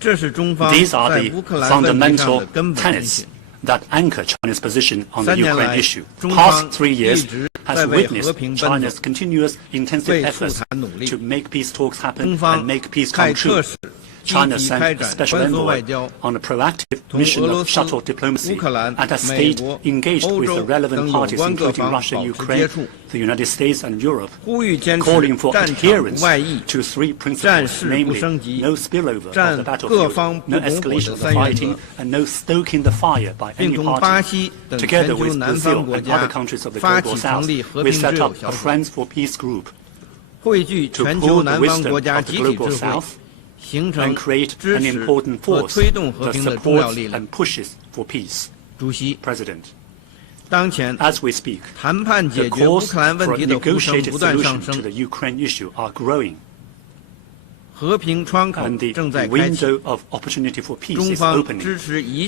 These are the fundamental tenets that anchor China's position on the Ukraine issue. Past 3 years has witnessed China's continuous intensive efforts to make peace talks happen and make peace come true. China sent a special envoy on a proactive mission of shuttle diplomacy and has stayed engaged with the relevant parties, including Russia, Ukraine, the United States and Europe, calling for adherence to 3 principles, namely no spillover of the battlefield, no escalation of the fighting, and no stoking the fire by any party. Together with Brazil and other countries of the Global South, we set up a Friends for Peace group to pool the wisdom of the Global South and create an important force that supports and pushes for peace. President, as we speak, the calls for a negotiated solution to the Ukraine issue are growing, and the window of opportunity for peace is opening.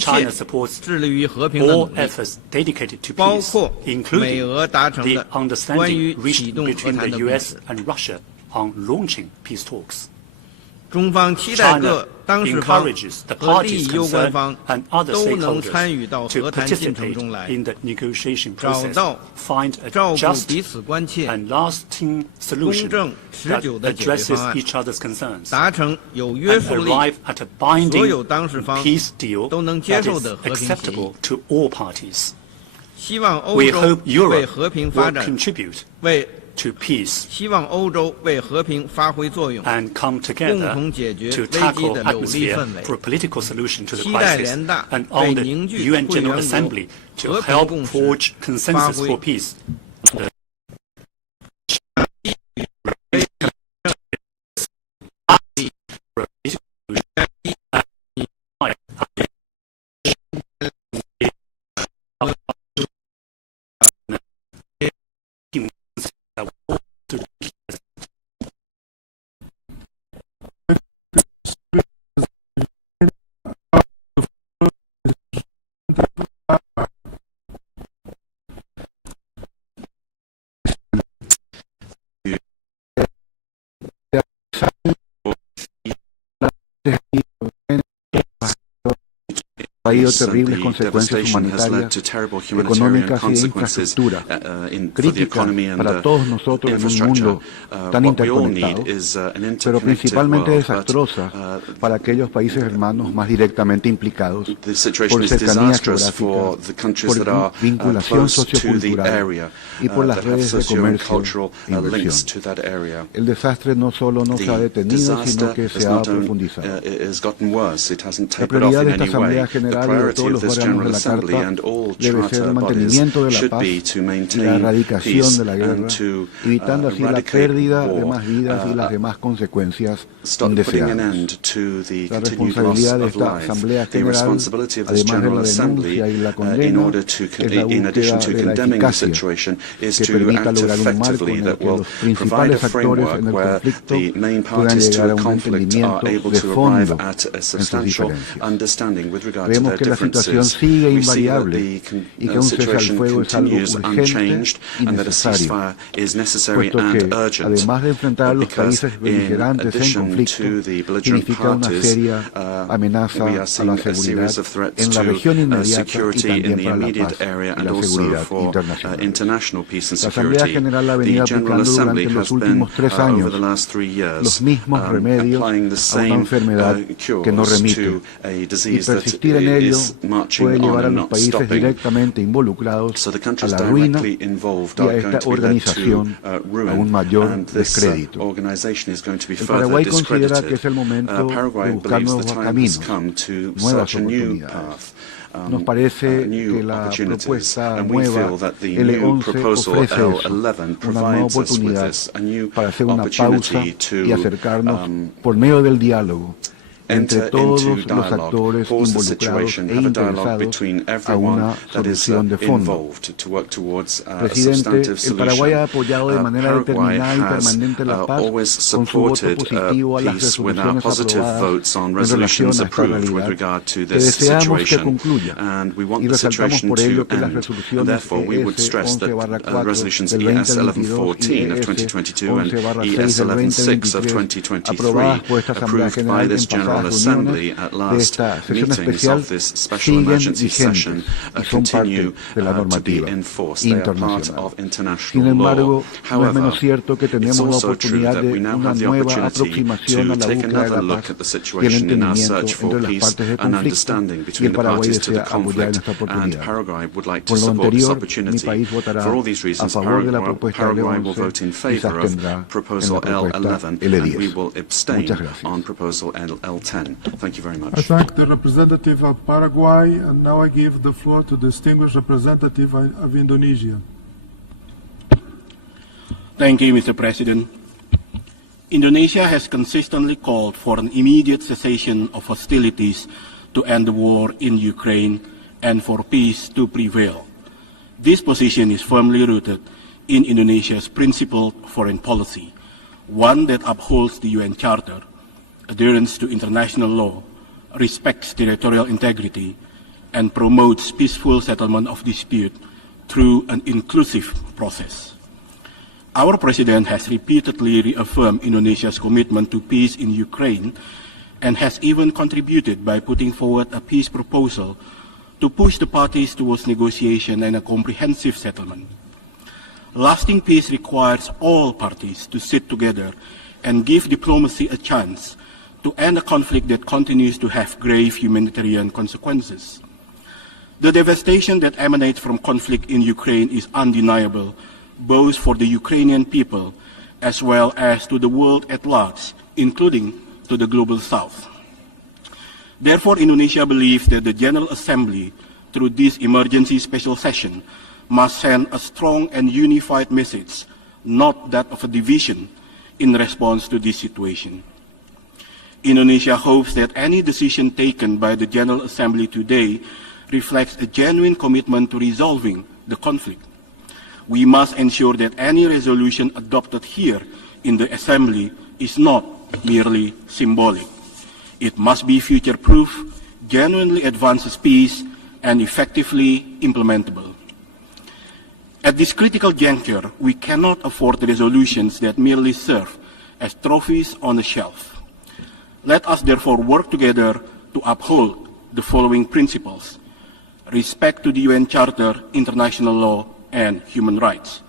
China supports all efforts dedicated to peace, including the understanding reached between the US and Russia on launching peace talks. China encourages the parties concerned and other stakeholders to participate in the negotiation process, find a just and lasting solution that addresses each other's concerns, and arrive at a binding peace deal that is acceptable to all parties. We hope Europe will contribute to peace and come together to tackle atmosphere for a political solution to the crisis, and on the UN General Assembly to help forge consensus for peace. traído terribles consecuencias humanitarias, económicas y de infraestructura, críticas para todos nosotros en un mundo tan interconectado, pero principalmente desastrosa para aquellos países hermanos más directamente implicados por cercanía geográfica, por vinculación sociocultural y por las redes de comercio e inversión. El desastre no solo no se ha detenido, sino que se ha profundizado. La prioridad de esta Asamblea General y de todos los órganos de la Carta debe ser el mantenimiento de la paz y la erradicación de la guerra, evitando así la pérdida de más vidas y las demás consecuencias indeseadas. La responsabilidad de esta Asamblea General, además de la denuncia y la condena, es la búsqueda de la eficacia que permita lograr un marco en el que los principales actores en el conflicto puedan llegar a un entendimiento de fondo en sus diferencias. Vemos que la situación sigue invariable y que un cese al fuego es algo urgente y necesario, puesto que, además de enfrentar a los países beligerantes en conflicto, significa una seria amenaza a la seguridad en la región inmediata y también para la paz y la seguridad internacional. La Asamblea General ha venido aplicando durante los últimos 3 años los mismos remedios a una enfermedad que no remite, y persistir en ello puede llevar a los países directamente involucrados a la ruina y a esta organización a un mayor descrédito. El Paraguay considera que es el momento de buscar nuevos caminos, nuevas oportunidades. Nos parece que la propuesta nueva L11 ofrece eso, una nueva oportunidad para hacer una pausa y acercarnos por medio del diálogo entre todos los actores involucrados e interesados a una solución de fondo. Presidente, el Paraguay ha apoyado de manera determinada y permanente la paz con su voto positivo a las resoluciones aprobadas en relación a esta realidad, que deseamos que concluya, y resaltamos por ello que las resoluciones ES 11/4 del 2022 y ES 11/6 del 2023, aprobadas por esta Asamblea General en pasadas las reuniones de esta sesión especial siguen vigentes y son parte de la normativa internacional. Sin embargo, no es menos cierto que tenemos la oportunidad de una nueva aproximación a la búsqueda de la paz y el entendimiento entre las partes del conflicto, y el Paraguay desea apoyar en esta oportunidad. Por lo anterior, mi país votará a favor de la propuesta L11 y se abstendrá en la propuesta L10. Muchas gracias. I thank the representative of Paraguay, and now I give the floor to the distinguished representative of Indonesia. Thank you, Mr. President. Indonesia has consistently called for an immediate cessation of hostilities to end the war in Ukraine and for peace to prevail. This position is firmly rooted in Indonesia's principled foreign policy, one that upholds the UN Charter, adherence to international law, respects territorial integrity, and promotes peaceful settlement of dispute through an inclusive process. Our President has repeatedly reaffirmed Indonesia's commitment to peace in Ukraine and has even contributed by putting forward a peace proposal to push the parties towards negotiation and a comprehensive settlement. Lasting peace requires all parties to sit together and give diplomacy a chance to end a conflict that continues to have grave humanitarian consequences. The devastation that emanates from conflict in Ukraine is undeniable, both for the Ukrainian people as well as to the world at large, including to the global south. Therefore, Indonesia believes that the General Assembly, through this emergency special session, must send a strong and unified message, not that of a division, in response to this situation. Indonesia hopes that any decision taken by the General Assembly today reflects a genuine commitment to resolving the conflict. We must ensure that any resolution adopted here in the Assembly is not merely symbolic. It must be future-proof, genuinely advances peace, and effectively implementable. At this critical juncture, we cannot afford resolutions that merely serve as trophies on a shelf. Let us therefore work together to uphold the following principles: respect to the UN Charter, international law, and human rights,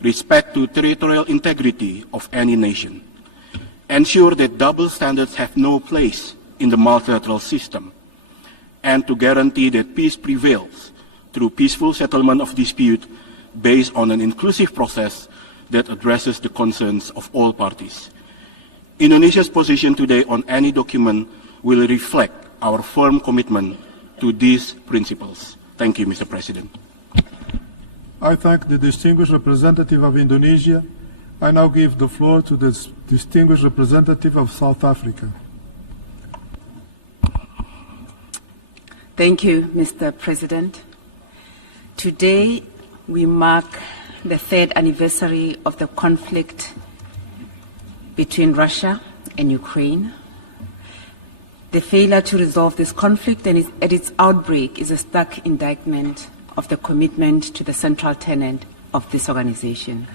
respect to territorial integrity of any nation, ensure that double standards have no place in the multilateral system, and to guarantee that peace prevails through peaceful settlement of dispute based on an inclusive process that addresses the concerns of all parties. Indonesia's position today on any document will reflect our firm commitment to these principles. Thank you, Mr. President. I thank the distinguished representative of Indonesia. I now give the floor to the distinguished representative of South Africa. Thank you, Mr. President. Today, we mark the third anniversary of the conflict between Russia and Ukraine. The failure to resolve this conflict and at its outbreak is a stark indictment of the commitment to the central tenet of this organization,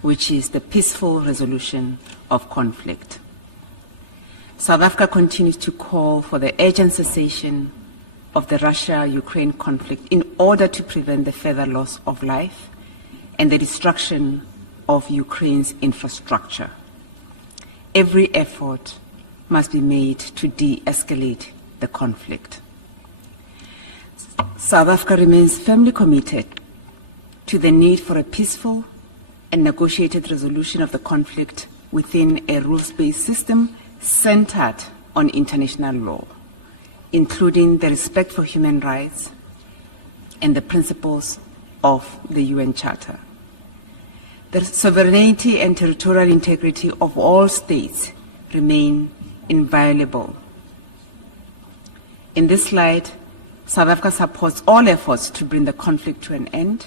which is the peaceful resolution of conflict. South Africa continues to call for the urgent cessation of the Russia-Ukraine conflict in order to prevent the further loss of life and the destruction of Ukraine's infrastructure. Every effort must be made to de-escalate the conflict. South Africa remains firmly committed to the need for a peaceful and negotiated resolution of the conflict within a rules-based system centered on international law, including the respect for human rights and the principles of the UN Charter. The sovereignty and territorial integrity of all states remain inviolable. In this light, South Africa supports all efforts to bring the conflict to an end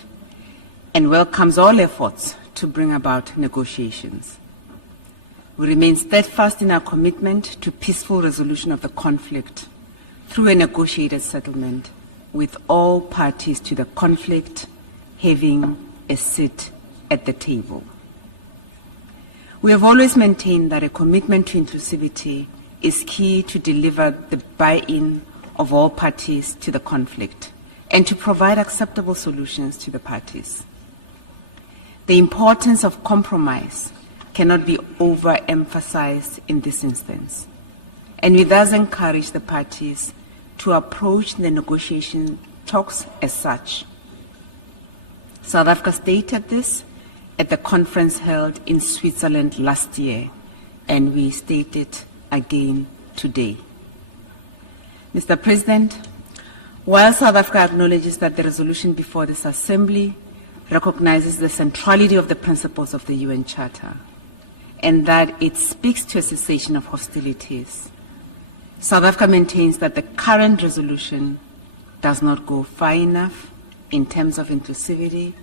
and welcomes all efforts to bring about negotiations. We remain steadfast in our commitment to peaceful resolution of the conflict through a negotiated settlement, with all parties to the conflict having a seat at the table. We have always maintained that a commitment to inclusivity is key to deliver the buy-in of all parties to the conflict and to provide acceptable solutions to the parties. The importance of compromise cannot be overemphasized in this instance, and we thus encourage the parties to approach the negotiation talks as such. South Africa stated this at the conference held in Switzerland last year, and we state it again today. Mr. President, while South Africa acknowledges that the resolution before this Assembly recognizes the centrality of the principles of the UN Charter and that it speaks to a cessation of hostilities, South Africa maintains that the current resolution does not go far enough in terms of inclusivity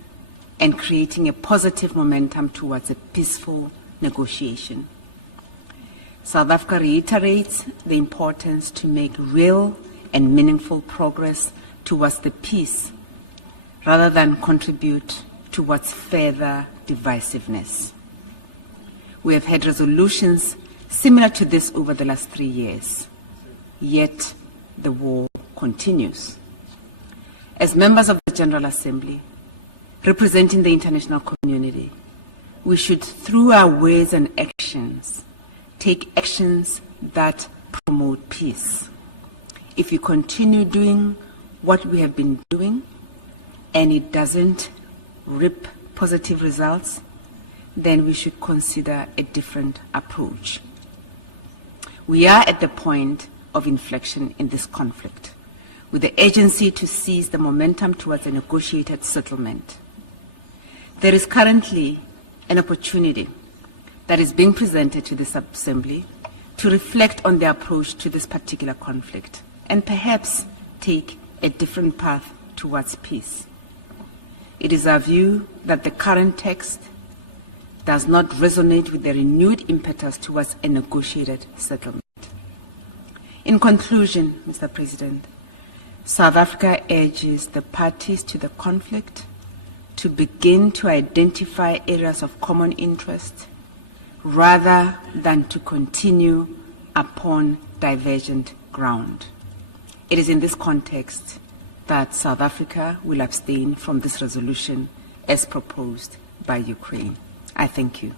and creating a positive momentum towards a peaceful negotiation. South Africa reiterates the importance to make real and meaningful progress towards the peace rather than contribute towards further divisiveness. We have had resolutions similar to this over the last 3 years, yet the war continues. As members of the General Assembly, representing the international community, we should, through our words and actions, take actions that promote peace. If we continue doing what we have been doing and it doesn't reap positive results, then we should consider a different approach. We are at the point of inflection in this conflict, with the urgency to seize the momentum towards a negotiated settlement. There is currently an opportunity that is being presented to this Assembly to reflect on the approach to this particular conflict and perhaps take a different path towards peace. It is our view that the current text does not resonate with the renewed impetus towards a negotiated settlement. In conclusion, Mr. President, South Africa urges the parties to the conflict to begin to identify areas of common interest rather than to continue upon divergent ground. It is in this context that South Africa will abstain from this resolution as proposed by Ukraine. I thank you.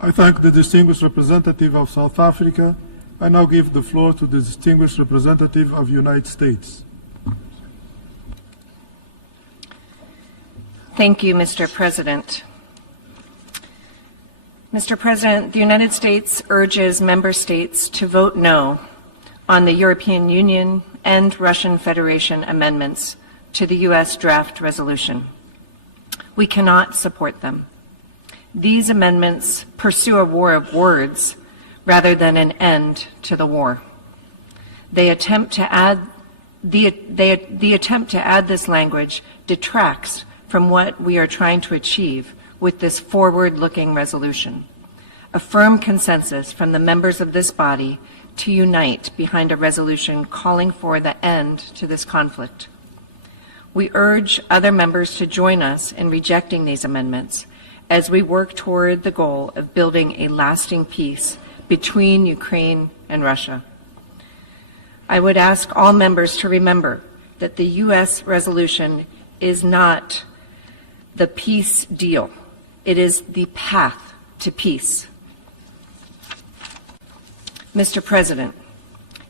I thank the distinguished representative of South Africa. I now give the floor to the distinguished representative of the United States. Thank you, Mr. President. Mr. President, the United States urges member states to vote no on the European Union and Russian Federation amendments to the U.S. draft resolution. We cannot support them. These amendments pursue a war of words rather than an end to the war. They attempt to add the attempt to add this language detracts from what we are trying to achieve with this forward-looking resolution, a firm consensus from the members of this body to unite behind a resolution calling for the end to this conflict. We urge other members to join us in rejecting these amendments as we work toward the goal of building a lasting peace between Ukraine and Russia. I would ask all members to remember that the U.S. resolution is not the peace deal. It is the path to peace. Mr. President,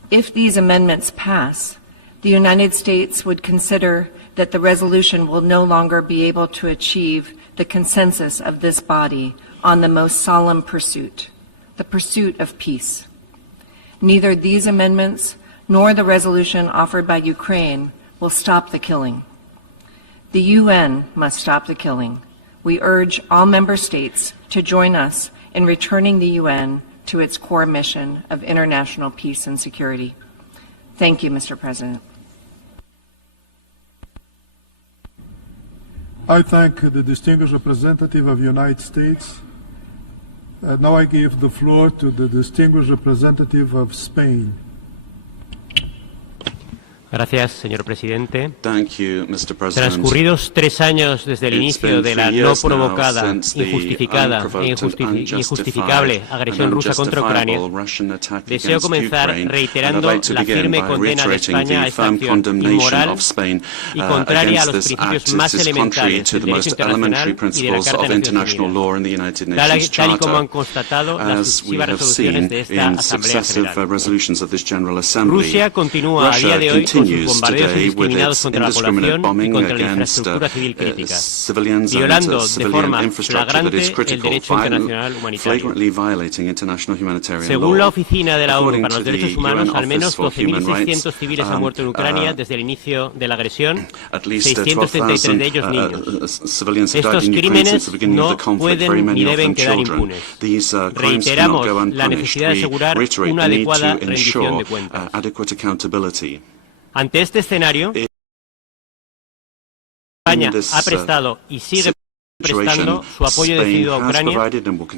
if these amendments pass, the United States would consider that the resolution will no longer be able to achieve the consensus of this body on the most solemn pursuit, the pursuit of peace. Neither these amendments nor the resolution offered by Ukraine will stop the killing. The UN must stop the killing. We urge all member states to join us in returning the UN to its core mission of international peace and security. Thank you, Mr. President. I thank the distinguished representative of the United States. Now I give the floor to the distinguished representative of Spain. Gracias, señor presidente. Thank you, Mr. President. Transcurridos 3 años desde el inicio de la no provocada, injustificada e injustificable agresión rusa contra Ucrania, deseo comenzar reiterando la firme condena de España a esta acción inmoral y contraria a los principios más elementales del derecho internacional y de la Carta de Naciones Unidas, tal y como han constatado las sucesivas resoluciones de esta Asamblea General. Rusia continúa a día de hoy con sus bombardeos indiscriminados contra la población y contra la infraestructura civil crítica, violando de forma flagrante el derecho internacional humanitario. Según la Oficina de la ONU para los Derechos Humanos, al menos 12.600 civiles han muerto en Ucrania desde el inicio de la agresión, 633 de ellos niños. Estos crímenes no pueden ni deben quedar impunes. Reiteramos la necesidad de asegurar una adecuada rendición de cuentas. Ante este escenario, España ha prestado y sigue prestando su apoyo decidido a Ucrania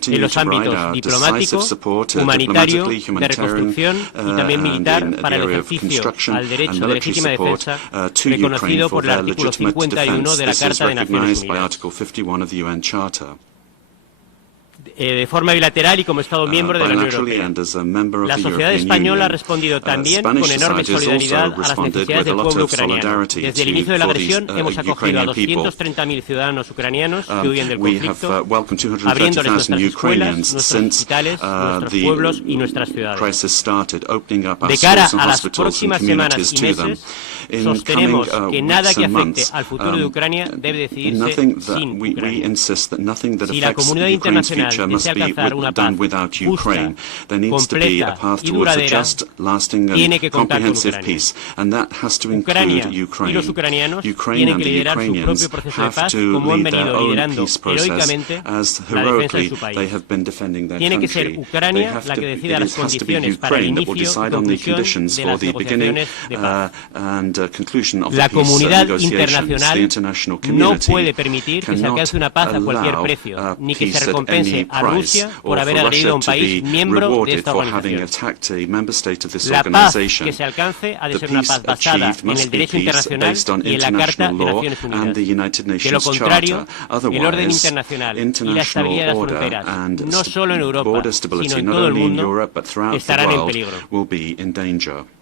en los ámbitos diplomático, humanitario, de reconstrucción y también militar para el ejercicio al derecho de legítima defensa reconocido por el artículo 51 de la Carta de Naciones Unidas. De forma bilateral y como Estado miembro de la Unión Europea. La sociedad española ha respondido también con enorme solidaridad a las necesidades del pueblo ucraniano. Desde el inicio de la agresión hemos acogido a 230.000 ciudadanos ucranianos que huyen del conflicto, abriéndoles nuestras escuelas, nuestros hospitales, nuestros pueblos y nuestras ciudades. De cara a las próximas semanas y meses, sostenemos que nada que afecte al futuro de Ucrania debe decidirse sin Ucrania. Si la comunidad internacional desea alcanzar una paz justa, completa y duradera, tiene que contar con Ucrania. Ucrania y los ucranianos tienen que liderar su propio proceso de paz como han venido liderando heroicamente la defensa de su país. Tiene que ser Ucrania la que decida las condiciones para el inicio y conclusión de las negociaciones de paz. La comunidad internacional no puede permitir que se alcance una paz a cualquier precio, ni que se recompense a Rusia por haber agredido a un país miembro de esta organización. La paz que se alcance ha de ser una paz basada en el derecho internacional y en la Carta de Naciones Unidas. De lo contrario, el orden internacional y la estabilidad de las fronteras, no solo en Europa, sino en todo el mundo, estarán en peligro.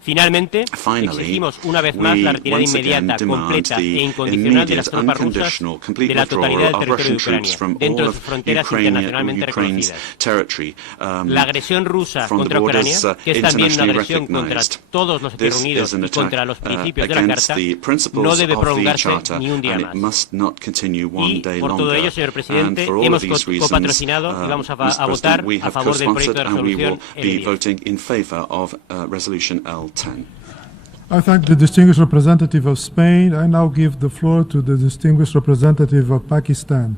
Finalmente, exigimos una vez más la retirada inmediata, completa e incondicional de las tropas rusas de la totalidad del territorio de Ucrania, dentro de sus fronteras internacionalmente reconocidas. La agresión rusa contra Ucrania, que es también una agresión contra todos los Estados Unidos y contra los principios de la Carta, no debe prolongarse ni un día más. Y por todo ello, señor presidente, hemos copatrocinado y vamos a votar a favor del proyecto de resolución L10. I thank the distinguished representative of Spain. I now give the floor to the distinguished representative of Pakistan.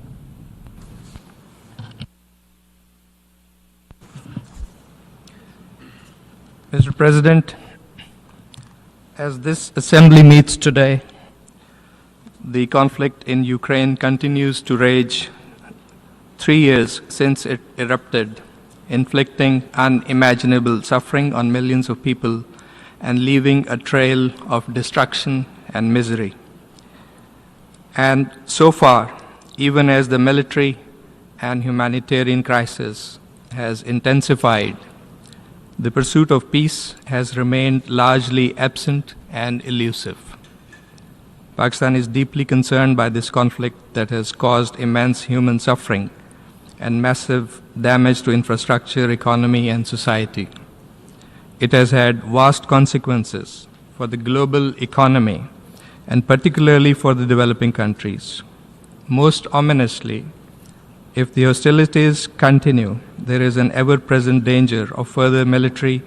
Mr. President, as this assembly meets today, the conflict in Ukraine continues to rage 3 years since it erupted, inflicting unimaginable suffering on millions of people and leaving a trail of destruction and misery. And so far, even as the military and humanitarian crisis has intensified, the pursuit of peace has remained largely absent and elusive. Pakistan is deeply concerned by this conflict that has caused immense human suffering and massive damage to infrastructure, economy, and society. It has had vast consequences for the global economy and particularly for the developing countries. Most ominously, if the hostilities continue, there is an ever-present danger of further military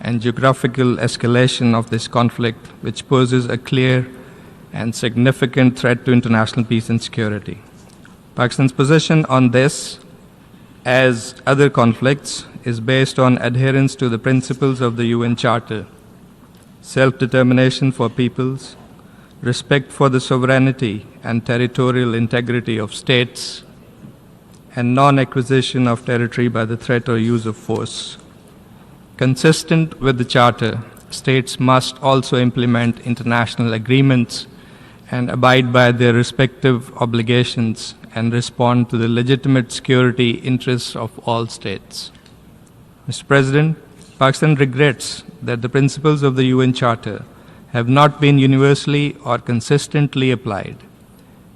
and geographical escalation of this conflict, which poses a clear and significant threat to international peace and security. Pakistan's position on this, as other conflicts, is based on adherence to the principles of the UN Charter, self-determination for peoples, respect for the sovereignty and territorial integrity of states, and non-acquisition of territory by the threat or use of force. Consistent with the Charter, states must also implement international agreements and abide by their respective obligations and respond to the legitimate security interests of all states. Mr. President, Pakistan regrets that the principles of the UN Charter have not been universally or consistently applied.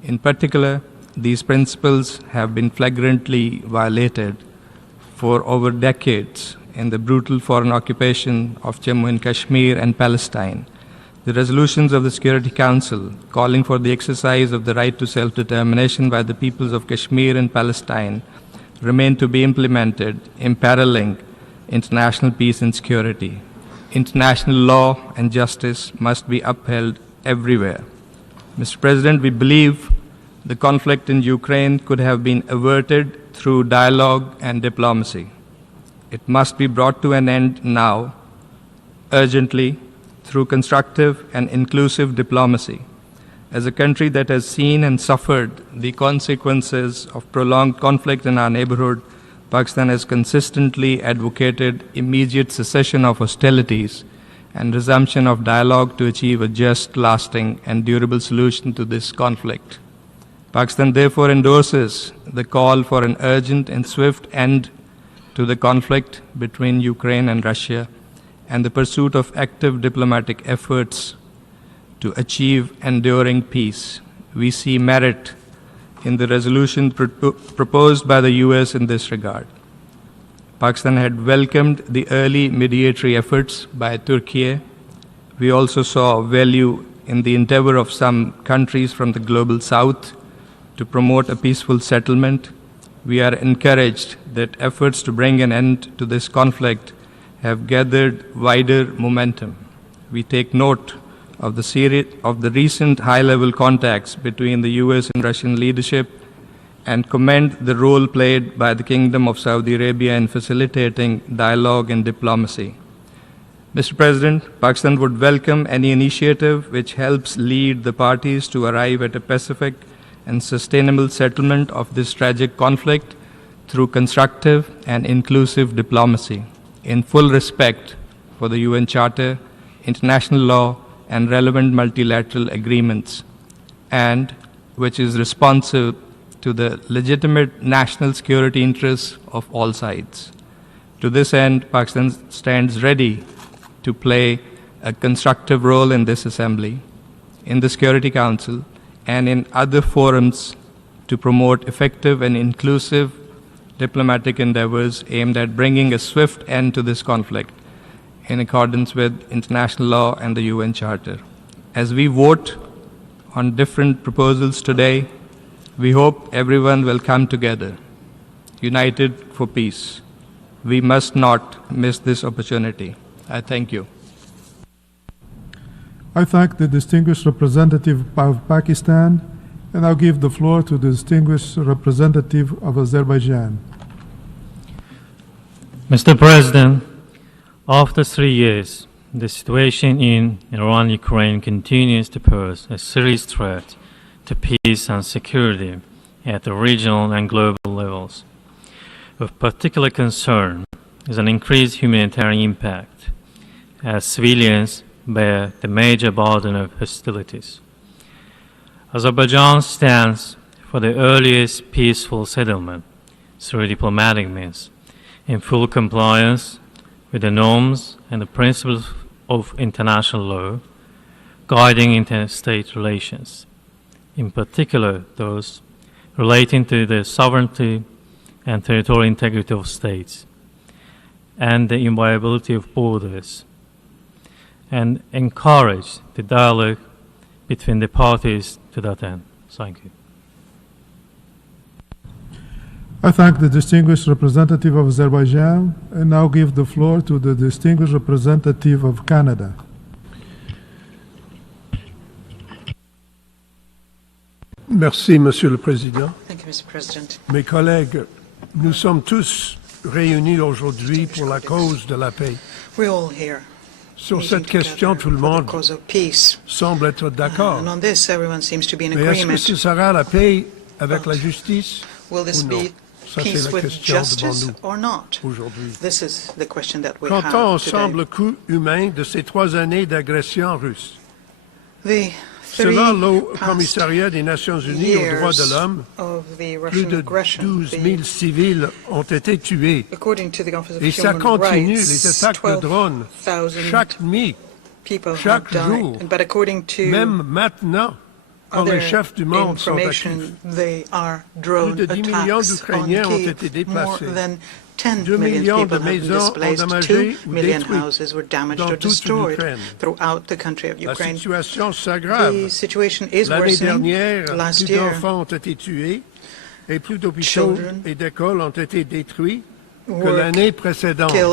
In particular, these principles have been flagrantly violated for over decades in the brutal foreign occupation of Jammu and Kashmir and Palestine. The resolutions of the Security Council calling for the exercise of the right to self-determination by the peoples of Kashmir and Palestine remain to be implemented, imperiling international peace and security. International law and justice must be upheld everywhere. Mr. President, we believe the conflict in Ukraine could have been averted through dialogue and diplomacy. It must be brought to an end now, urgently, through constructive and inclusive diplomacy. As a country that has seen and suffered the consequences of prolonged conflict in our neighborhood, Pakistan has consistently advocated immediate cessation of hostilities and resumption of dialogue to achieve a just, lasting, and durable solution to this conflict. Pakistan therefore endorses the call for an urgent and swift end to the conflict between Ukraine and Russia and the pursuit of active diplomatic efforts to achieve enduring peace. We see merit in the resolution proposed by the US in this regard. Pakistan had welcomed the early mediatory efforts by Turkey. We also saw value in the endeavor of some countries from the global south to promote a peaceful settlement. We are encouraged that efforts to bring an end to this conflict have gathered wider momentum. We take note of the recent high-level contacts between the US and Russian leadership and commend the role played by the Kingdom of Saudi Arabia in facilitating dialogue and diplomacy. Mr. President, Pakistan would welcome any initiative which helps lead the parties to arrive at a pacific and sustainable settlement of this tragic conflict through constructive and inclusive diplomacy, in full respect for the UN Charter, international law, and relevant multilateral agreements, and which is responsive to the legitimate national security interests of all sides. To this end, Pakistan stands ready to play a constructive role in this assembly, in the Security Council, and in other forums to promote effective and inclusive diplomatic endeavors aimed at bringing a swift end to this conflict in accordance with international law and the UN Charter. As we vote on different proposals today, we hope everyone will come together, united for peace. We must not miss this opportunity. I thank you. I thank the distinguished representative of Pakistan, and I'll give the floor to the distinguished representative of Azerbaijan. Mr. President, after 3 years, the situation in Iran and Ukraine continues to pose a serious threat to peace and security at the regional and global levels. Of particular concern is an increased humanitarian impact as civilians bear the major burden of hostilities. Azerbaijan stands for the earliest peaceful settlement through diplomatic means, in full compliance with the norms and the principles of international law guiding interstate relations, in particular those relating to the sovereignty and territorial integrity of states and the inviolability of borders, and encourage the dialogue between the parties to that end. Thank you. I thank the distinguished representative of Azerbaijan and now give the floor to the distinguished representative of Canada. Merci, Monsieur le Président. Thank you, Mr. President. Mes collègues, nous sommes tous réunis aujourd'hui pour la cause de la paix. We're all here. Sur cette question, tout le monde semble être d'accord. And on this, everyone seems to be in Mais est-ce que agreement. ce sera la paix avec la justice Will this ou non? be peace with justice or not? This is the question that we have Qu'entend today. ensemble le coût humain de ces 3 années d'agression russe? The Selon l'Haut Commissariat des Nations Unies aux droits de l'homme, plus de 12 000 civils ont été tués. Et ça continue, les attaques de drones, chaque nuit, chaque jour, même maintenant, quand les chefs du monde sont actifs. Plus de 10 millions d'Ukrainiens ont été déplacés. 2 millions de maisons endommagées ou détruites dans toute l'Ukraine. La situation s'aggrave. L'année dernière, plus d'enfants ont été tués et plus d'hôpitaux et d'écoles ont été détruits que l'année précédente. J'ai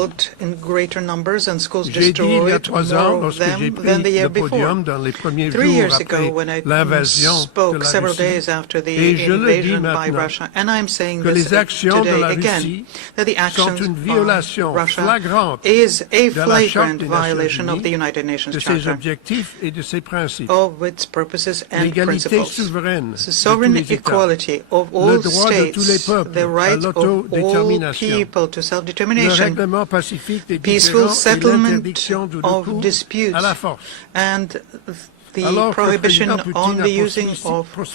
dit il y a 3 ans, lorsque j'ai pris le podium dans les premiers jours après l'invasion de la Russie, et je le dis maintenant, que les actions de la Russie sont une violation flagrante de la Charte des Nations Unies, de ses objectifs et de ses principes. L'égalité souveraine de tous les États, le droit de tous les peuples à l'autodétermination, to self-determination, le règlement pacifique des peaceful différends et settlement l'interdiction du of recours disputes, à la force. and the Alors prohibition on the using of force.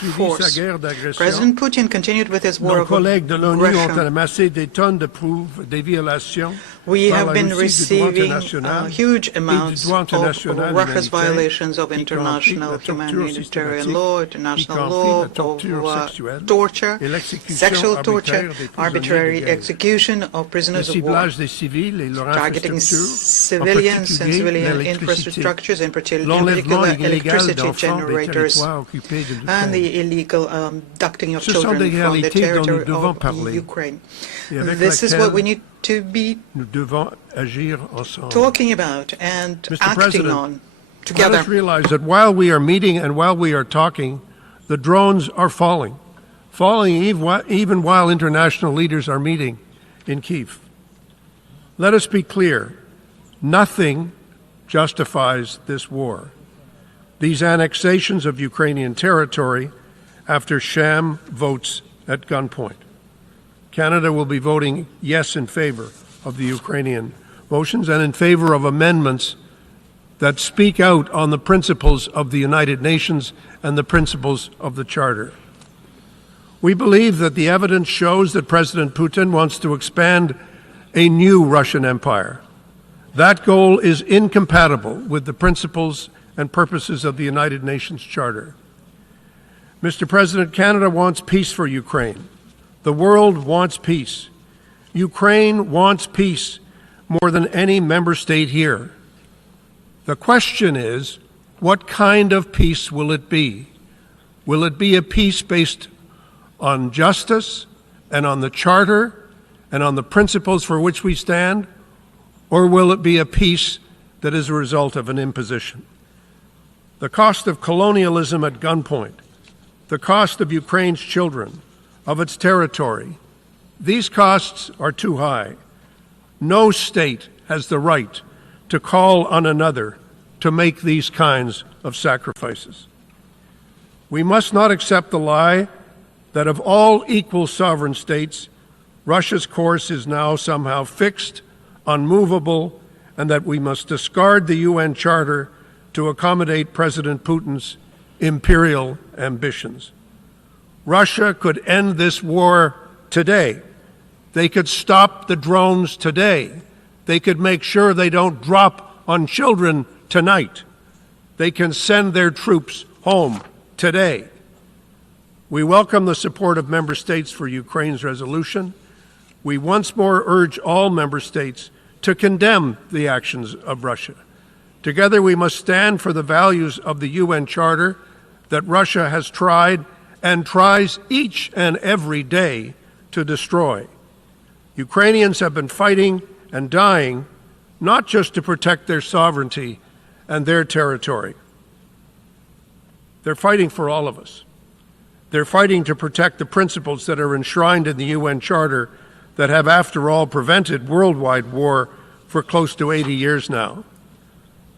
President Putin continued with his war Nos of collègues de l'ONU ont aggression. amassé des tonnes de preuves des violations We par have la been Russie du droit receiving international huge et du amounts droit of international Russia's humanitaire, violations of y compris international la torture humanitarian systématique, law, y international compris law, la torture of sexuelle torture, et l'exécution sexual arbitraire torture, des prisonniers arbitrary de guerre. execution of Le prisoners of war, ciblage des civils et leur targeting infrastructure, en civilians and particulier civilian l'électricité, infrastructures, in l'enlèvement particular illégal electricity d'enfants des generators, territoires occupés de and l'Ukraine. the illegal ducting of Ce sont children des from the réalités dont nous territory devons of parler Ukraine. et avec This is what laquelle we need to be nous devons agir ensemble. talking about and Mr. acting President, on let together. us realize that while we are meeting and while we are talking, the drones are falling even while international leaders are meeting in Kyiv. Let us be clear, nothing justifies this war. These annexations of Ukrainian territory after sham votes at gunpoint. Canada will be voting yes in favor of the Ukrainian motions and in favor of amendments that speak out on the principles of the United Nations and the principles of the Charter. We believe that the evidence shows that President Putin wants to expand a new Russian empire. That goal is incompatible with the principles and purposes of the United Nations Charter. Mr. President, Canada wants peace for Ukraine. The world wants peace. Ukraine wants peace more than any member state here. The question is, what kind of peace will it be? Will it be a peace based on justice and on the Charter and on the principles for which we stand? Or will it be a peace that is a result of an imposition? The cost of colonialism at gunpoint, the cost of Ukraine's children, of its territory, these costs are too high. No state has the right to call on another to make these kinds of sacrifices. We must not accept the lie that of all equal sovereign states, Russia's course is now somehow fixed, unmovable, and that we must discard the UN Charter to accommodate President Putin's imperial ambitions. Russia could end this war today. They could stop the drones today. They could make sure they don't drop on children tonight. They can send their troops home today. We welcome the support of member states for Ukraine's resolution. We once more urge all member states to condemn the actions of Russia. Together we must stand for the values of the UN Charter that Russia has tried and tries each and every day to destroy. Ukrainians have been fighting and dying not just to protect their sovereignty and their territory. They're fighting for all of us. They're fighting to protect the principles that are enshrined in the UN Charter that have, after all, prevented worldwide war for close to 80 years now.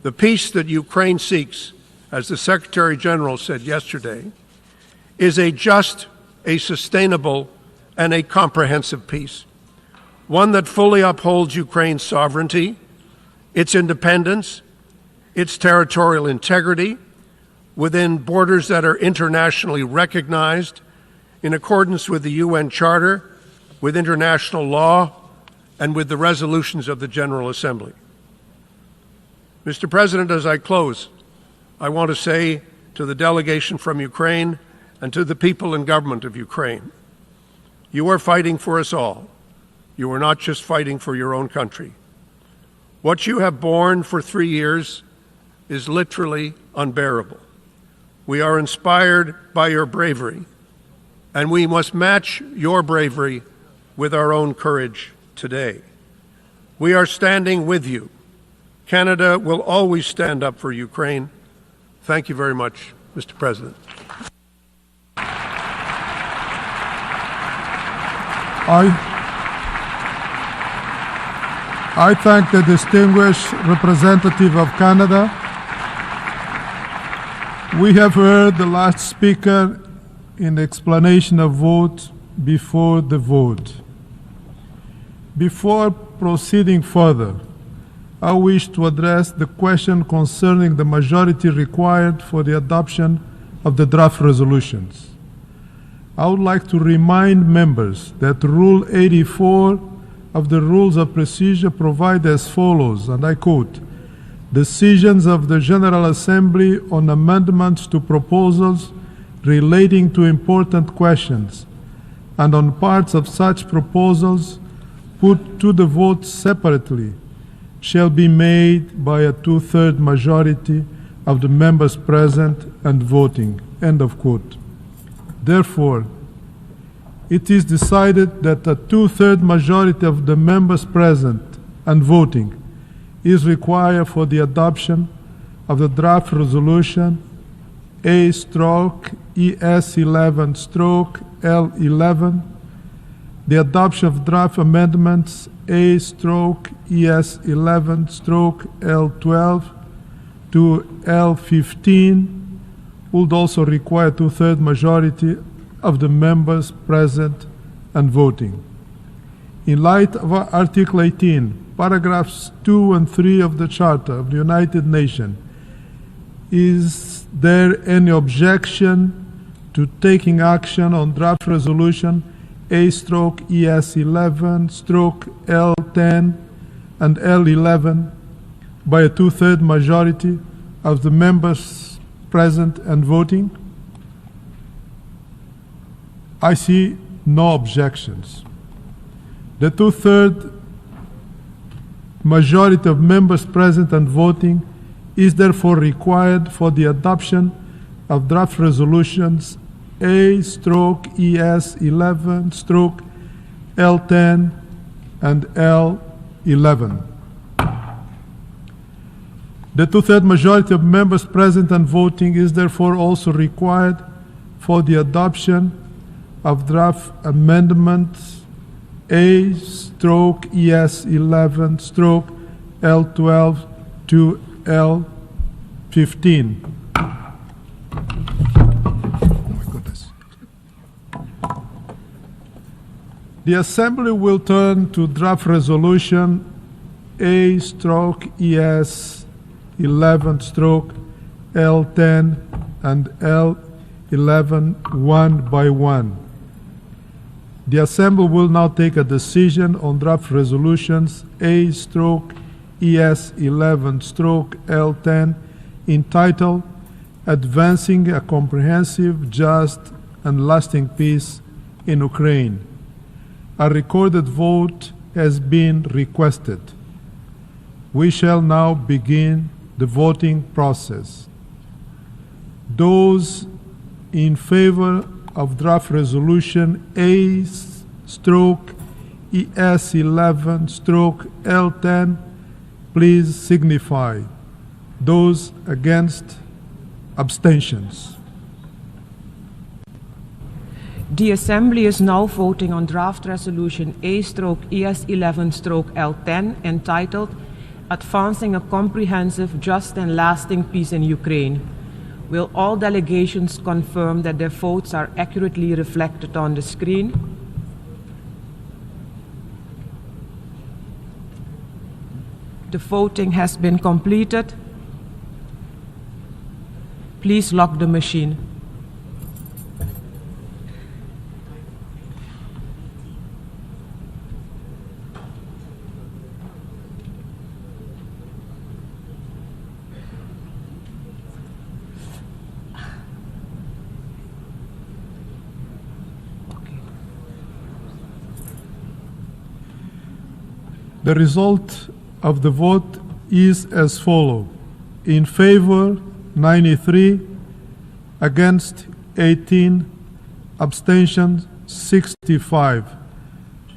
The peace that Ukraine seeks, as the Secretary General said yesterday, is a just, a sustainable, and a comprehensive peace, one that fully upholds Ukraine's sovereignty, its independence, its territorial integrity, within borders that are internationally recognized in accordance with the UN Charter, with international law, and with the resolutions of the General Assembly. Mr. President, as I close, I want to say to the delegation from Ukraine and to the people and government of Ukraine, you are fighting for us all. You are not just fighting for your own country. What you have borne for 3 years is literally unbearable. We are inspired by your bravery, and we must match your bravery with our own courage today. We are standing with you. Canada will always stand up for Ukraine. Thank you very much, Mr. President. I thank the distinguished representative of Canada. We have heard the last speaker in the explanation of vote before the vote. Before proceeding further, I wish to address the question concerning the majority required for the adoption of the draft resolutions. I would like to remind members that Rule 84 of the Rules of Procedure provide as follows, and I quote, "Decisions of the General Assembly on amendments to proposals relating to important questions and on parts of such proposals put to the vote separately shall be made by a 2/3 majority of the members present and voting." End of quote. Therefore, it is decided that a 2/3 majority of the members present and voting is required for the adoption of the draft resolution A/ES11/L11, the adoption of draft amendments A/ES11/L12 to L15 would also require 2/3 majority of the members present and voting. In light of Article 18, paragraphs 2 and 3 of the Charter of the United Nations, is there any objection to taking action on draft resolution A/ES11/L10 and L11 by a 2/3 majority of the members present and voting? I see no objections. The 2/3 majority of members present and voting is therefore required for the adoption of draft resolutions A/ES11/L10 and L11. The 2/3 majority of members present and voting is therefore also required for the adoption of draft amendments A/ES11/L12 to L15. The Assembly will turn to draft resolution A/ES11/L10 and L11 one by one. The Assembly will now take a decision on draft resolutions A/ES11/L10 entitled Advancing a Comprehensive, Just and Lasting Peace in Ukraine. A recorded vote has been requested. We shall now begin the voting process. Those in favor of draft resolution A/ES11/L10, please signify. Those against, abstentions. The Assembly is now voting on draft resolution A/ES11/L10 entitled Advancing a Comprehensive, Just and Lasting Peace in Ukraine. Will all delegations confirm that their votes are accurately reflected on the screen? The voting has been completed. Please lock the machine. The result of the vote is as follows. In favor, 93, against 18, abstentions 65.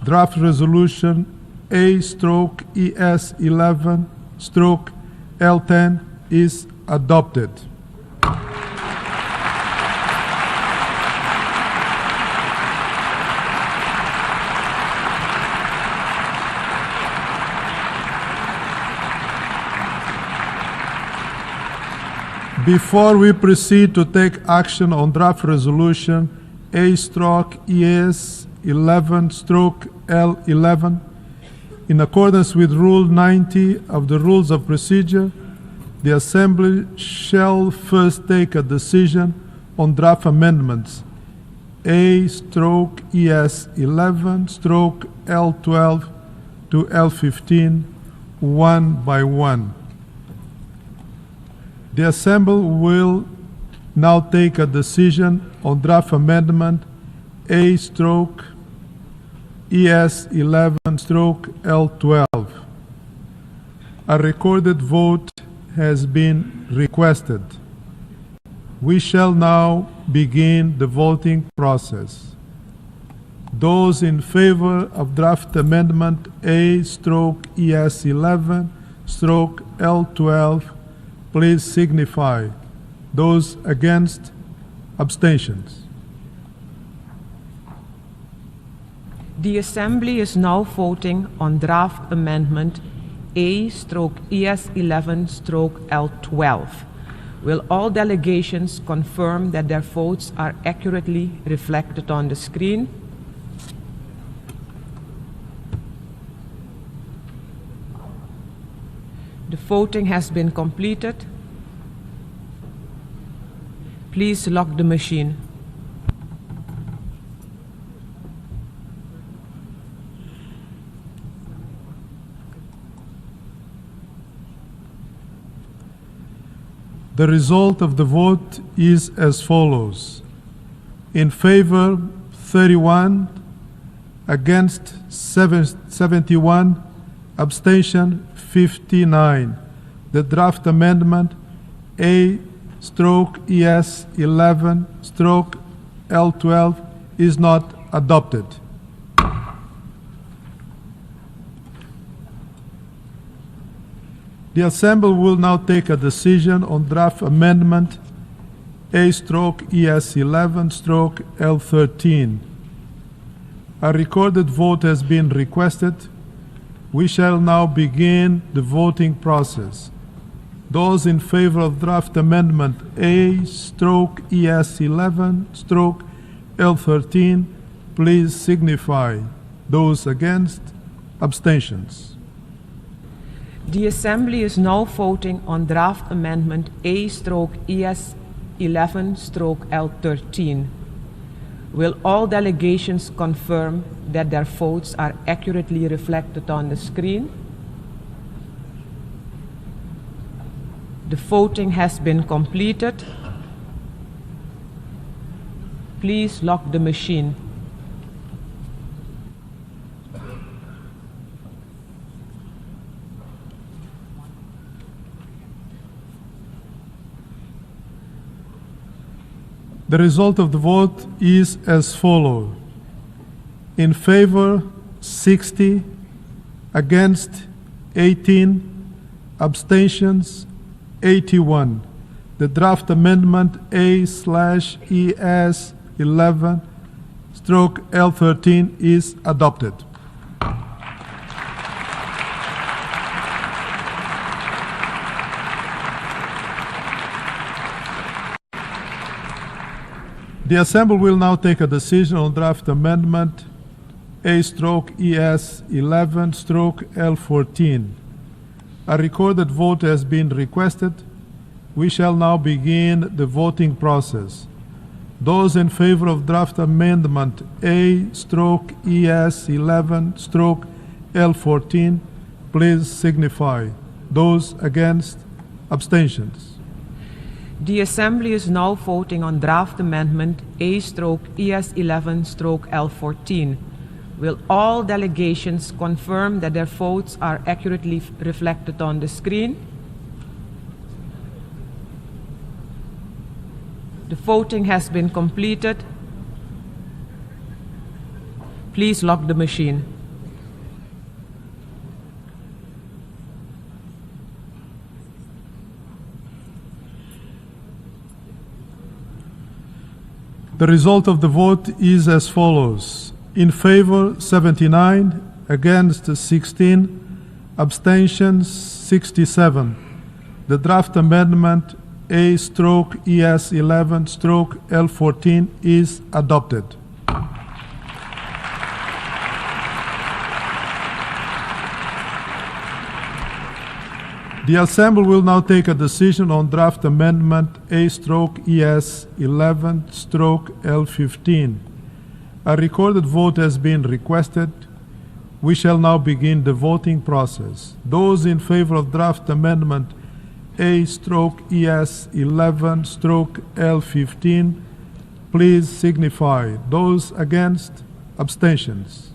Draft resolution A/ES11/L10 is adopted. Before we proceed to take action on draft resolution A/ES11/L11, in accordance with Rule 90 of the Rules of Procedure, the Assembly shall first take a decision on draft amendments A/ES11/L12 to L15, one by one. The Assembly will now take a decision on draft amendment A/ES11/L12. A recorded vote has been requested. We shall now begin the voting process. Those in favor of draft amendment A/ES11/L12, please signify. Those against, abstentions. The Assembly is now voting on draft amendment A/ES11/L12. Will all delegations confirm that their votes are accurately reflected on the screen? The voting has been completed. Please lock the machine. The result of the vote is as follows. In favor, 31, against 71, abstention 59. The draft amendment A/ES11/L12 is not adopted. The Assembly will now take a decision on draft amendment A/ES11/L13. A recorded vote has been requested. We shall now begin the voting process. Those in favor of draft amendment A/ES11/L13, please signify. Those against, abstentions. The Assembly is now voting on draft amendment A/ES11/L13. Will all delegations confirm that their votes are accurately reflected on the screen? The voting has been completed. Please lock the machine. The result of the vote is as follows. In favor, 60, against 18, abstentions 81. The draft amendment A/ES11/L13 is adopted. The Assembly will now take a decision on draft amendment A/ES11/L14. A recorded vote has been requested. We shall now begin the voting process. Those in favor of draft amendment A/ES11/L14, please signify. Those against, abstentions. The Assembly is now voting on draft amendment A/ES11/L14. Will all delegations confirm that their votes are accurately reflected on the screen? The voting has been completed. Please lock the machine. The result of the vote is as follows. In favor, 79, against 16, abstentions 67. The draft amendment A/ES11/L14 is adopted. The Assembly will now take a decision on draft amendment A/ES11/L15. A recorded vote has been requested. We shall now begin the voting process. Those in favor of draft amendment A/ES11/L15, please signify. Those against, abstentions.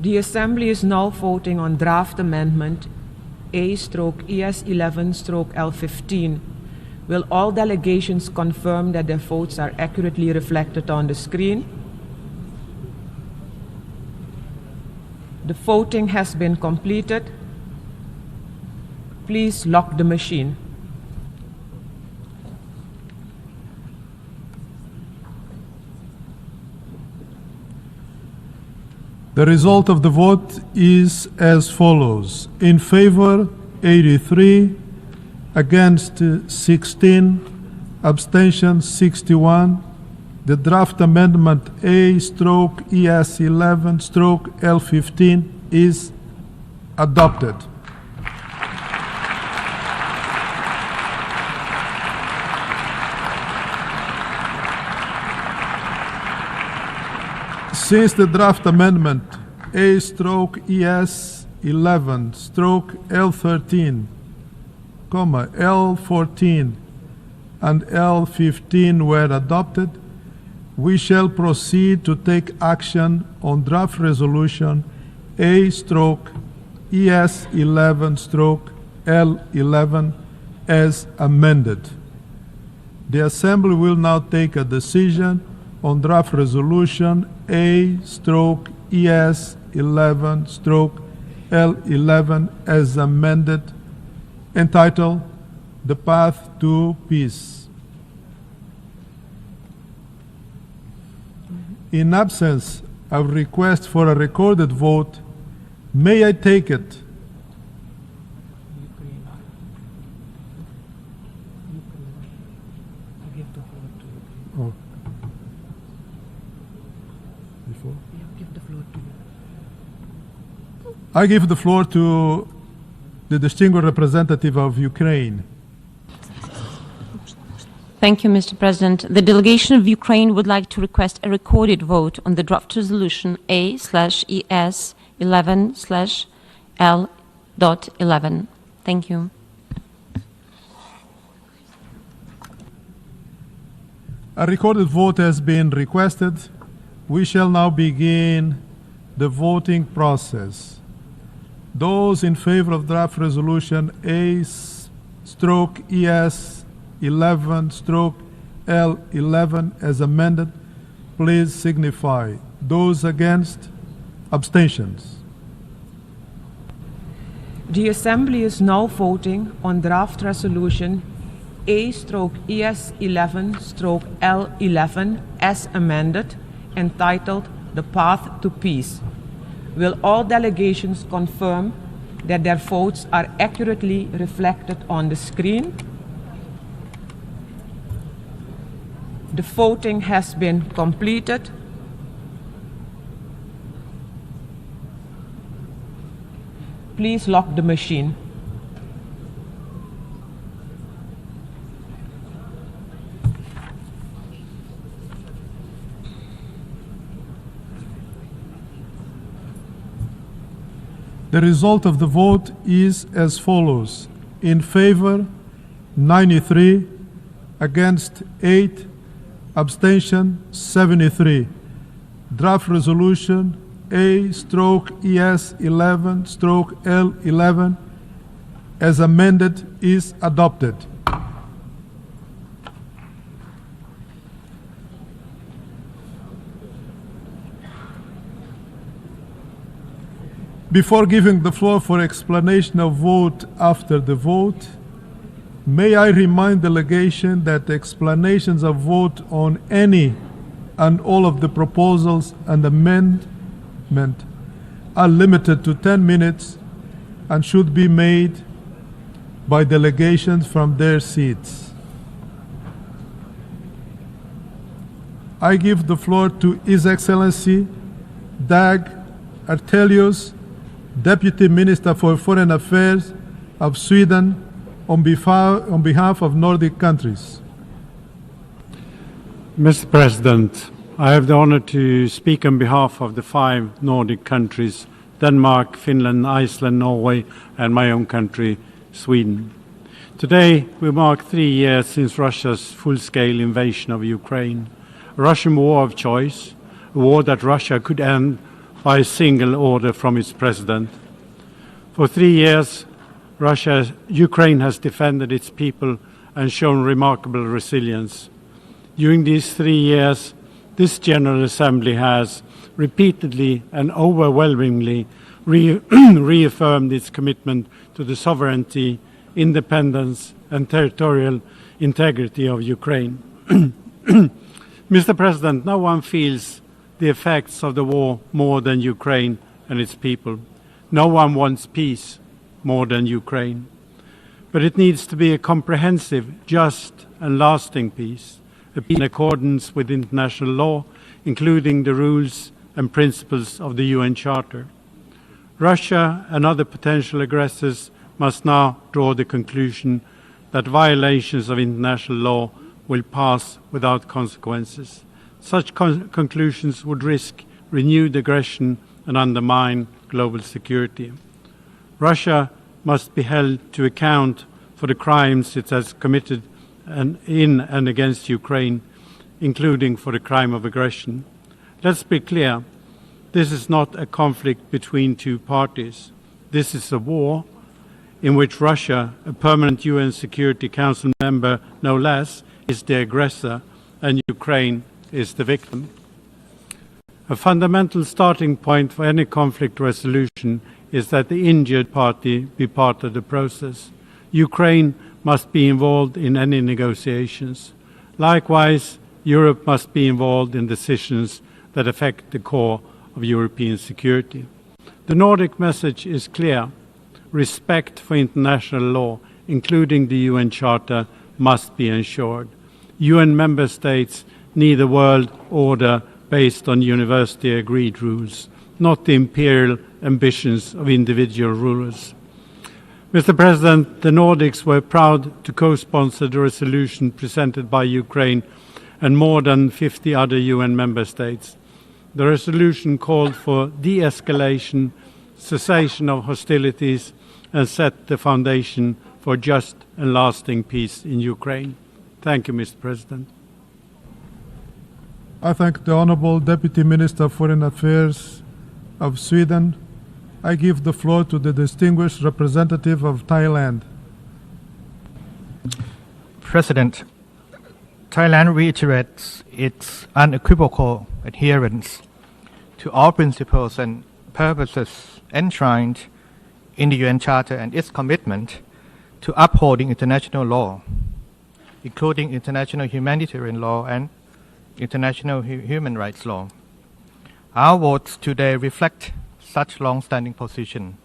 The Assembly is now voting on draft amendment A/ES11/L15. Will all delegations confirm that their votes are accurately reflected on the screen? The voting has been completed. Please lock the machine. The result of the vote is as follows. In favor, 83, against 16, abstention 61. The draft amendment A/ES11/L15 is adopted. Since the draft amendment A/ES11/L13, L14 and L15 were adopted, we shall proceed to take action on draft resolution A/ES11/L11 as amended. The Assembly will now take a decision on draft resolution A/ES11/L11 as amended, entitled The Path to Peace. In absence of request for a recorded vote, may I take it? Oh. I give the floor to the distinguished representative of Ukraine. Thank you, Mr. President. The delegation of Ukraine would like to request a recorded vote on the draft resolution A/ES11/L.11. Thank you. A recorded vote has been requested. We shall now begin the voting process. Those in favor of draft resolution A/ES11/L11 as amended, please signify. Those against, abstentions. The Assembly is now voting on draft resolution A/ES11/L11 as amended, entitled The Path to Peace. Will all delegations confirm that their votes are accurately reflected on the screen? The voting has been completed. Please lock the machine. The result of the vote is as follows. In favor, 93, against 8, abstention 73. Draft resolution A/ES11/L11 as amended is adopted. Before giving the floor for explanation of vote after the vote, may I remind the delegation that explanations of vote on any and all of the proposals and amendment are limited to 10 minutes and should be made by delegations from their seats. I give the floor to His Excellency Dag Artelius, Deputy Minister for Foreign Affairs of Sweden, on behalf of Nordic countries. Mr. President, I have the honor to speak on behalf of the 5 Nordic countries, Denmark, Finland, Iceland, Norway, and my own country, Sweden. Today, we mark 3 years since Russia's full-scale invasion of Ukraine, a Russian war of choice, a war that Russia could end by a single order from its president. For 3 years, Ukraine has defended its people and shown remarkable resilience. During these 3 years, this General Assembly has repeatedly and overwhelmingly reaffirmed its commitment to the sovereignty, independence, and territorial integrity of Ukraine. Mr. President, no one feels the effects of the war more than Ukraine and its people. No one wants peace more than Ukraine. But it needs to be a comprehensive, just, and lasting peace, a peace in accordance with international law, including the rules and principles of the UN Charter. Russia and other potential aggressors must now draw the conclusion that violations of international law will pass without consequences. Such conclusions would risk renewed aggression and undermine global security. Russia must be held to account for the crimes it has committed in and against Ukraine, including for the crime of aggression. Let's be clear, this is not a conflict between 2 parties. This is a war in which Russia, a permanent UN Security Council member no less, is the aggressor and Ukraine is the victim. A fundamental starting point for any conflict resolution is that the injured party be part of the process. Ukraine must be involved in any negotiations. Likewise, Europe must be involved in decisions that affect the core of European security. The Nordic message is clear. Respect for international law, including the UN Charter, must be ensured. UN member states need a world order based on university-agreed rules, not the imperial ambitions of individual rulers. Mr. President, the Nordics were proud to co-sponsor the resolution presented by Ukraine and more than 50 other UN member states. The resolution called for de-escalation, cessation of hostilities, and set the foundation for just and lasting peace in Ukraine. Thank you, Mr. President. I thank the Honourable Deputy Minister of Foreign Affairs of Sweden. I give the floor to the distinguished representative of Thailand. President, Thailand reiterates its unequivocal adherence to all principles and purposes enshrined in the UN Charter and its commitment to upholding international law, including international humanitarian law and international human rights law. Our votes today reflect such long-standing position.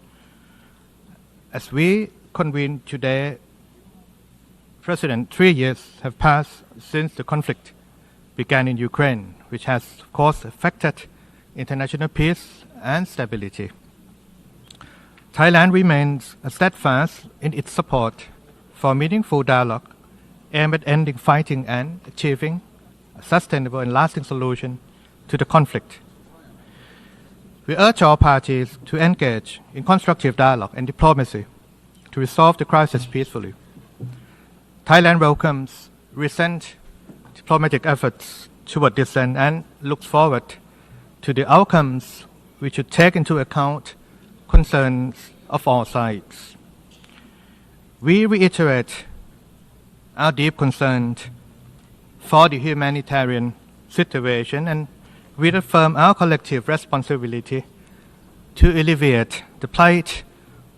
As we convene today, President, 3 years have passed since the conflict began in Ukraine, which has, of course, affected international peace and stability. Thailand remains steadfast in its support for meaningful dialogue aimed at ending fighting and achieving a sustainable and lasting solution to the conflict. We urge all parties to engage in constructive dialogue and diplomacy to resolve the crisis peacefully. Thailand welcomes recent diplomatic efforts toward this end and looks forward to the outcomes which should take into account concerns of all sides. We reiterate our deep concern for the humanitarian situation and we reaffirm our collective responsibility to alleviate the plight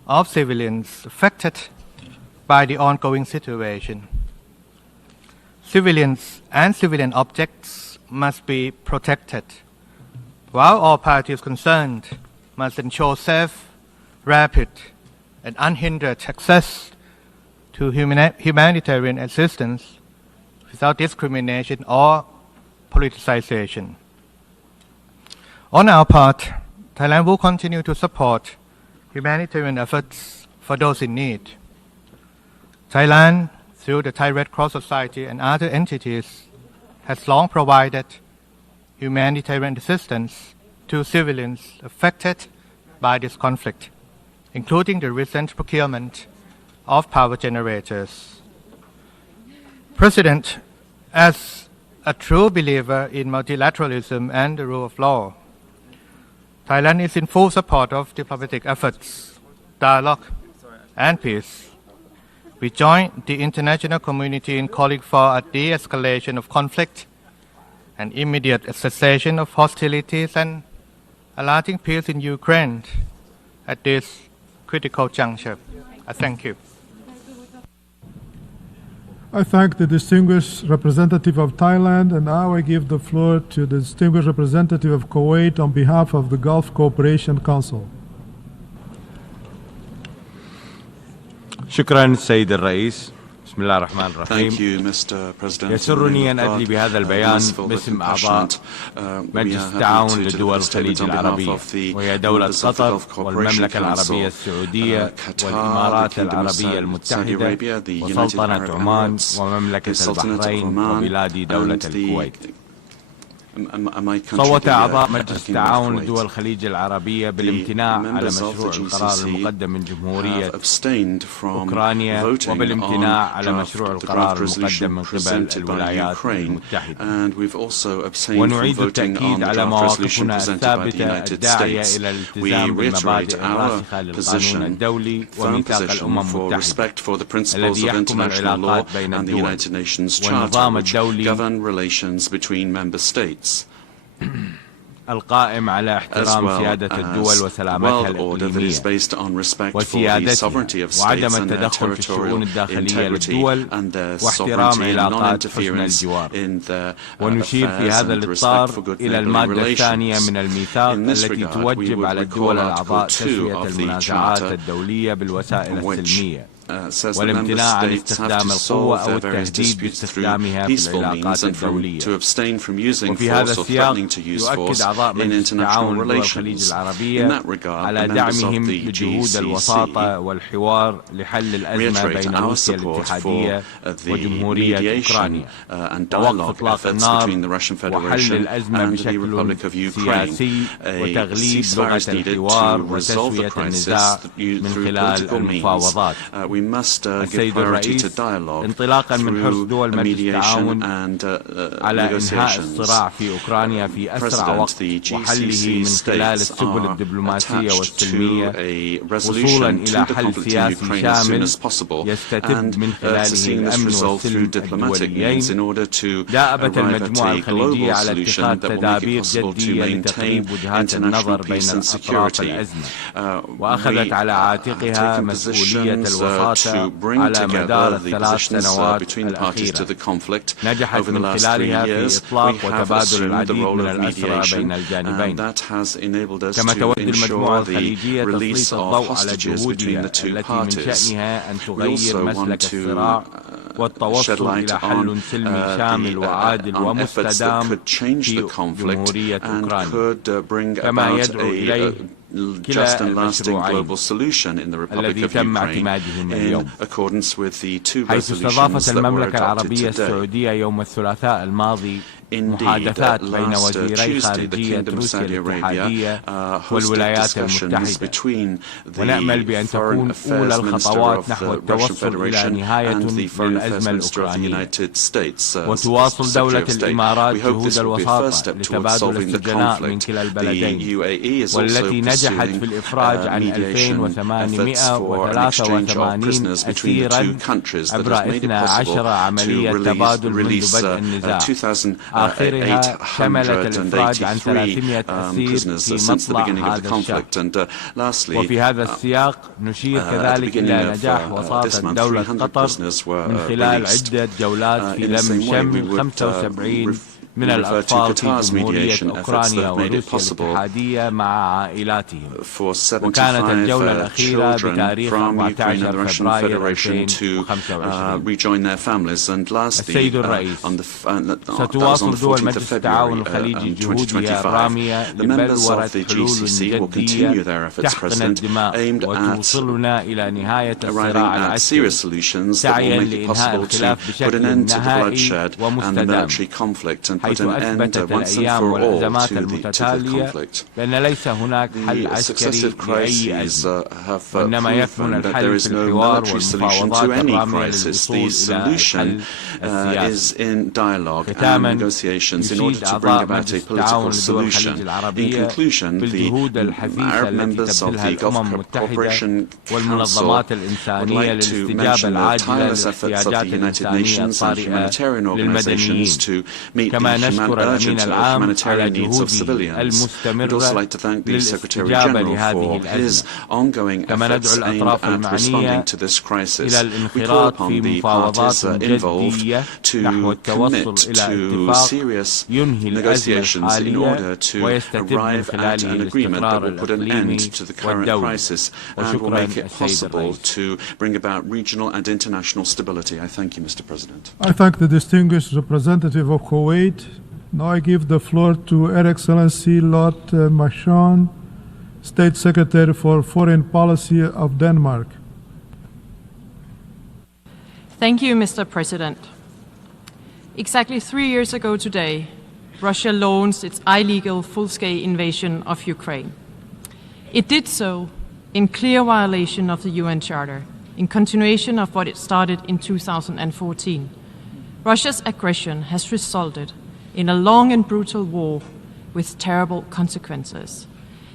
of civilians affected by the ongoing situation. Civilians and civilian objects must be protected, while all parties concerned must ensure safe, rapid, and unhindered access to humanitarian assistance without discrimination or politicization. On our part, Thailand will continue to support humanitarian efforts for those in need. Thailand, through the Thai Red Cross Society and other entities, has long provided humanitarian assistance to civilians affected by this conflict, including the recent procurement of power generators. President, as a true believer in multilateralism and the rule of law, Thailand is in full support of diplomatic efforts, dialogue, and peace. We join the international community in calling for a de-escalation of conflict, an immediate cessation of hostilities, and a lasting peace in Ukraine at this critical juncture. I thank you. I thank the distinguished representative of Thailand, and now I give the floor to the distinguished representative of Kuwait on behalf of the Gulf Cooperation Council. شكرا السيد الرئيس. بسم الله الرحمن الرحيم. Thank you, Mr. President. يسرني أن أدلي بهذا البيان باسم أعضاء مجلس التعاون لدول الخليج العربية وهي دولة قطر والمملكة العربية السعودية والإمارات العربية المتحدة وسلطنة عمان ومملكة البحرين وبلاد دولة الكويت. صوت أعضاء مجلس التعاون لدول الخليج العربية بالامتناع على مشروع القرار المقدم من جمهورية أوكرانيا وبالامتناع على مشروع القرار المقدم من قبل الولايات المتحدة. ونعيد التأكيد على مواقفنا الثابتة الداعية إلى الالتزام بالمبادئ الراسخة للقانون الدولي وميثاق الأمم المتحدة الذي يحكم العلاقات بين الدول والنظام الدولي القائم على احترام سيادة الدول وسلامتها الإقليمية وسيادتها وعدم التدخل في الشؤون الداخلية للدول واحترام علاقات حسن الجوار. ونشير في هذا الإطار إلى المادة الثانية من الميثاق التي توجب على الدول الأعضاء تسوية المنازعات الدولية بالوسائل السلمية والامتناع عن استخدام القوة أو التهديد باستخدامها في العلاقات الدولية. وفي هذا السياق يؤكد أعضاء مجلس التعاون لدول الخليج العربية على دعمهم لجهود الوساطة والحوار لحل الأزمة بين روسيا الاتحادية وجمهورية أوكرانيا ووقف إطلاق النار وحل الأزمة بشكل سياسي وتغليب لغة الحوار وتسوية النزاع من خلال المفاوضات. السيد الرئيس، انطلاقا من حرص دول مجلس التعاون على إنهاء الصراع في أوكرانيا في أسرع وقت وحله من خلال السبل الدبلوماسية والسلمية وصولا إلى حل سياسي شامل يستتب من خلاله الأمن والسلم الدوليين، دأبت المجموعة الخليجية على اتخاذ تدابير جدية لتقريب وجهات النظر بين أطراف الأزمة، وأخذت على عاتقها مسؤولية الوساطة على مدار الثلاث سنوات الأخيرة. نجحت من خلالها في إطلاق وتبادل العديد من الأسرى بين الجانبين. كما تود المجموعة الخليجية تسليط الضوء على جهودها التي من شأنها أن تغير مسلك الصراع والتوصل إلى حل سلمي شامل وعادل ومستدام في جمهورية أوكرانيا، كما يدعو إليه just and lasting global solution in the Republic of Ukraine in accordance with the two resolutions that were adopted today. Indeed, last Tuesday, the Kingdom of Saudi Arabia hosted discussions between the Foreign Affairs Minister of the Russian Federation and the Foreign Affairs Minister of the United States, Secretary of State. We hope this will be a first step towards solving the conflict. The UAE is also pursuing mediation efforts for an exchange of prisoners between the two countries that has made it possible to release 2,883 prisoners since the beginning of the conflict. And lastly, at the beginning of this month, 300 prisoners were released. In the same way, we would refer to Qatar's mediation efforts that made it possible for 75 children from Ukraine and the Russian Federation to rejoin their families. And lastly, that was on the 14th of February 2025, the members of the GCC will continue their efforts, President, aimed at arriving at serious solutions that will make it possible to put an end to the bloodshed and the military conflict, and put an end once and for all to the conflict. The successive crises have proven that there is no military solution to any crisis. The solution is in dialogue and negotiations in order to bring about a political solution. In conclusion, the Arab members of the Gulf Cooperation Council would like to mention the tireless efforts of the United Nations and humanitarian organizations to meet the urgent humanitarian needs of civilians. We'd also like to thank the Secretary General for his ongoing efforts aimed at responding to this crisis. We call upon the parties involved to commit to serious negotiations in order to arrive at an agreement that will put an end to the current crisis and will make it possible to bring about regional and international stability. I thank you, Mr. President. I thank the distinguished representative of Kuwait. Now I give the floor to Her Excellency Lord Machon, State Secretary for Foreign Policy of Denmark. Thank you, Mr. President. Exactly 3 years ago today, Russia launched its illegal full-scale invasion of Ukraine. It did so in clear violation of the UN Charter, in continuation of what it started in 2014. Russia's aggression has resulted in a long and brutal war with terrible consequences.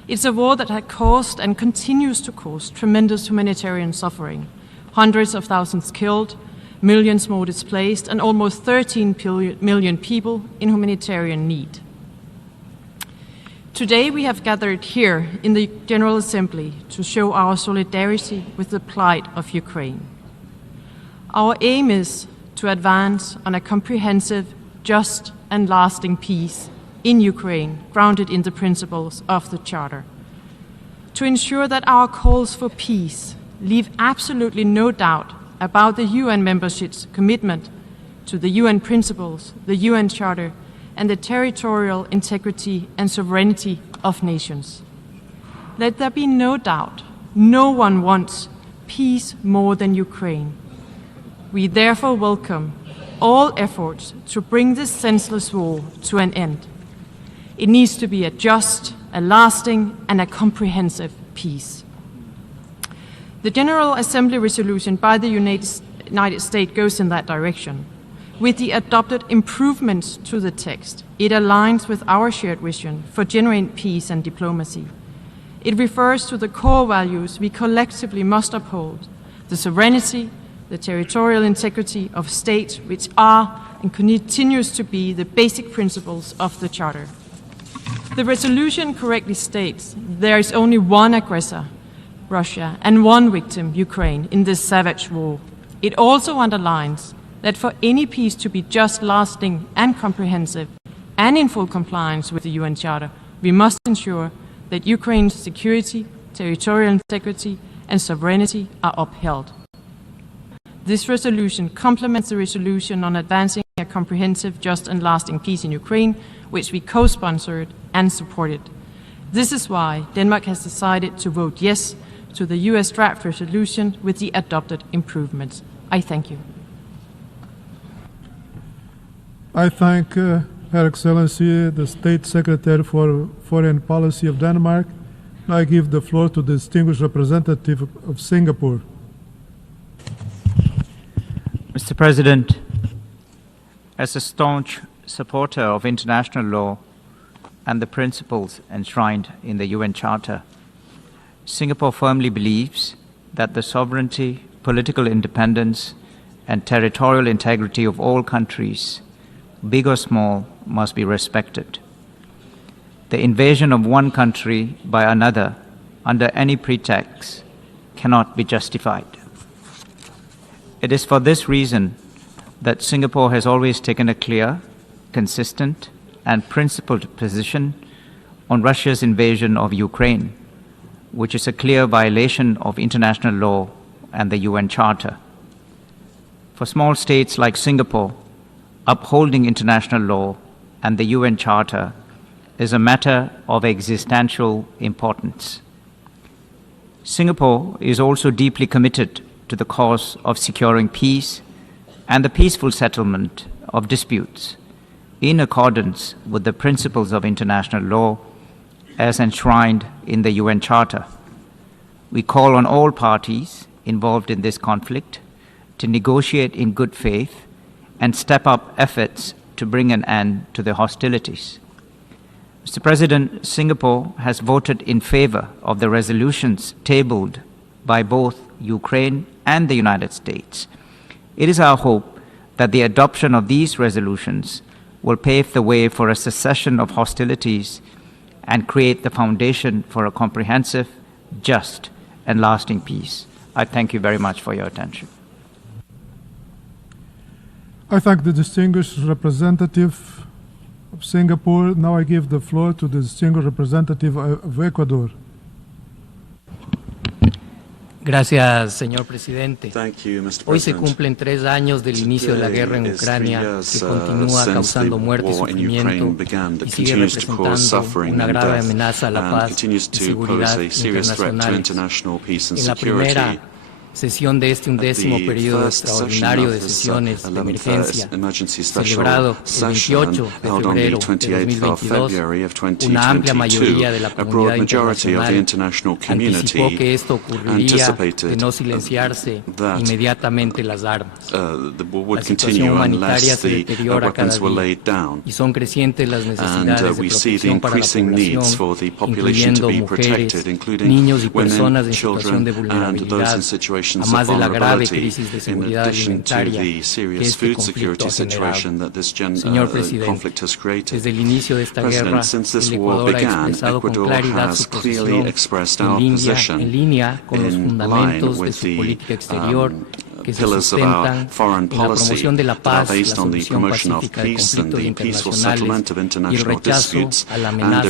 It's a war that has caused and continues to cause tremendous humanitarian suffering, hundreds of thousands killed, millions more displaced, and almost 13 million people in humanitarian need. Today we have gathered here in the General Assembly to show our solidarity with the plight of Ukraine. Our aim is to advance on a comprehensive, just and lasting peace in Ukraine, grounded in the principles of the Charter. To ensure that our calls for peace leave absolutely no doubt about the UN membership's commitment to the UN principles, the UN Charter, and the territorial integrity and sovereignty of nations. Let there be no doubt, no one wants peace more than Ukraine. We therefore welcome all efforts to bring this senseless war to an end. It needs to be a just, a lasting, and a comprehensive peace. The General Assembly resolution by the United States goes in that direction. With the adopted improvements to the text, it aligns with our shared vision for genuine peace and diplomacy. It refers to the core values we collectively must uphold: the sovereignty, the territorial integrity of states, which are and continues to be the basic principles of the Charter. The resolution correctly states there is only one aggressor, Russia, and one victim, Ukraine, in this savage war. It also underlines that for any peace to be just, lasting, and comprehensive, and in full compliance with the UN Charter, we must ensure that Ukraine's security, territorial integrity, and sovereignty are upheld. This resolution complements the resolution on advancing a comprehensive, just, and lasting peace in Ukraine, which we co-sponsored and supported. This is why Denmark has decided to vote yes to the US draft resolution with the adopted improvements. I thank you. I thank Her Excellency, the State Secretary for Foreign Policy of Denmark. Now I give the floor to the distinguished representative of Singapore. Mr. President, as a staunch supporter of international law and the principles enshrined in the UN Charter, Singapore firmly believes that the sovereignty, political independence, and territorial integrity of all countries, big or small, must be respected. The invasion of one country by another under any pretext cannot be justified. It is for this reason that Singapore has always taken a clear, consistent, and principled position on Russia's invasion of Ukraine, which is a clear violation of international law and the UN Charter. For small states like Singapore, upholding international law and the UN Charter is a matter of existential importance. Singapore is also deeply committed to the cause of securing peace and the peaceful settlement of disputes in accordance with the principles of international law as enshrined in the UN Charter. We call on all parties involved in this conflict to negotiate in good faith and step up efforts to bring an end to the hostilities. Mr. President, Singapore has voted in favor of the resolutions tabled by both Ukraine and the United States. It is our hope that the adoption of these resolutions will pave the way for a cessation of hostilities and create the foundation for a comprehensive, just, and lasting peace. I thank you very much for your attention. I thank the distinguished representative of Singapore. Now I give the floor to the distinguished representative of Ecuador. Gracias, señor presidente. Thank you, Mr. Hoy se President. cumplen 3 años del inicio de la guerra en Ucrania, que continúa causando muerte y sufrimiento y sigue representando una grave amenaza a la paz y seguridad internacionales. En la primera sesión de este 11º periodo extraordinario de sesiones de emergencia, celebrado el 28 de febrero de 2022, una amplia mayoría de la comunidad internacional anticipó que esto ocurriría de no silenciarse inmediatamente las armas. La situación humanitaria se deteriora cada día y son crecientes las necesidades de protección para la población, incluyendo mujeres, niños y personas en situación de vulnerabilidad, a más de la grave crisis de seguridad alimentaria que este conflicto ha generado. Señor Presidente, desde el inicio de esta guerra, el Ecuador ha expresado con claridad su posición en línea con los fundamentos de su política exterior, que se sustentan en la promoción de la paz, la solución pacífica de conflictos internacionales y el rechazo a la amenaza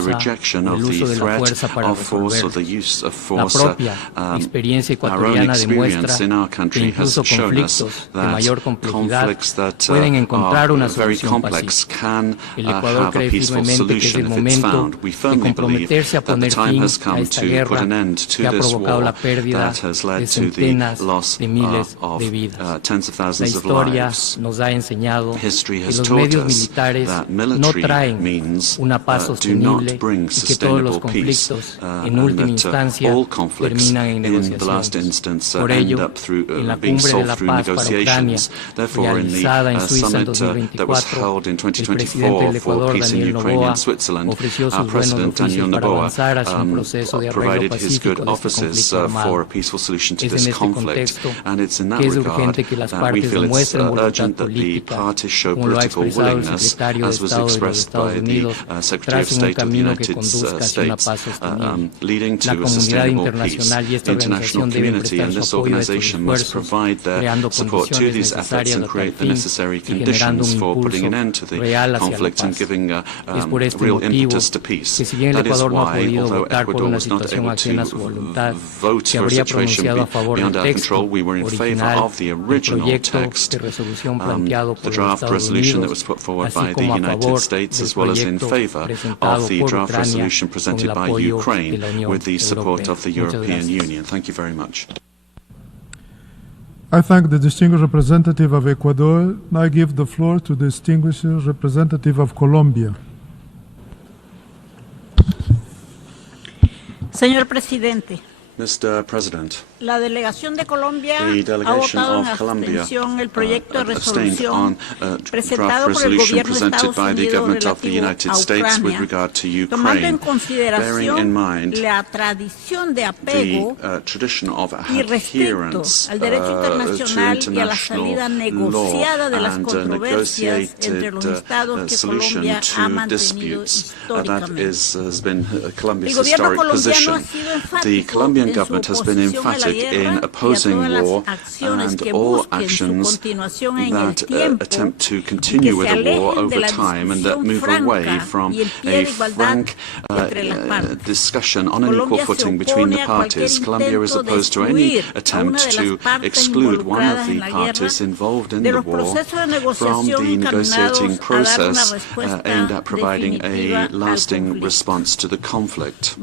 del uso de la fuerza para resolverlos. La propia experiencia ecuatoriana demuestra que incluso conflictos de mayor complejidad pueden encontrar una solución pacífica. El Ecuador cree firmemente que es el momento de comprometerse a poner fin a esta guerra que ha provocado la pérdida de centenas de miles de vidas. La historia nos ha enseñado que los medios militares no traen una paz sostenible y que todos los conflictos, en última instancia, terminan en negociaciones. Por ello, en la Cumbre de la Paz para Ucrania, realizada en Suiza en 2024, el presidente del Ecuador, Daniel Noboa, ofreció sus buenos oficios para avanzar hacia un proceso de arreglo pacífico de este conflicto armado. Es en este contexto que es urgente que las partes demuestren voluntad política, como lo ha expresado el secretario de Estado de los Estados Unidos, tracen un camino que conduzca hacia una paz sostenible. La comunidad internacional y esta organización deben prestar su apoyo a estos esfuerzos, creando condiciones necesarias a tal fin y generando un impulso real hacia la paz. Es por este motivo que si bien el Ecuador no ha podido votar por una situación ajena a su voluntad, se habría pronunciado a favor del texto original of the original text, the draft resolution that was put forward by the United States, as well as in favour of the draft resolution presented by Ukraine with the support of the European Union. Thank you very much. I thank the distinguished representative of Ecuador. Now I give the floor to the distinguished representative of Colombia. Señor presidente, Mr. President, la delegación de Colombia the delegation of Colombia abstained on a draft resolution presented by the government of the United States with regard to Ukraine, bearing in mind the tradition of adherence to international law and a negotiated solution to disputes. That has been Colombia's historic position. The Colombian government has been emphatic in opposing war and all actions that attempt to continue with a war over time and that move away from a frank discussion on an equal footing between the parties. Colombia is opposed to any attempt to exclude one of the parties involved in the war from the negotiating process aimed at providing a lasting response to the conflict.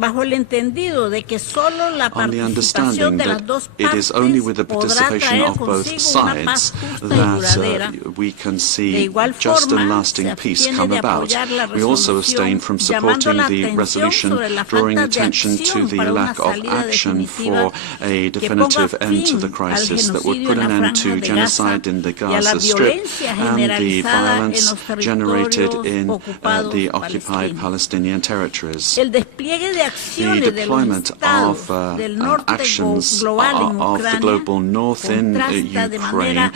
On the understanding that it is only with the participation of both sides that we can see just and lasting peace come about. We also abstain from supporting the resolution, drawing attention to the lack of action for a definitive end to the crisis that would put an end to genocide in the Gaza Strip and the violence generated in the occupied Palestinian territories. The deployment of actions of the global north in Ukraine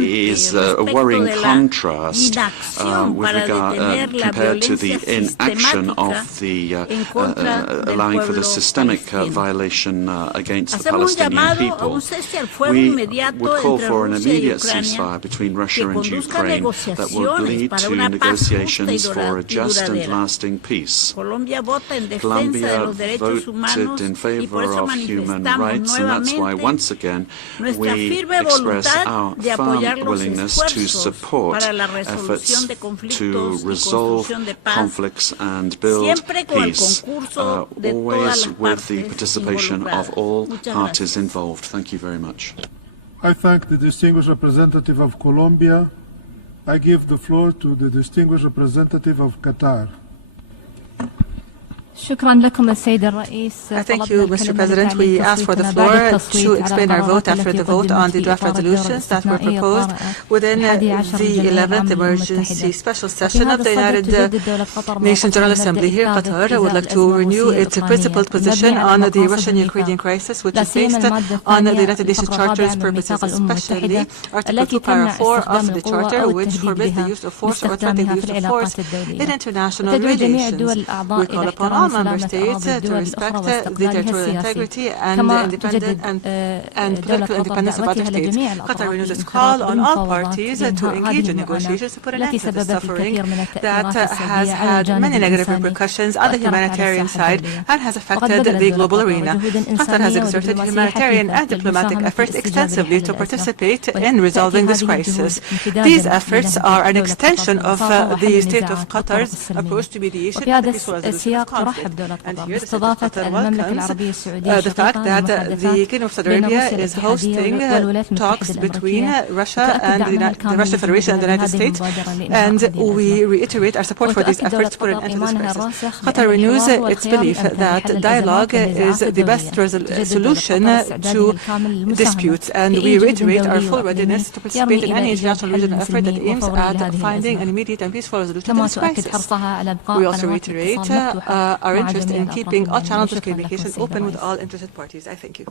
is a worrying contrast with regard compared to the inaction of the allowing for the systemic violation against the Palestinian people. We would call for an immediate ceasefire between Russia and Ukraine that would lead to negotiations for a just and lasting peace. Colombia voted in favor of human rights, and that's why once again we express our firm willingness to support efforts to resolve conflicts and build peace, always with the participation of all parties involved. Thank you very much. I thank the distinguished representative of Colombia. I give the floor to the distinguished representative of Qatar. Thank you, Mr. President. We ask for the floor to explain our vote after the vote on the draft resolutions that were proposed within the 11th emergency special session of the United Nations General Assembly here in Qatar. I would like to renew its principled position on the Russian-Ukrainian crisis, which is based on the United Nations Charter's purposes, especially Article 2, Paragraph 4 of the Charter, which forbids the use of force or threatening the use of force in international relations. We call upon all member states to respect the territorial integrity and political independence of other states. Qatar renews its call on all parties to engage in negotiations to put an end to the suffering that has had many negative repercussions on the humanitarian side and has affected the global arena. Qatar has exerted humanitarian and diplomatic efforts extensively to participate in resolving this crisis. These efforts are an extension of the state of Qatar's approach to mediation and the peaceful resolution of conflict. And here the state of Qatar welcomes the fact that the Kingdom of Saudi Arabia is hosting talks between Russia and the Russian Federation and the United States, and we reiterate our support for these efforts to put an end to this crisis. Qatar renews its belief that dialogue is the best solution to disputes, and we reiterate our full readiness to participate in any international regional effort that aims at finding an immediate and peaceful resolution to this crisis. We also reiterate our interest in keeping all channels of communication open with all interested parties. I thank you.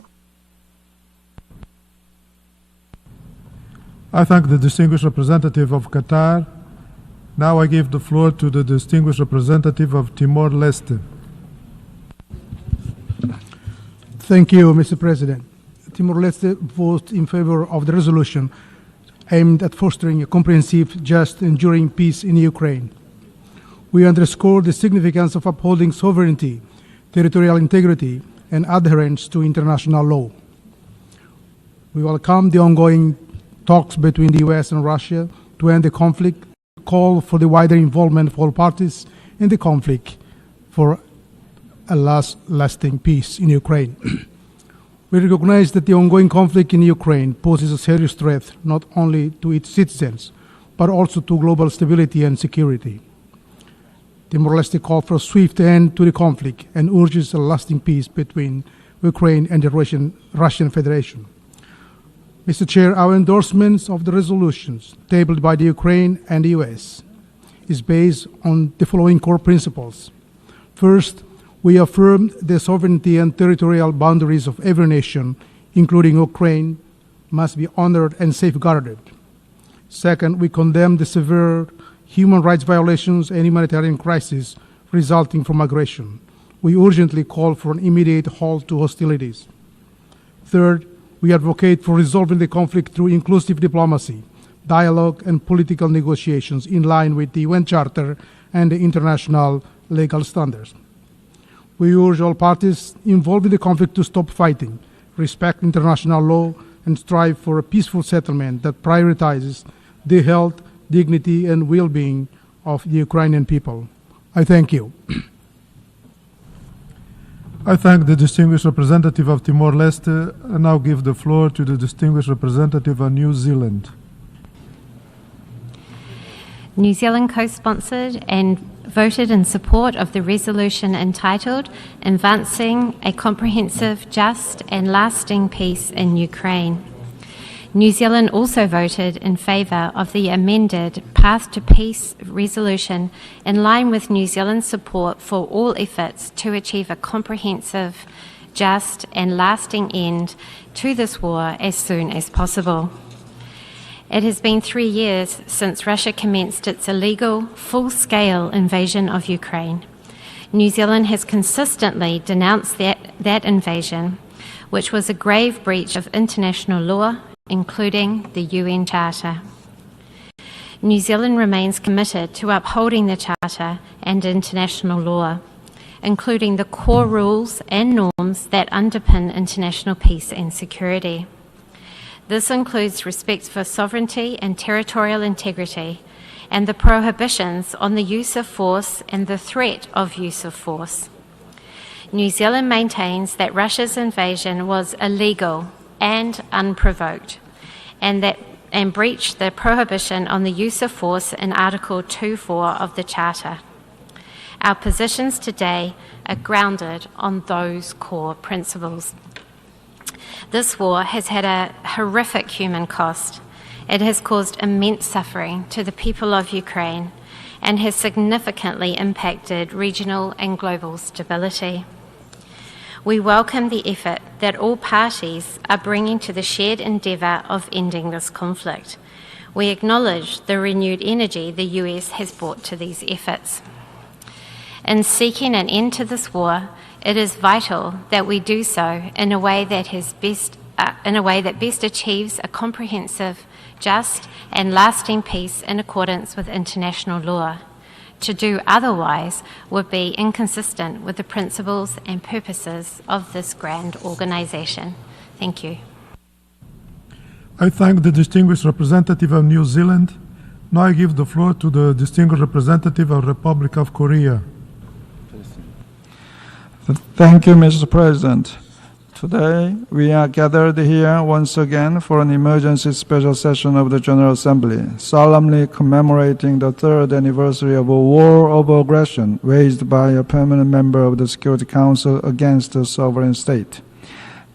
I thank the distinguished representative of Qatar. Now I give the floor to the distinguished representative of Timor-Leste. Thank you, Mr. President. Timor-Leste votes in favor of the resolution aimed at fostering a comprehensive, just, and enduring peace in Ukraine. We underscore the significance of upholding sovereignty, territorial integrity, and adherence to international law. We welcome the ongoing talks between the U.S. and Russia to end the conflict, call for the wider involvement of all parties in the conflict for a lasting peace in Ukraine. We recognize that the ongoing conflict in Ukraine poses a serious threat not only to its citizens, but also to global stability and security. Timor-Leste calls for a swift end to the conflict and urges a lasting peace between Ukraine and the Russian Federation. Mr. Chair, our endorsements of the resolutions tabled by the Ukraine and the US is based on the following core principles. First, we affirm the sovereignty and territorial boundaries of every nation, including Ukraine, must be honored and safeguarded. Second, we condemn the severe human rights violations and humanitarian crisis resulting from aggression. We urgently call for an immediate halt to hostilities. Third, we advocate for resolving the conflict through inclusive diplomacy, dialogue, and political negotiations in line with the UN Charter and the international legal standards. We urge all parties involved in the conflict to stop fighting, respect international law, and strive for a peaceful settlement that prioritizes the health, dignity, and well-being of the Ukrainian people. I thank you. I thank the distinguished representative of Timor-Leste and now give the floor to the distinguished representative of New Zealand. New Zealand co-sponsored and voted in support of the resolution entitled Advancing a Comprehensive, Just and Lasting Peace in Ukraine. New Zealand also voted in favour of the amended Path to Peace resolution in line with New Zealand's support for all efforts to achieve a comprehensive, just and lasting end to this war as soon as possible. It has been 3 years since Russia commenced its illegal, full-scale invasion of Ukraine. New Zealand has consistently denounced that invasion, which was a grave breach of international law, including the UN Charter. New Zealand remains committed to upholding the Charter and international law, including the core rules and norms that underpin international peace and security. This includes respect for sovereignty and territorial integrity, and the prohibitions on the use of force and the threat of use of force. New Zealand maintains that Russia's invasion was illegal and unprovoked, and breached the prohibition on the use of force in Article 2.4 of the Charter. Our positions today are grounded on those core principles. This war has had a horrific human cost. It has caused immense suffering to the people of Ukraine and has significantly impacted regional and global stability. We welcome the effort that all parties are bringing to the shared endeavour of ending this conflict. We acknowledge the renewed energy the US has brought to these efforts. In seeking an end to this war, it is vital that we do so in a way that best achieves a comprehensive, just and lasting peace in accordance with international law. To do otherwise would be inconsistent with the principles and purposes of this grand organisation. Thank you. I thank the distinguished representative of New Zealand. Now I give the floor to the distinguished representative of the Republic of Korea. Thank you, Mr. President. Today, we are gathered here once again for an emergency special session of the General Assembly, solemnly commemorating the 3rd anniversary of a war of aggression waged by a permanent member of the Security Council against a sovereign state.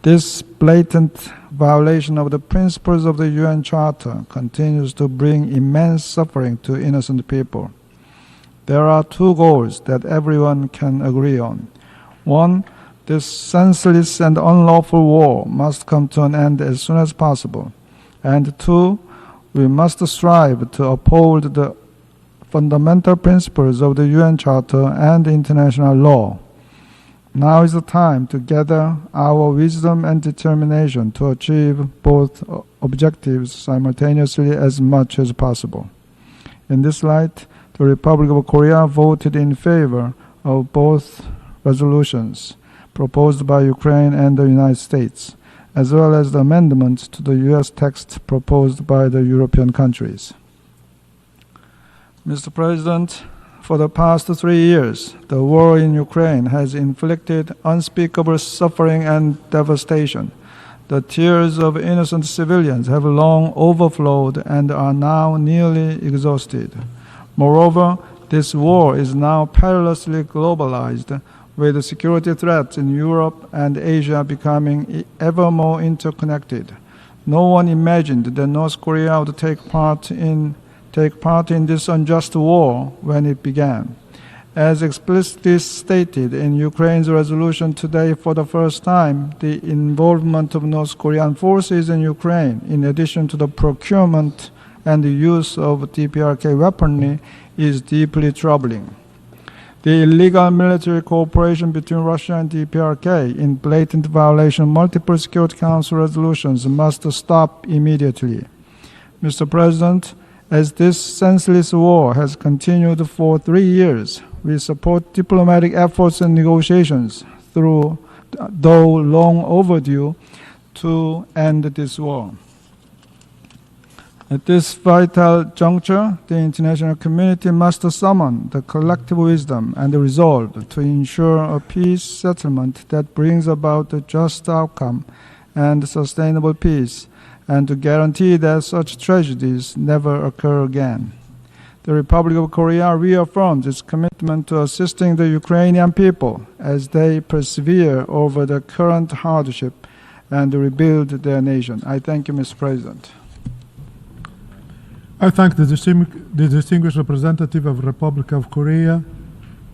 This blatant violation of the principles of the UN Charter continues to bring immense suffering to innocent people. There are two goals that everyone can agree on. One, this senseless and unlawful war must come to an end as soon as possible. And two, we must strive to uphold the fundamental principles of the UN Charter and international law. Now is the time to gather our wisdom and determination to achieve both objectives simultaneously as much as possible. In this light, the Republic of Korea voted in favor of both resolutions proposed by Ukraine and the United States, as well as the amendments to the U.S. text proposed by the European countries. Mr. President, for the past 3 years, the war in Ukraine has inflicted unspeakable suffering and devastation. The tears of innocent civilians have long overflowed and are now nearly exhausted. Moreover, this war is now perilously globalized, with security threats in Europe and Asia becoming ever more interconnected. No one imagined that North Korea would take part in this unjust war when it began. As explicitly stated in Ukraine's resolution today for the first time, the involvement of North Korean forces in Ukraine, in addition to the procurement and the use of DPRK weaponry, is deeply troubling. The illegal military cooperation between Russia and DPRK in blatant violation of multiple Security Council resolutions must stop immediately. Mr. President, as this senseless war has continued for 3 years, we support diplomatic efforts and negotiations, though long overdue, to end this war. At this vital juncture, the international community must summon the collective wisdom and the resolve to ensure a peace settlement that brings about a just outcome and sustainable peace, and to guarantee that such tragedies never occur again. The Republic of Korea reaffirms its commitment to assisting the Ukrainian people as they persevere over the current hardship and rebuild their nation. I thank you, Mr. President. I thank the distinguished representative of the Republic of Korea.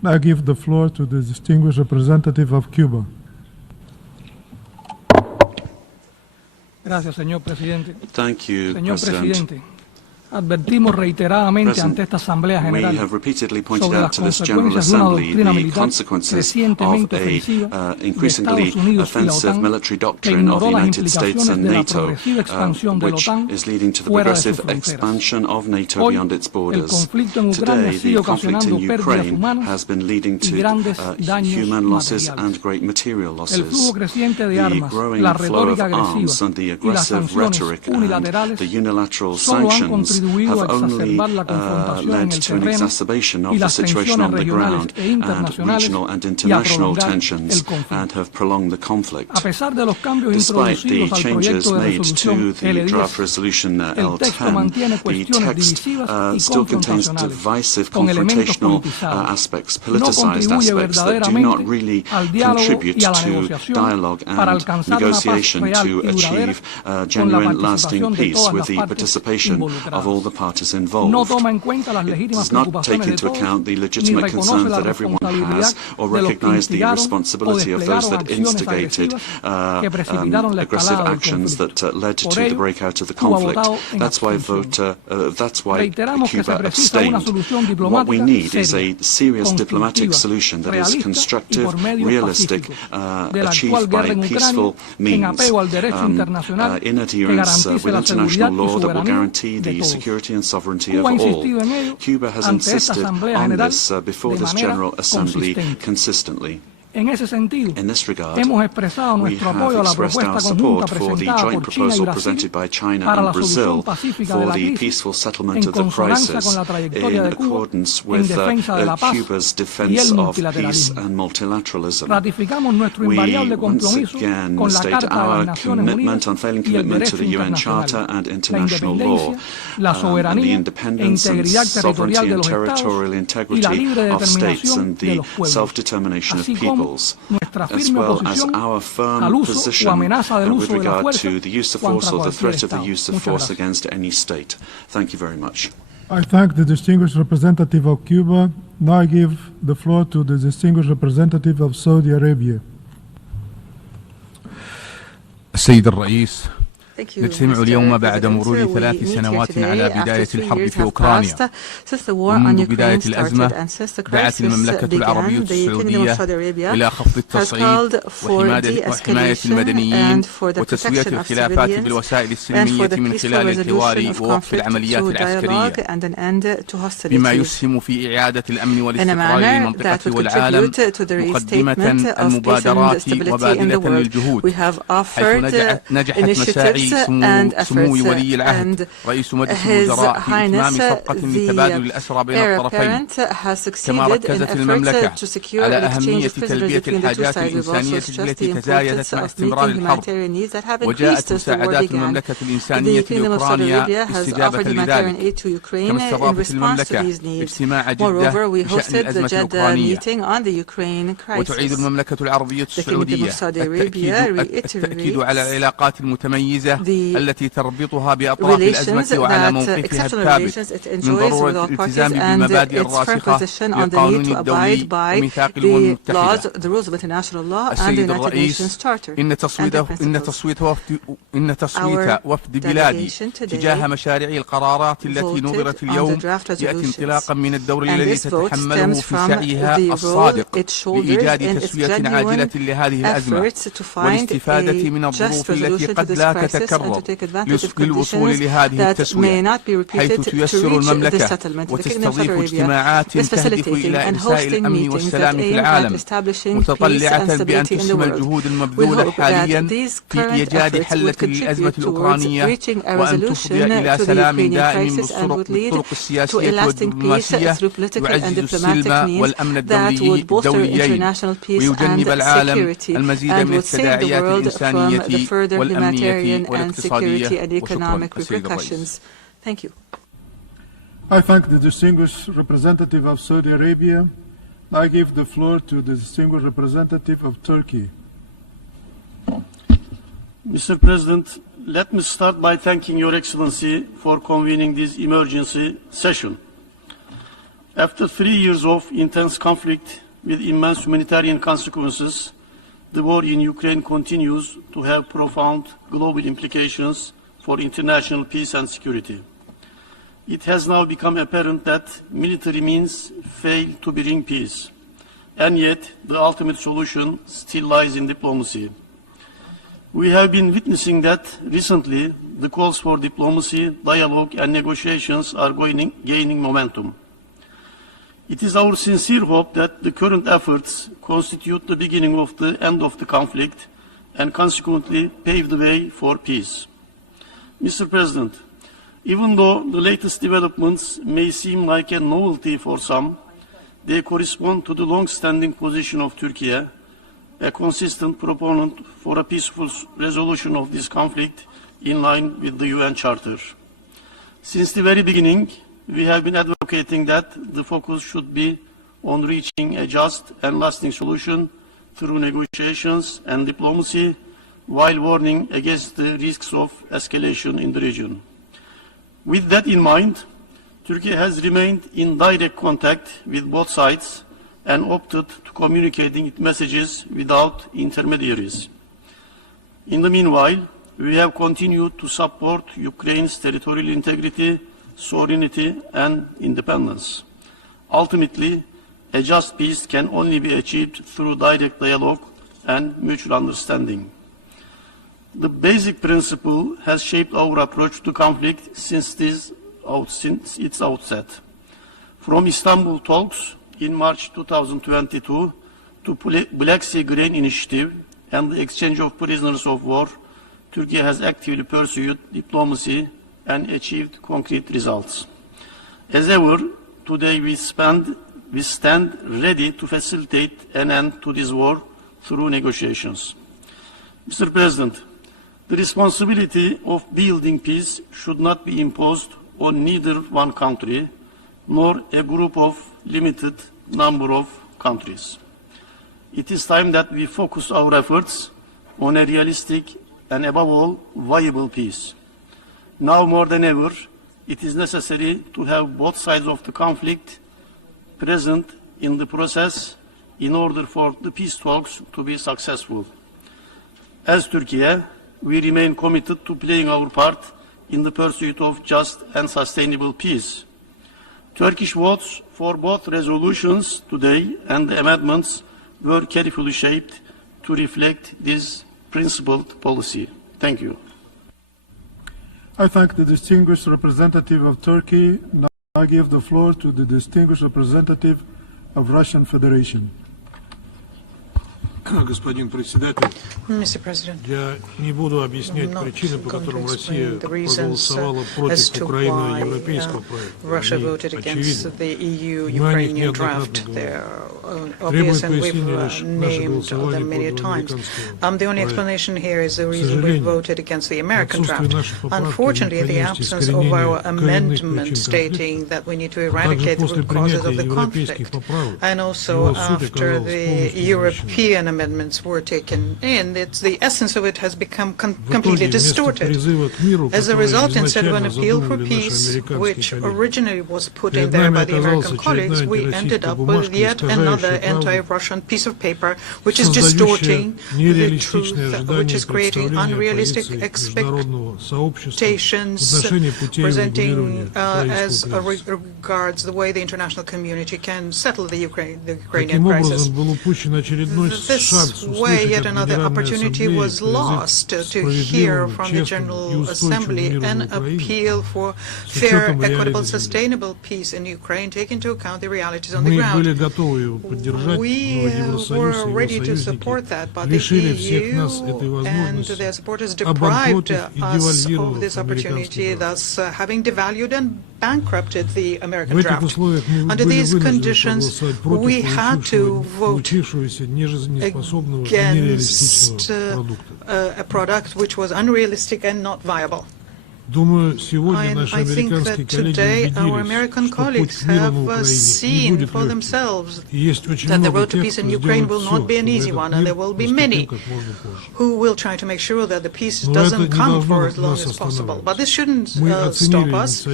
I give the floor to the distinguished representative of Cuba. Gracias, señor presidente. Thank you, Señor President. presidente, advertimos reiteradamente ante esta Asamblea General We have repeatedly pointed sobre out las to this General consecuencias de una Assembly doctrina the militar consequences of crecientemente ofensiva a de increasingly Estados Unidos y la offensive OTAN military que doctrine of the ignoró las United States implicaciones and de la NATO, progresiva expansión de la which OTAN is leading to the fuera de sus progressive fronteras. expansion of NATO Hoy, beyond its el borders. conflicto en Ucrania Today, sigue the conflict in ocasionando pérdidas Ukraine humanas has been leading y to grandes daños human losses materiales. and great material El losses. flujo creciente de The armas, growing la flow of retórica arms agresiva and the y las aggressive sanciones rhetoric and unilaterales the unilateral solo han sanctions contribuido a have only exacerbar la confrontación en led el to an terreno exacerbation y of the las situation tensiones on the regionales ground e and internacionales regional and y a international prolongar tensions el conflicto. and have prolonged the conflict. A pesar de los cambios Despite the introducidos al changes proyecto de made resolución to the draft L10, resolution el texto L10, mantiene the cuestiones text divisivas y still contains confrontacionales divisive, con elementos confrontational politizados. aspects, No politicized contribuye aspects that do not really verdaderamente al diálogo contribute y a la to negociación dialogue para and alcanzar una paz negotiation real to y duradera achieve con la genuine, lasting participación de peace todas with las the partes participation of involucradas. all the parties No involved. toma en cuenta las It legítimas does not take preocupaciones de into todos, account the ni legitimate reconoce concerns la that everyone responsabilidad has or de los que recognize the instigaron o responsibility of those desplegaron that acciones instigated agresivas que precipitaron la aggressive escalada del actions conflicto. that led Por to the ello, breakout of the Cuba ha conflict. votado en That's why Reiteramos que se Cuba precisa una abstained. solución What we diplomática need is seria, a serious diplomatic constructiva, solution that is realista y constructive, por medios realistic, pacíficos de la actual achieved guerra by en peaceful Ucrania en means, apego al derecho internacional in que adherence garantice with la international seguridad y law that will soberanía guarantee de the todos. security and sovereignty Cuba ha of all. insistido en ello Cuba has ante esta insisted Asamblea on General this before de this manera General Assembly consistente. consistently. En ese sentido, In this regard, hemos expresado we nuestro have apoyo a la expressed propuesta our conjunta support for the presentada joint por China y proposal Brasil presented by China para and la solución Brazil pacífica de for la the crisis peaceful settlement en of the consonancia crisis con la trayectoria in de Cuba accordance en with defensa de la paz Cuba's y defense el of peace multilateralismo. and multilateralism. Ratificamos nuestro We invariable once compromiso again con la state Carta de our las Naciones commitment, Unidas unfailing y el commitment to derecho the UN internacional, Charter and la international law, independencia, la and the soberanía e independence and integridad territorial sovereignty de and los territorial estados y integrity la libre of states determinación and de the los pueblos, self-determination of así como peoples, nuestra as firme well as oposición our al firm uso o position amenaza del with uso de la regard fuerza to the use of contra force or the cualquier threat of the Estado. use of Muchas force gracias. against any state. Thank you very much. I thank the distinguished representative of Cuba. Now I give the floor to the distinguished representative of Saudi Arabia. السيد الرئيس نجتمع اليوم بعد مرور 3 سنوات على بداية الحرب في أوكرانيا. ومنذ بداية الأزمة دعت المملكة العربية السعودية إلى خفض التصعيد وحماية المدنيين وتسوية الخلافات بالوسائل السلمية من خلال الحوار ووقف العمليات العسكرية، بما يسهم في إعادة الأمن والاستقرار للمنطقة والعالم، مقدمة المبادرات وبادلة للجهود، حيث نجحت مساعي سمو ولي العهد رئيس مجلس الوزراء في إتمام صفقة لتبادل الأسرى بين الطرفين. كما ركزت المملكة على أهمية تلبية الحاجات الإنسانية التي تزايدت مع استمرار الحرب، وجاءت مساعدات المملكة الإنسانية لأوكرانيا استجابة لذلك. كما استضافت المملكة اجتماع جدة بشأن الأزمة الأوكرانية. وتعيد المملكة العربية السعودية التأكيد على العلاقات المتميزة التي تربطها بأطراف الأزمة وعلى موقفها الثابت من ضرورة الالتزام بالمبادئ الراسخة للقانون الدولي وميثاق الأمم المتحدة. السيد الرئيس، إن تصويت وفد بلادي تجاه مشاريع القرارات التي نظرت اليوم يأتي انطلاقا من الدور الذي تتحمله في سعيها الصادق لإيجاد تسوية عاجلة لهذه الأزمة والاستفادة من الظروف التي قد لا تتكرر للوصول لهذه التسوية، حيث تيسر المملكة وتستضيف اجتماعات تهدف إلى إنشاء الأمن والسلام في العالم، متطلعة بأن تسهم الجهود المبذولة حاليا في إيجاد حل للأزمة الأوكرانية وأن تفضي إلى سلام دائم بالطرق السياسية والدبلوماسية يعزز السلم والأمن الدوليين ويجنب العالم المزيد من التداعيات الإنسانية والأمنية والاقتصادية. Thank you. I thank the distinguished representative of Saudi Arabia. I give the floor to the distinguished representative of Turkey. Mr. President, let me start by thanking Your Excellency for convening this emergency session. After 3 years of intense conflict with immense humanitarian consequences, the war in Ukraine continues to have profound global implications for international peace and security. It has now become apparent that military means fail to bring peace, and yet the ultimate solution still lies in diplomacy. We have been witnessing that recently the calls for diplomacy, dialogue and negotiations are gaining momentum. It is our sincere hope that the current efforts constitute the beginning of the end of the conflict and consequently pave the way for peace. Mr. President, even though the latest developments may seem like a novelty for some, they correspond to the long-standing position of Turkey, a consistent proponent for a peaceful resolution of this conflict in line with the UN Charter. Since the very beginning, we have been advocating that the focus should be on reaching a just and lasting solution through negotiations and diplomacy, while warning against the risks of escalation in the region. With that in mind, Turkey has remained in direct contact with both sides and opted to communicating its messages without intermediaries. In the meanwhile, we have continued to support Ukraine's territorial integrity, sovereignty and independence. Ultimately, a just peace can only be achieved through direct dialogue and mutual understanding. The basic principle has shaped our approach to conflict since its outset. From Istanbul talks in March 2022 to Black Sea Grain Initiative and the exchange of prisoners of war, Turkey has actively pursued diplomacy and achieved concrete results. As ever, today we stand ready to facilitate an end to this war through negotiations. Mr. President, the responsibility of building peace should not be imposed on neither one country nor a group of limited number of countries. It is time that we focus our efforts on a realistic and above all viable peace. Now more than ever, it is necessary to have both sides of the conflict present in the process in order for the peace talks to be successful. As Turkey, we remain committed to playing our part in the pursuit of just and sustainable peace. Turkish votes for both resolutions today and the amendments were carefully shaped to reflect this principled policy. Thank you. I thank the distinguished representative of Turkey. Now I give the floor to the distinguished representative of Russian Federation. Господин председатель, Mr. President, я не буду объяснять причины, по которым Россия проголосовала против Украины европейского проекта. Они очевидны. Мы о них неоднократно говорили. Требует пояснения наше голосование по американскому The only explanation here is the reason we voted against the American draft. Unfortunately, the absence of our amendment stating that we need to eradicate the root causes of the conflict, and also after the European amendments were taken in, the essence of it has become completely distorted. As a result, instead of an appeal for peace, which originally was put in there by the American colleagues, we ended up with yet another anti-Russian piece of paper, which is distorting the truth, which is creating unrealistic expectations, presenting as regards the way the international community can settle the Ukrainian crisis. This way, yet another opportunity was lost to hear from the General Assembly an appeal for fair, equitable, sustainable peace in Ukraine, taking into account the realities on the ground. We were ready to support that, but the EU and their supporters deprived us of this opportunity, thus having devalued and bankrupted the American draft. Under these conditions, we had to vote against a product which was unrealistic and not viable. I think that today our American colleagues have seen for themselves that the road to peace in Ukraine will not be an easy one, and there will be many who will try to make sure that the peace doesn't come for as long as possible. But this shouldn't stop us.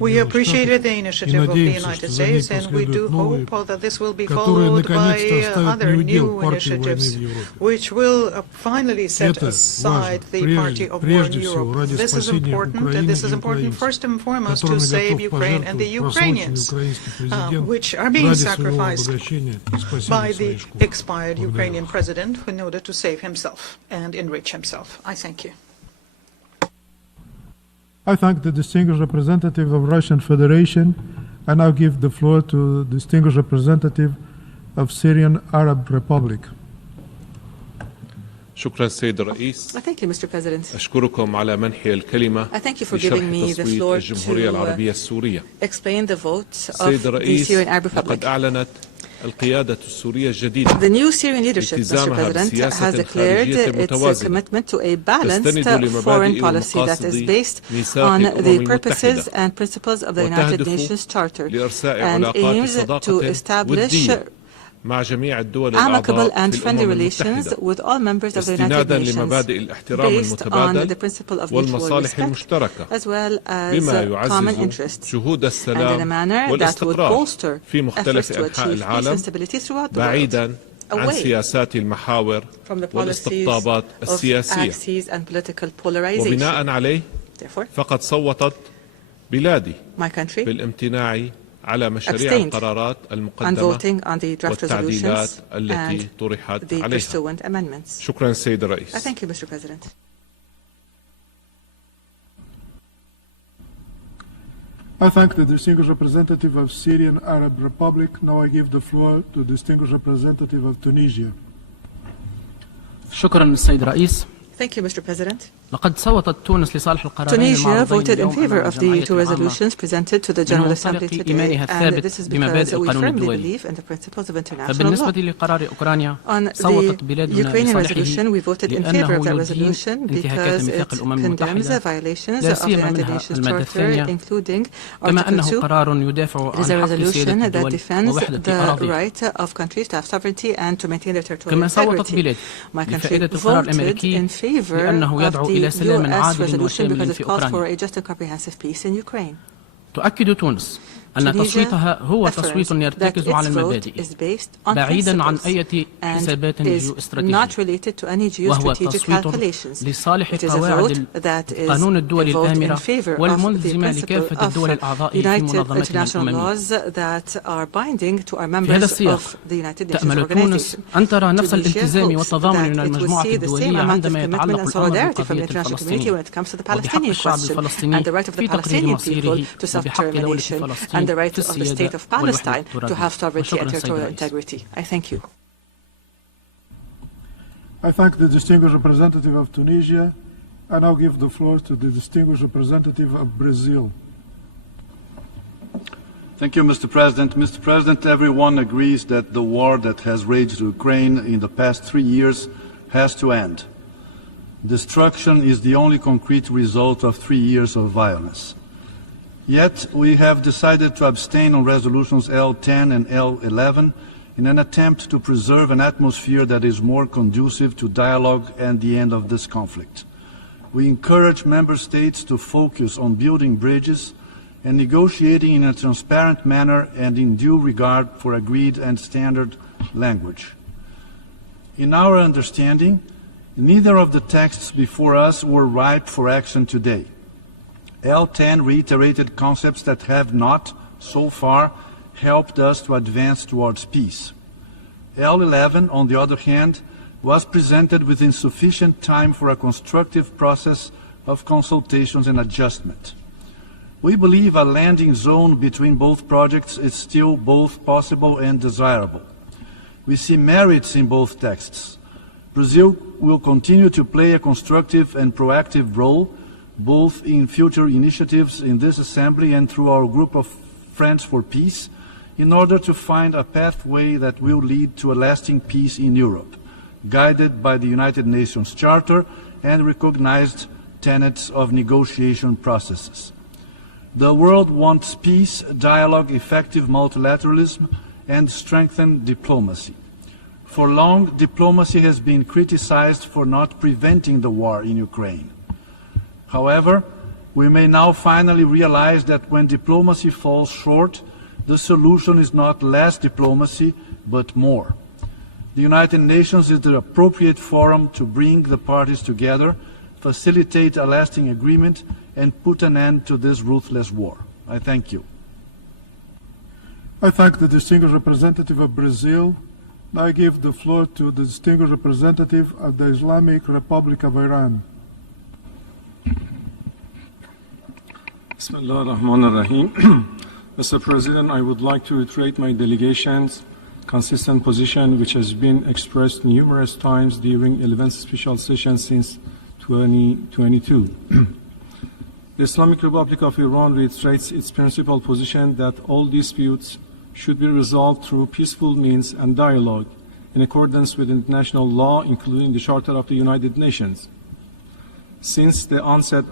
We appreciated the initiative of the United States, and we do hope that this will be followed by other new initiatives, which will finally set aside the party of war in Europe. This is important. And this is important first and foremost to save Ukraine and the Ukrainians, which are being sacrificed by the expired Ukrainian president in order to save himself and enrich himself. I thank you. I thank the distinguished representative of Russian Federation. I now give the floor to the distinguished representative of Syrian Arab Republic. شكرا سيد الرئيس. Thank you, Mr. President. أشكركم على منحي الكلمة I thank you for giving me the floor الجمهورية العربية السورية. Explain the vote of سيد the الرئيس Syrian Arab Republic. لقد أعلنت القيادة السورية الجديدة The new Syrian leadership, Mr. President, has declared its commitment to a balanced foreign policy that is based on the purposes and principles of the United Nations Charter and aims to establish amicable and friendly relations with all members of the United Nations based on the principle of mutual respect as well as common interests and in a manner that would bolster efforts to achieve peace and stability throughout the world. Away from the policies of axes and political polarization. Therefore, my country على مشاريع القرارات المقدمة والتعديلات التي طرحت عليها. شكرا سيد الرئيس. Thank you, Mr. President. I thank the distinguished representative of Syrian Arab Republic. Now I give the floor to the distinguished representative of Tunisia. شكرا السيد الرئيس. Thank you, Mr. President. لقد صوتت تونس لصالح القرارين Tunisia voted in favor of the two resolutions presented to the General Assembly today, and this is because we firmly believe in the principles of international law. On the Ukrainian resolution, we voted in favor of that resolution because it condemns the violations of the United Nations Charter, including Article 2. It is a resolution that defends the right of countries to have sovereignty and to maintain their territorial integrity. My country voted in favor of the U.S. resolution because it calls for a just and comprehensive peace in Ukraine. تؤكد تونس أن تصويتها هو تصويت يرتكز على المبادئ بعيدا عن أي حسابات جيوستراتيجية، وهو تصويت لصالح قواعد القانون الدولي الآمرة والملزمة لكافة الدول الأعضاء في منظمتنا الأممية. في هذا السياق تأمل تونس أن ترى نفس الالتزام والتضامن من المجموعة الدولية عندما يتعلق الأمر بالقضية الفلسطينية وبحق الشعب الفلسطيني في تقرير مصيره وبحق دولة فلسطين في السيادة والوحدة الترابية. وشكرا I thank the distinguished representative of Tunisia. I now give the floor to the distinguished representative of Brazil. Thank you, Mr. President. Mr. President, everyone agrees that the war that has raged Ukraine in the past 3 years has to end. Destruction is the only concrete result of 3 years of violence. Yet, we have decided to abstain on resolutions L10 and L11 in an attempt to preserve an atmosphere that is more conducive to dialogue and the end of this conflict. We encourage member states to focus on building bridges and negotiating in a transparent manner and in due regard for agreed and standard language. In our understanding, neither of the texts before us were ripe for action today. L10 reiterated concepts that have not, so far, helped us to advance towards peace. L11, on the other hand, was presented with insufficient time for a constructive process of consultations and adjustment. We believe a landing zone between both projects is still both possible and desirable. We see merits in both texts. Brazil will continue to play a constructive and proactive role, both in future initiatives in this Assembly and through our group of Friends for Peace, in order to find a pathway that will lead to a lasting peace in Europe, guided by the United Nations Charter and recognized tenets of negotiation processes. The world wants peace, dialogue, effective multilateralism, and strengthened diplomacy. For long, diplomacy has been criticized for not preventing the war in Ukraine. However, we may now finally realize that when diplomacy falls short, the solution is not less diplomacy, but more. The United Nations is the appropriate forum to bring the parties together, facilitate a lasting agreement, and put an end to this ruthless war. I thank you. I thank the distinguished representative of Brazil. Now I give the floor to the distinguished representative of the Islamic Republic of Iran. Bismillah ar-Rahman ar-Rahim. Mr. President, I would like to reiterate my delegation's consistent position, which has been expressed numerous times during 11th special session since 2022. The Islamic Republic of Iran reiterates its principal position that all disputes should be resolved through peaceful means and dialogue in accordance with international law, including the Charter of the United Nations. Since the onset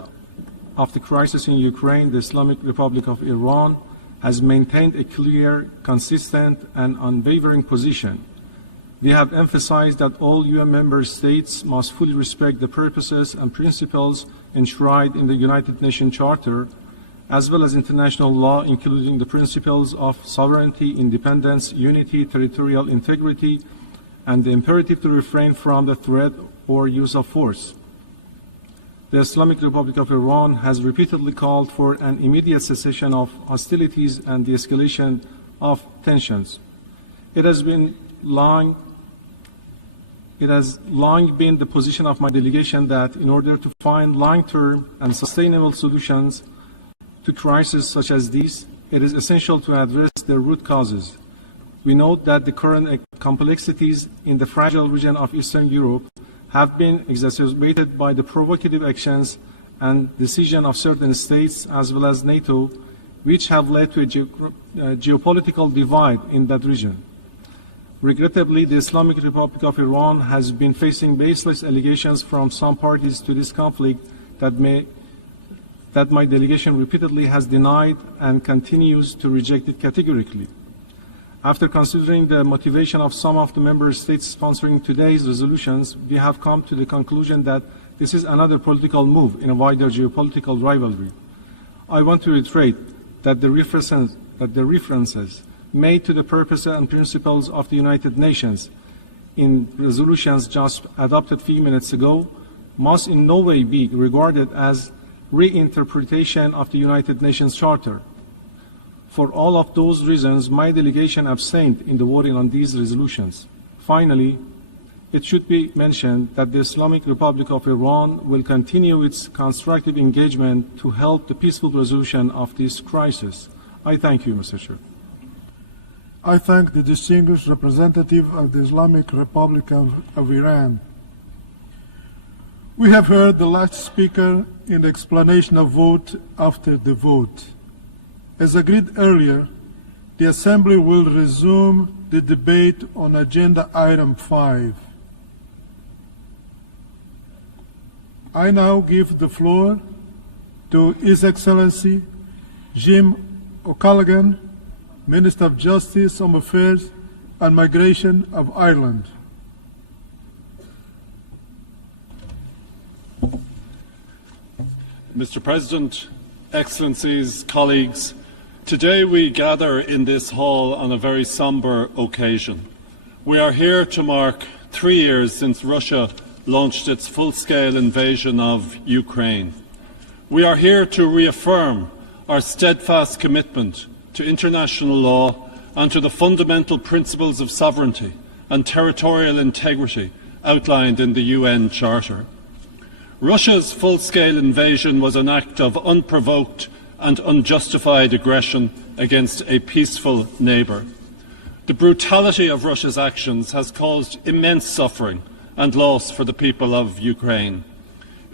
of the crisis in Ukraine, the Islamic Republic of Iran has maintained a clear, consistent, and unwavering position. We have emphasized that all UN member states must fully respect the purposes and principles enshrined in the United Nations Charter, as well as international law, including the principles of sovereignty, independence, unity, territorial integrity, and the imperative to refrain from the threat or use of force. The Islamic Republic of Iran has repeatedly called for an immediate cessation of hostilities and the escalation of tensions. It has long been the position of my delegation that in order to find long-term and sustainable solutions to crises such as these, it is essential to address their root causes. We note that the current complexities in the fragile region of Eastern Europe have been exacerbated by the provocative actions and decision of certain states as well as NATO, which have led to a geopolitical divide in that region. Regrettably, the Islamic Republic of Iran has been facing baseless allegations from some parties to this conflict that my delegation repeatedly has denied and continues to reject it categorically. After considering the motivation of some of the member states sponsoring today's resolutions, we have come to the conclusion that this is another political move in a wider geopolitical rivalry. I want to reiterate that the references made to the purpose and principles of the United Nations in resolutions just adopted a few minutes ago must in no way be regarded as reinterpretation of the United Nations Charter. For all of those reasons, my delegation abstained in the voting on these resolutions. Finally, it should be mentioned that the Islamic Republic of Iran will continue its constructive engagement to help the peaceful resolution of this crisis. I thank you, Mr. Chair. I thank the distinguished representative of the Islamic Republic of Iran. We have heard the last speaker in the explanation of vote after the vote. As agreed earlier, the Assembly will resume the debate on Agenda Item 5. I now give the floor to His Excellency Jim O'Callaghan, Minister of Justice, Home Affairs and Migration of Ireland. Mr. President, Excellencies, colleagues, today we gather in this hall on a very sombre occasion. We are here to mark 3 years since Russia launched its full-scale invasion of Ukraine. We are here to reaffirm our steadfast commitment to international law and to the fundamental principles of sovereignty and territorial integrity outlined in the UN Charter. Russia's full-scale invasion was an act of unprovoked and unjustified aggression against a peaceful neighbour. The brutality of Russia's actions has caused immense suffering and loss for the people of Ukraine.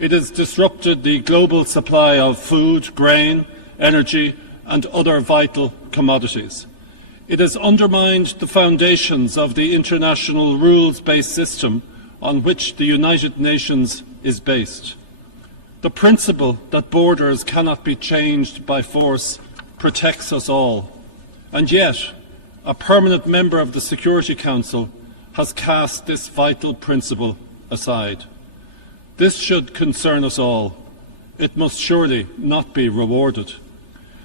It has disrupted the global supply of food, grain, energy and other vital commodities. It has undermined the foundations of the international rules-based system on which the United Nations is based. The principle that borders cannot be changed by force protects us all. And yet, a permanent member of the Security Council has cast this vital principle aside. This should concern us all. It must surely not be rewarded.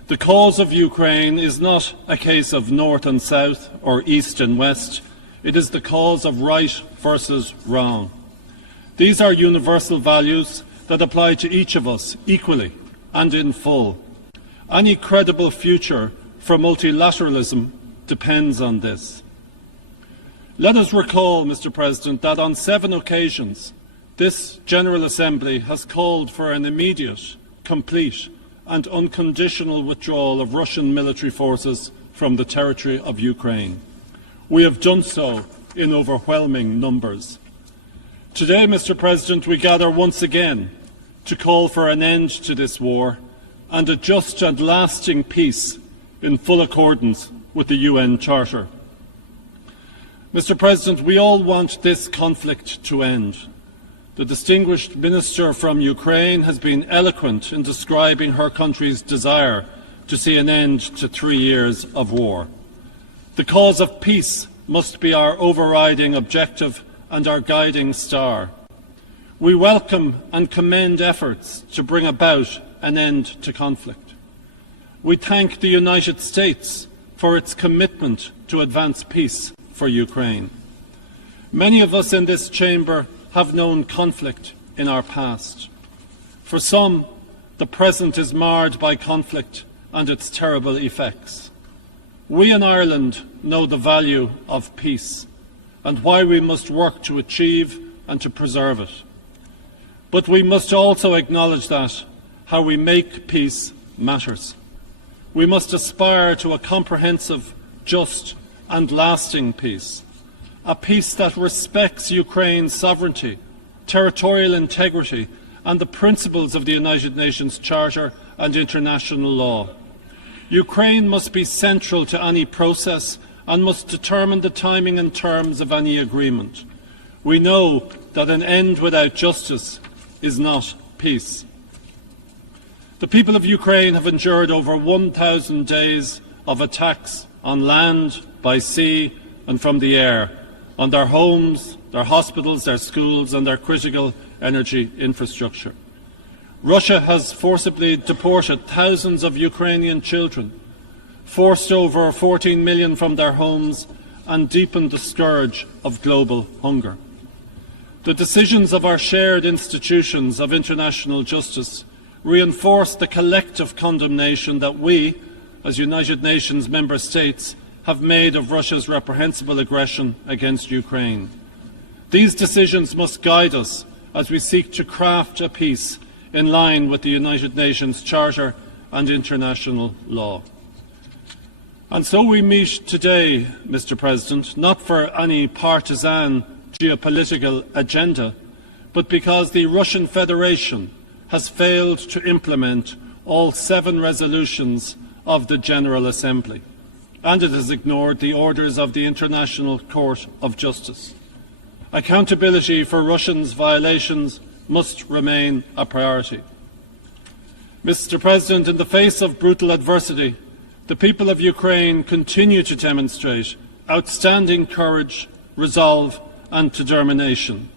The cause of Ukraine is not a case of north and south or east and west. It is the cause of right versus wrong. These are universal values that apply to each of us equally and in full. Any credible future for multilateralism depends on this. Let us recall, Mr. President, that on 7 occasions this General Assembly has called for an immediate, complete and unconditional withdrawal of Russian military forces from the territory of Ukraine. We have done so in overwhelming numbers. Today, Mr. President, we gather once again to call for an end to this war and a just and lasting peace in full accordance with the UN Charter. Mr. President, we all want this conflict to end. The distinguished minister from Ukraine has been eloquent in describing her country's desire to see an end to 3 years of war. The cause of peace must be our overriding objective and our guiding star. We welcome and commend efforts to bring about an end to conflict. We thank the United States for its commitment to advance peace for Ukraine. Many of us in this chamber have known conflict in our past. For some, the present is marred by conflict and its terrible effects. We in Ireland know the value of peace and why we must work to achieve and to preserve it. But we must also acknowledge that how we make peace matters. We must aspire to a comprehensive, just and lasting peace, a peace that respects Ukraine's sovereignty, territorial integrity and the principles of the United Nations Charter and international law. Ukraine must be central to any process and must determine the timing and terms of any agreement. We know that an end without justice is not peace. The people of Ukraine have endured over 1,000 days of attacks on land, by sea and from the air, on their homes, their hospitals, their schools and their critical energy infrastructure. Russia has forcibly deported thousands of Ukrainian children, forced over 14 million from their homes, and deepened the scourge of global hunger. The decisions of our shared institutions of international justice reinforce the collective condemnation that we, as United Nations member states, have made of Russia's reprehensible aggression against Ukraine. These decisions must guide us as we seek to craft a peace in line with the United Nations Charter and international law. And so we meet today, Mr. President, not for any partisan geopolitical agenda, but because the Russian Federation has failed to implement all 7 resolutions of the General Assembly, and it has ignored the orders of the International Court of Justice. Accountability for Russia's violations must remain a priority. Mr. President, in the face of brutal adversity, the people of Ukraine continue to demonstrate outstanding courage, resolve and determination.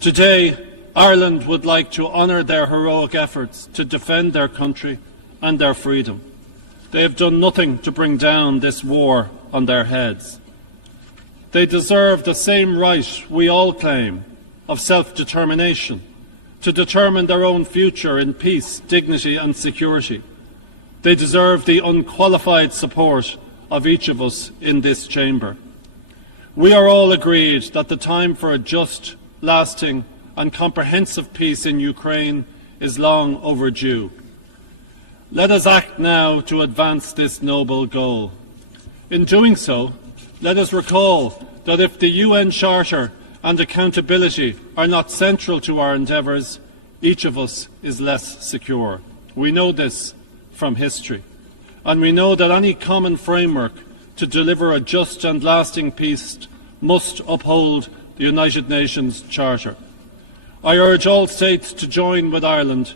Today, Ireland would like to honour their heroic efforts to defend their country and their freedom. They have done nothing to bring down this war on their heads. They deserve the same right we all claim of self-determination, to determine their own future in peace, dignity and security. They deserve the unqualified support of each of us in this chamber. We are all agreed that the time for a just, lasting and comprehensive peace in Ukraine is long overdue. Let us act now to advance this noble goal. In doing so, let us recall that if the UN Charter and accountability are not central to our endeavours, each of us is less secure. We know this from history, and we know that any common framework to deliver a just and lasting peace must uphold the United Nations Charter. I urge all states to join with Ireland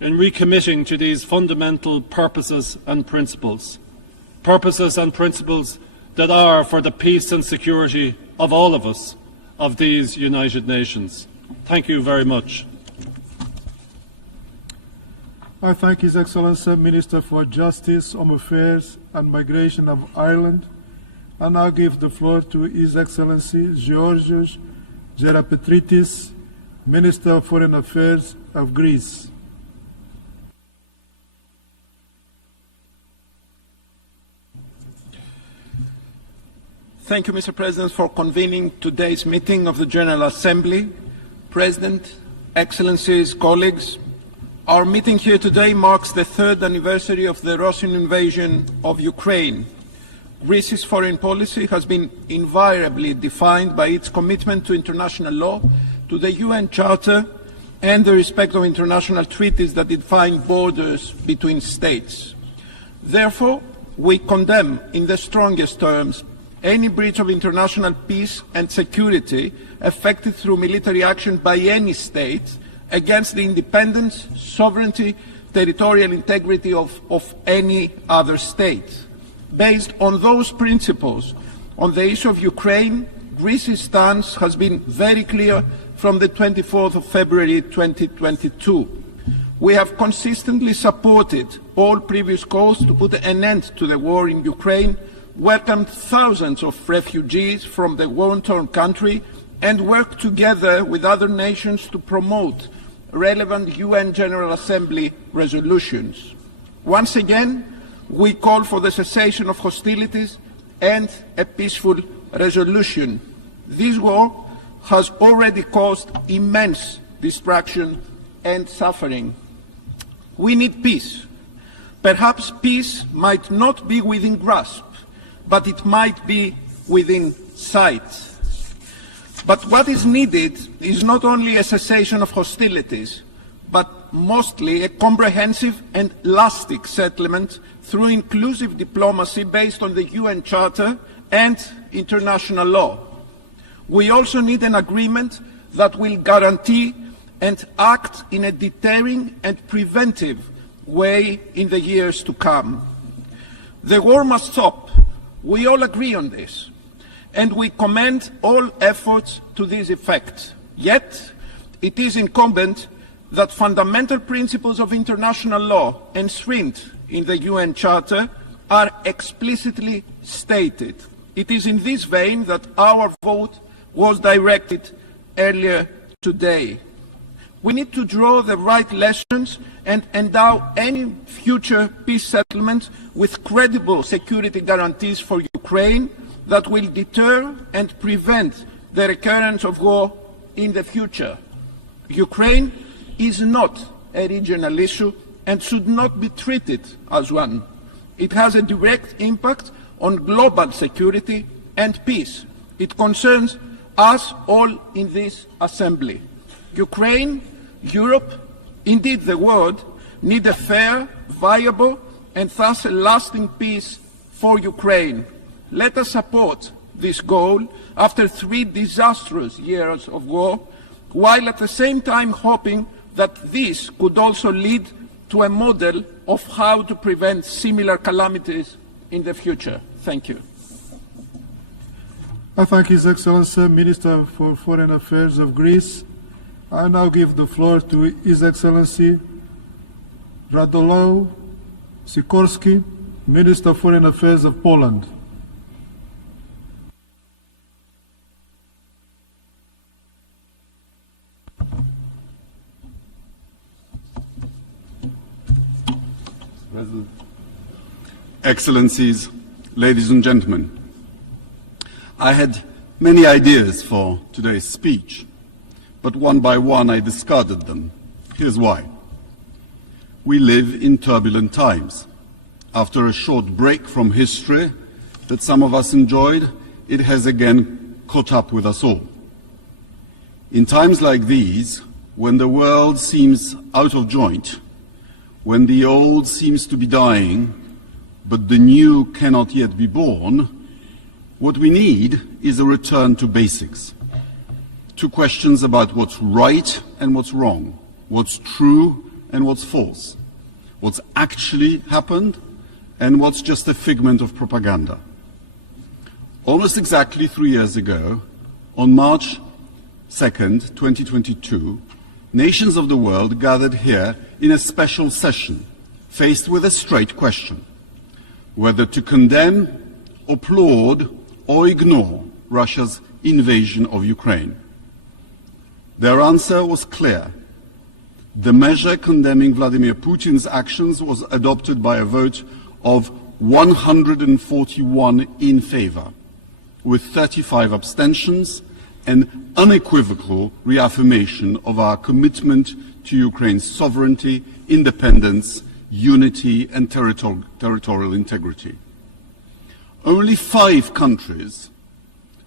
in recommitting to these fundamental purposes and principles that are for the peace and security of all of us, of these United Nations. Thank you very much. I thank His Excellency Minister for Justice, Home Affairs and Migration of Ireland, and now give the floor to His Excellency Georgios Gerapetritis, Minister of Foreign Affairs of Greece. Thank you, Mr. President, for convening today's meeting of the General Assembly. President, Excellencies, colleagues, our meeting here today marks the 3rd anniversary of the Russian invasion of Ukraine. Greece's foreign policy has been invariably defined by its commitment to international law, to the UN Charter, and the respect of international treaties that define borders between states. Therefore, we condemn in the strongest terms any breach of international peace and security effected through military action by any state against the independence, sovereignty, territorial integrity of any other state. Based on those principles, on the issue of Ukraine, Greece's stance has been very clear from the 24th of February 2022. We have consistently supported all previous calls to put an end to the war in Ukraine, welcomed thousands of refugees from the war-torn country, and worked together with other nations to promote relevant UN General Assembly resolutions. Once again, we call for the cessation of hostilities and a peaceful resolution. This war has already caused immense destruction and suffering. We need peace. Perhaps peace might not be within grasp, but it might be within sight. But what is needed is not only a cessation of hostilities, but mostly a comprehensive and lasting settlement through inclusive diplomacy based on the UN Charter and international law. We also need an agreement that will guarantee and act in a deterring and preventive way in the years to come. The war must stop. We all agree on this, and we commend all efforts to this effect. Yet, it is incumbent that fundamental principles of international law enshrined in the UN Charter are explicitly stated. It is in this vein that our vote was directed earlier today. We need to draw the right lessons and endow any future peace settlement with credible security guarantees for Ukraine that will deter and prevent the recurrence of war in the future. Ukraine is not a regional issue and should not be treated as one. It has a direct impact on global security and peace. It concerns us all in this assembly. Ukraine, Europe, indeed the world, need a fair, viable, and thus a lasting peace for Ukraine. Let us support this goal after 3 disastrous years of war, while at the same time hoping that this could also lead to a model of how to prevent similar calamities in the future. Thank you. I thank His Excellency, Minister for Foreign Affairs of Greece. I now give the floor to His Excellency Radosław Sikorski, Minister of Foreign Affairs of Poland. Excellencies, ladies and gentlemen, I had many ideas for today's speech, but one by one I discarded them. Here's why. We live in turbulent times. After a short break from history that some of us enjoyed, it has again caught up with us all. In times like these, when the world seems out of joint, when the old seems to be dying, but the new cannot yet be born, what we need is a return to basics, to questions about what's right and what's wrong, what's true and what's false, what's actually happened and what's just a figment of propaganda. Almost exactly 3 years ago, on March 2nd, 2022, nations of the world gathered here in a special session, faced with a straight question: whether to condemn, applaud, or ignore Russia's invasion of Ukraine. Their answer was clear. The measure condemning Vladimir Putin's actions was adopted by a vote of 141 in favor, with 35 abstentions, and unequivocal reaffirmation of our commitment to Ukraine's sovereignty, independence, unity and territorial integrity. Only 5 countries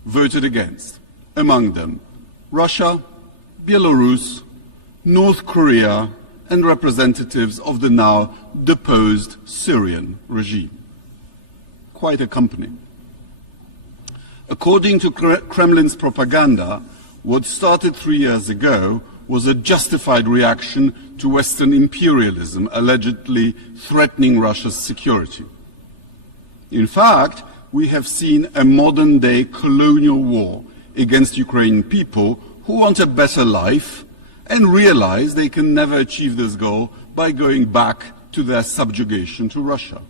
voted against, among them Russia, Belarus, North Korea, and representatives of the now deposed Syrian regime. Quite a company. According to Kremlin's propaganda, what started 3 years ago was a justified reaction to Western imperialism allegedly threatening Russia's security. In fact, we have seen a modern-day colonial war against Ukrainian people who want a better life and realize they can never achieve this goal by going back to their subjugation to Russia.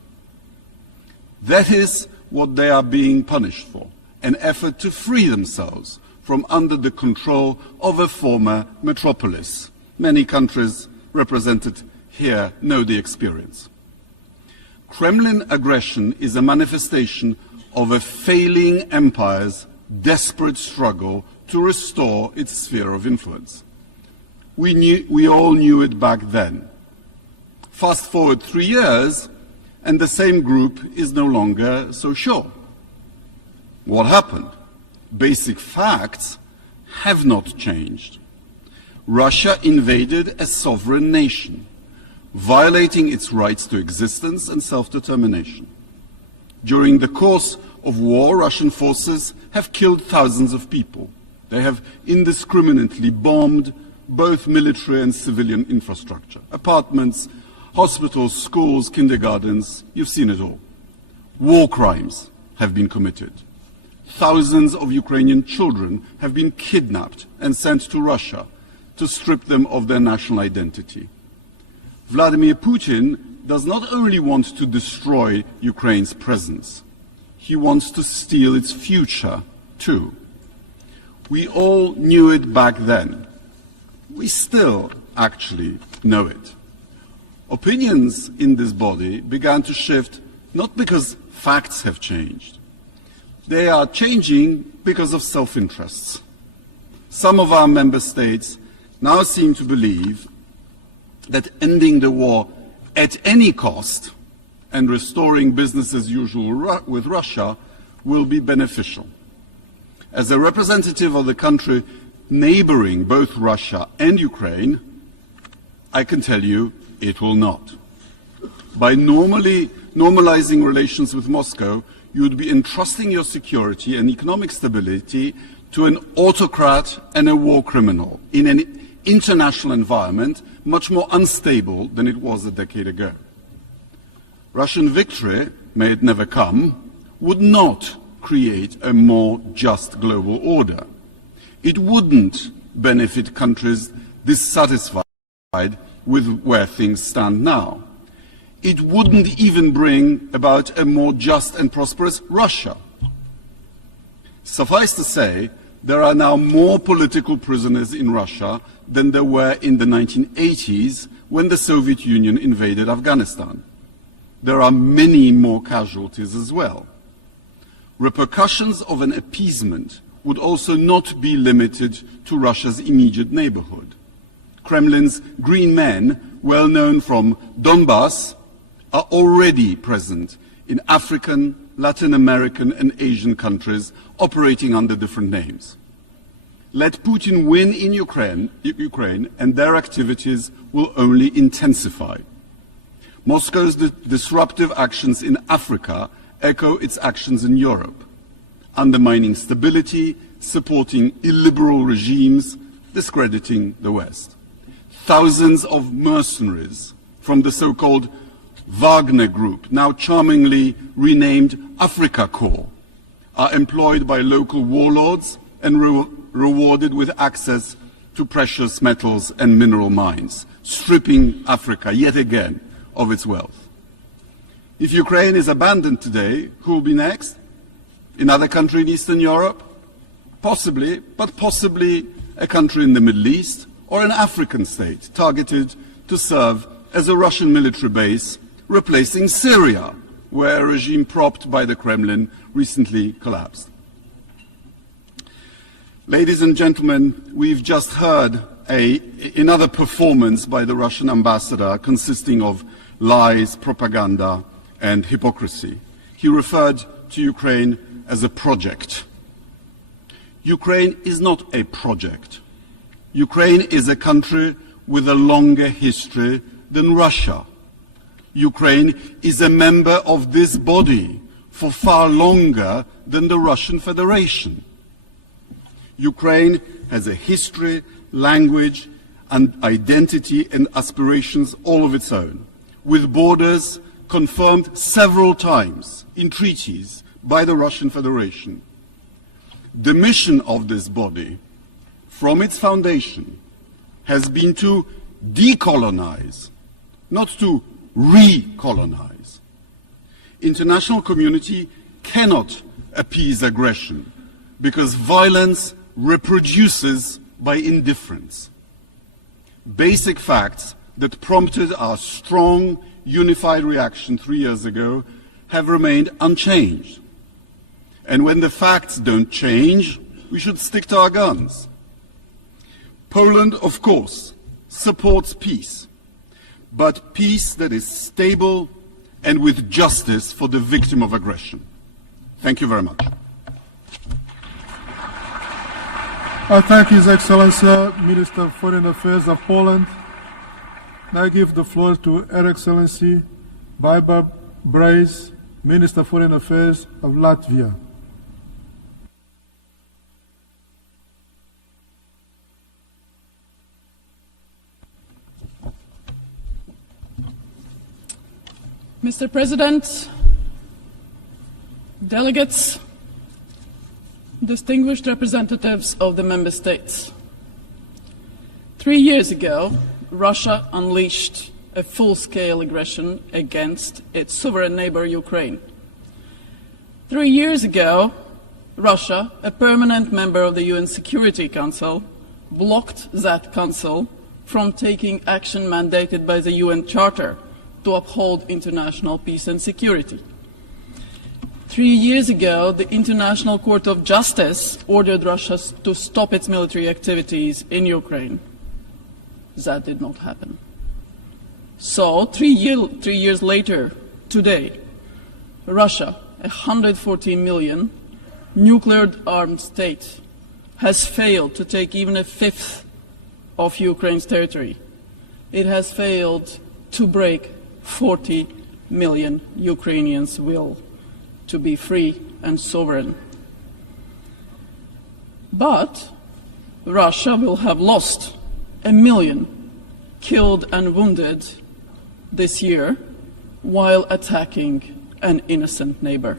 That is what they are being punished for, an effort to free themselves from under the control of a former metropolis. Many countries represented here know the experience. Kremlin aggression is a manifestation of a failing empire's desperate struggle to restore its sphere of influence. We all knew it back then. Fast forward 3 years, and the same group is no longer so sure. What happened? Basic facts have not changed. Russia invaded a sovereign nation, violating its rights to existence and self-determination. During the course of war, Russian forces have killed thousands of people. They have indiscriminately bombed both military and civilian infrastructure, apartments, hospitals, schools, kindergartens, you've seen it all. War crimes have been committed. Thousands of Ukrainian children have been kidnapped and sent to Russia. to strip them of their national identity. Vladimir Putin does not only want to destroy Ukraine's presence, he wants to steal its future too. We all knew it back then. We still actually know it. Opinions in this body began to shift not because facts have changed. They are changing because of self-interests. Some of our member states now seem to believe that ending the war at any cost and restoring business as usual with Russia will be beneficial. As a representative of the country neighboring both Russia and Ukraine, I can tell you it will not. By normalizing relations with Moscow, you would be entrusting your security and economic stability to an autocrat and a war criminal in an international environment much more unstable than it was a decade ago. Russian victory, may it never come, would not create a more just global order. It wouldn't benefit countries dissatisfied with where things stand now. It wouldn't even bring about a more just and prosperous Russia. Suffice to say, there are now more political prisoners in Russia than there were in the 1980s when the Soviet Union invaded Afghanistan. There are many more casualties as well. Repercussions of an appeasement would also not be limited to Russia's immediate neighborhood. Kremlin's green men, well known from Donbass, are already present in African, Latin American and Asian countries operating under different names. Let Putin win in Ukraine and their activities will only intensify. Moscow's disruptive actions in Africa echo its actions in Europe, undermining stability, supporting illiberal regimes, discrediting the West. Thousands of mercenaries from the so-called Wagner Group, now charmingly renamed Afrika Korps, are employed by local warlords and rewarded with access to precious metals and mineral mines, stripping Africa yet again of its wealth. If Ukraine is abandoned today, who will be next? Another country in Eastern Europe? Possibly, but possibly a country in the Middle East or an African state targeted to serve as a Russian military base, replacing Syria, where a regime propped by the Kremlin recently collapsed. Ladies and gentlemen, we've just heard another performance by the Russian ambassador consisting of lies, propaganda, and hypocrisy. He referred to Ukraine as a project. Ukraine is not a project. Ukraine is a country with a longer history than Russia. Ukraine is a member of this body for far longer than the Russian Federation. Ukraine has a history, language, and identity and aspirations all of its own, with borders confirmed several times in treaties by the Russian Federation. The mission of this body, from its foundation, has been to decolonize, not to recolonize. International community cannot appease aggression because violence reproduces by indifference. Basic facts that prompted our strong, unified reaction 3 years ago have remained unchanged. And when the facts don't change, we should stick to our guns. Poland, of course, supports peace, but peace that is stable and with justice for the victim of aggression. Thank you very much. I thank His Excellency, Minister of Foreign Affairs of Poland. I give the floor to Her Excellency Baiba Brace, Minister of Foreign Affairs of Latvia. Mr. President, delegates, distinguished representatives of the member states. 3 years ago, Russia unleashed a full-scale aggression against its sovereign neighbor, Ukraine. 3 years ago, Russia, a permanent member of the UN Security Council, blocked that council from taking action mandated by the UN Charter to uphold international peace and security. 3 years ago, the International Court of Justice ordered Russia to stop its military activities in Ukraine. That did not happen. So, 3 years later, today, Russia, a 114 million nuclear-armed state, has failed to take even a fifth of Ukraine's territory. It has failed to break 40 million Ukrainians' will to be free and sovereign. But Russia will have lost 1 million killed and wounded this year while attacking an innocent neighbor.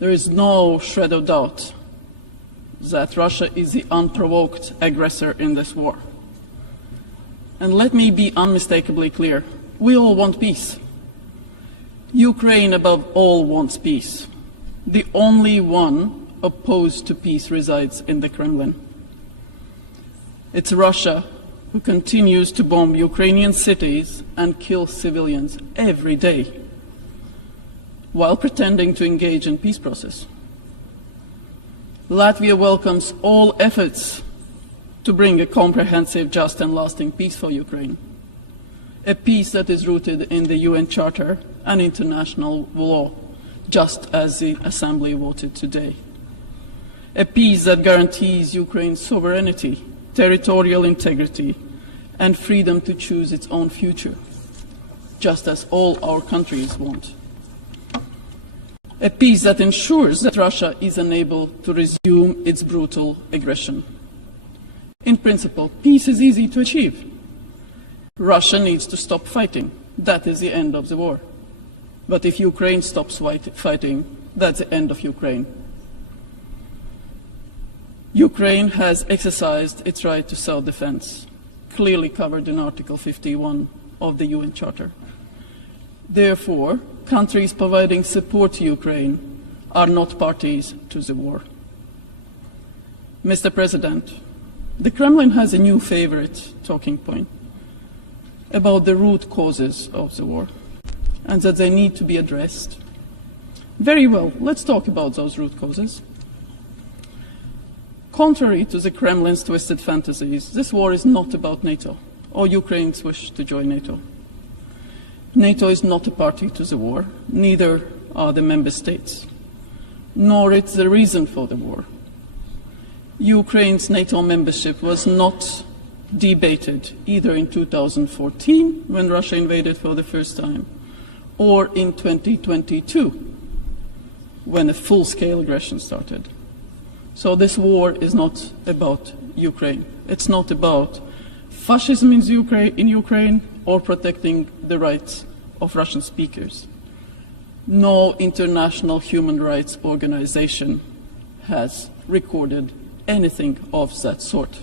There is no shred of doubt that Russia is the unprovoked aggressor in this war. And let me be unmistakably clear. We all want peace. Ukraine above all wants peace. The only one opposed to peace resides in the Kremlin. It's Russia who continues to bomb Ukrainian cities and kill civilians every day while pretending to engage in peace process. Latvia welcomes all efforts to bring a comprehensive, just and lasting peace for Ukraine. A peace that is rooted in the UN Charter and international law, just as the Assembly voted today. A peace that guarantees Ukraine's sovereignty, territorial integrity, and freedom to choose its own future, just as all our countries want. A peace that ensures that Russia is unable to resume its brutal aggression. In principle, peace is easy to achieve. Russia needs to stop fighting. That is the end of the war. But if Ukraine stops fighting, that's the end of Ukraine. Ukraine has exercised its right to self-defense, clearly covered in Article 51 of the UN Charter. Therefore, countries providing support to Ukraine are not parties to the war. Mr. President, the Kremlin has a new favorite talking point about the root causes of the war and that they need to be addressed. Very well, let's talk about those root causes. Contrary to the Kremlin's twisted fantasies, this war is not about NATO or Ukraine's wish to join NATO. NATO is not a party to the war, neither are the member states, nor is the reason for the war. Ukraine's NATO membership was not debated either in 2014, when Russia invaded for the first time, or in 2022, when a full-scale aggression started. So this war is not about Ukraine. It's not about fascism in Ukraine or protecting the rights of Russian speakers. No international human rights organization has recorded anything of that sort.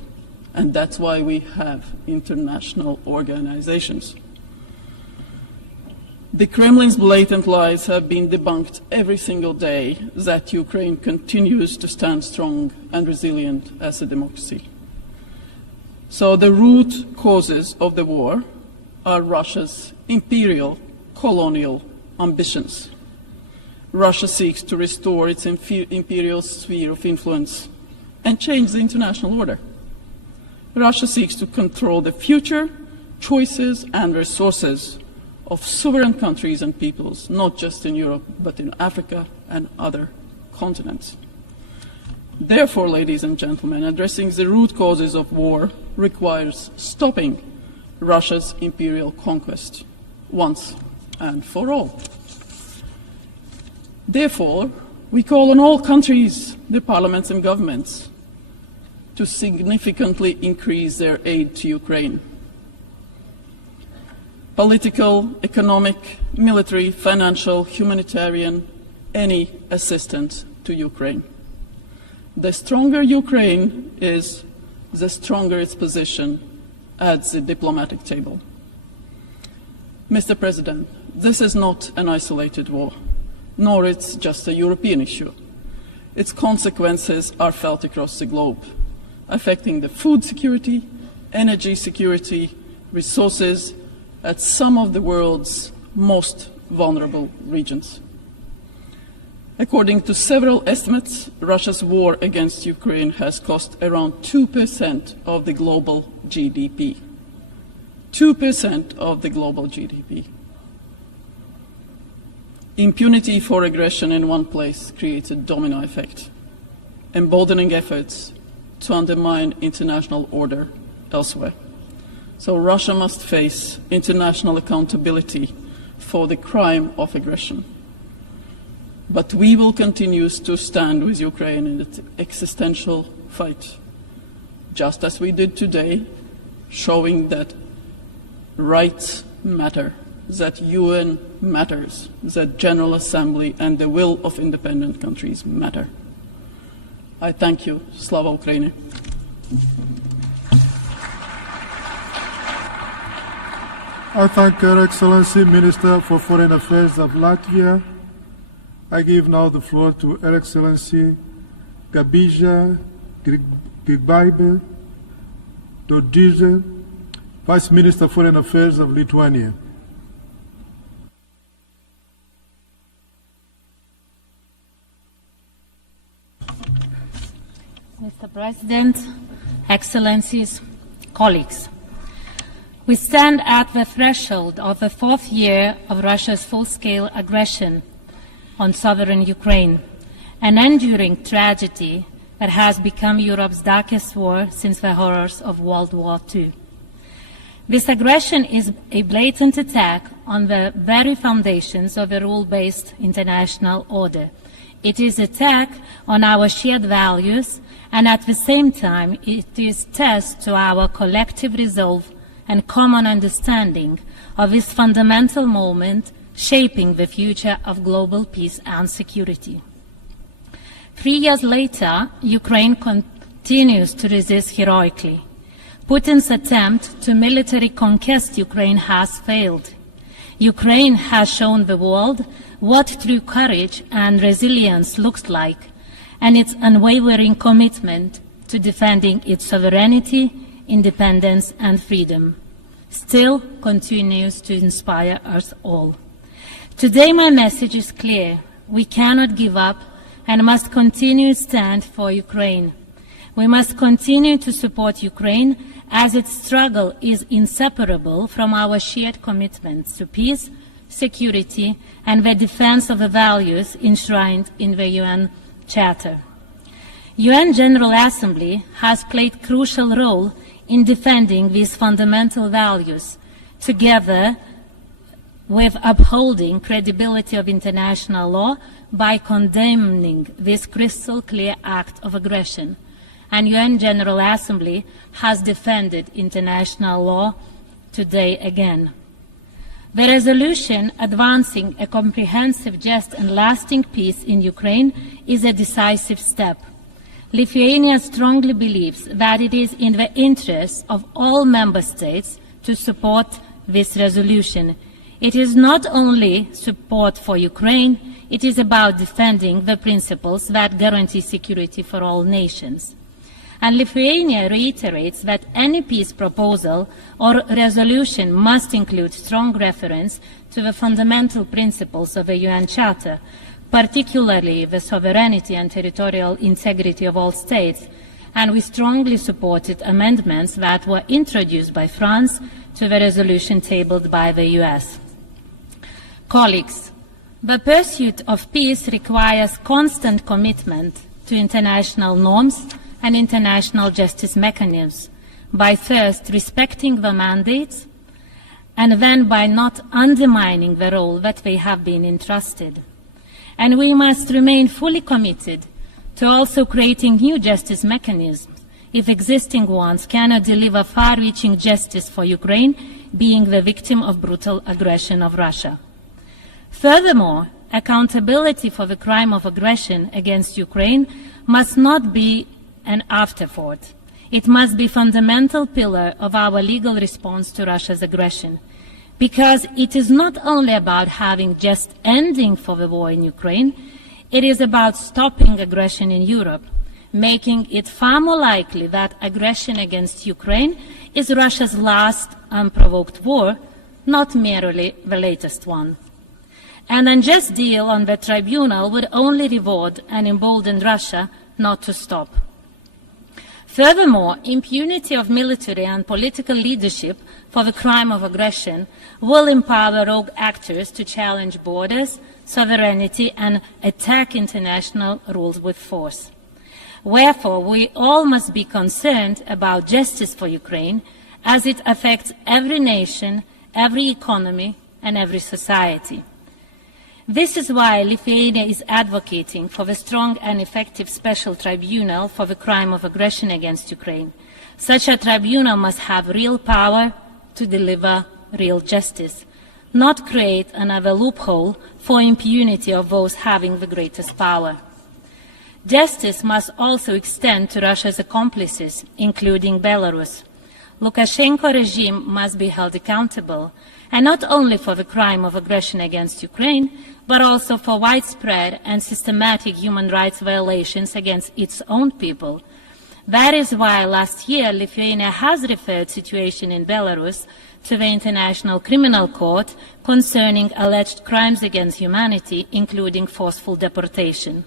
And that's why we have international organizations. The Kremlin's blatant lies have been debunked every single day that Ukraine continues to stand strong and resilient as a democracy. So the root causes of the war are Russia's imperial colonial ambitions. Russia seeks to restore its imperial sphere of influence and change the international order. Russia seeks to control the future, choices and resources of sovereign countries and peoples, not just in Europe, but in Africa and other continents. Therefore, ladies and gentlemen, addressing the root causes of war requires stopping Russia's imperial conquest once and for all. Therefore, we call on all countries, their parliaments and governments, to significantly increase their aid to Ukraine. Political, economic, military, financial, humanitarian, any assistance to Ukraine. The stronger Ukraine is, the stronger its position at the diplomatic table. Mr. President, this is not an isolated war, nor it's just a European issue. Its consequences are felt across the globe, affecting the food security, energy security, resources at some of the world's most vulnerable regions. According to several estimates, Russia's war against Ukraine has cost around 2% of the global GDP. 2% of the global GDP. Impunity for aggression in one place creates a domino effect, emboldening efforts to undermine international order elsewhere. So Russia must face international accountability for the crime of aggression. But we will continue to stand with Ukraine in its existential fight, just as we did today, showing that rights matter, that UN matters, that General Assembly and the will of independent countries matter. I thank you. Slava Ukraini. I thank Her Excellency Minister for Foreign Affairs of Latvia. I give now the floor to Her Excellency Gabija Grigaibe Dodžiže, Vice Minister of Foreign Affairs of Lithuania. Mr. President, Excellencies, colleagues, we stand at the threshold of the fourth year of Russia's full-scale aggression on sovereign Ukraine, an enduring tragedy that has become Europe's darkest war since the horrors of World War II. This aggression is a blatant attack on the very foundations of a rule-based international order. It is an attack on our shared values, and at the same time, it is a test to our collective resolve and common understanding of this fundamental moment shaping the future of global peace and security. 3 years later, Ukraine continues to resist heroically. Putin's attempt to military conquest Ukraine has failed. Ukraine has shown the world what true courage and resilience looks like, and its unwavering commitment to defending its sovereignty, independence and freedom still continues to inspire us all. Today my message is clear. We cannot give up and must continue to stand for Ukraine. We must continue to support Ukraine as its struggle is inseparable from our shared commitments to peace, security and the defense of the values enshrined in the UN Charter. UN General Assembly has played a crucial role in defending these fundamental values, together with upholding credibility of international law by condemning this crystal clear act of aggression. And UN General Assembly has defended international law today again. The resolution advancing a comprehensive, just and lasting peace in Ukraine is a decisive step. Lithuania strongly believes that it is in the interest of all member states to support this resolution. It is not only support for Ukraine, it is about defending the principles that guarantee security for all nations. And Lithuania reiterates that any peace proposal or resolution must include strong reference to the fundamental principles of the UN Charter, particularly the sovereignty and territorial integrity of all states, and we strongly supported amendments that were introduced by France to the resolution tabled by the US. Colleagues, the pursuit of peace requires constant commitment to international norms and international justice mechanisms, by first respecting the mandates and then by not undermining the role that they have been entrusted. And we must remain fully committed to also creating new justice mechanisms if existing ones cannot deliver far-reaching justice for Ukraine being the victim of brutal aggression of Russia. Furthermore, accountability for the crime of aggression against Ukraine must not be an afterthought. It must be a fundamental pillar of our legal response to Russia's aggression, because it is not only about having just ending for the war in Ukraine, it is about stopping aggression in Europe, making it far more likely that aggression against Ukraine is Russia's last unprovoked war, not merely the latest one. An unjust deal on the tribunal would only reward and embolden Russia not to stop. Furthermore, impunity of military and political leadership for the crime of aggression will empower rogue actors to challenge borders, sovereignty, and attack international rules with force. Wherefore, we all must be concerned about justice for Ukraine, as it affects every nation, every economy, and every society. This is why Lithuania is advocating for the strong and effective special tribunal for the crime of aggression against Ukraine. Such a tribunal must have real power to deliver real justice, not create another loophole for impunity of those having the greatest power. Justice must also extend to Russia's accomplices, including Belarus. Lukashenko regime must be held accountable, and not only for the crime of aggression against Ukraine, but also for widespread and systematic human rights violations against its own people. That is why last year Lithuania has referred the situation in Belarus to the International Criminal Court concerning alleged crimes against humanity, including forceful deportation.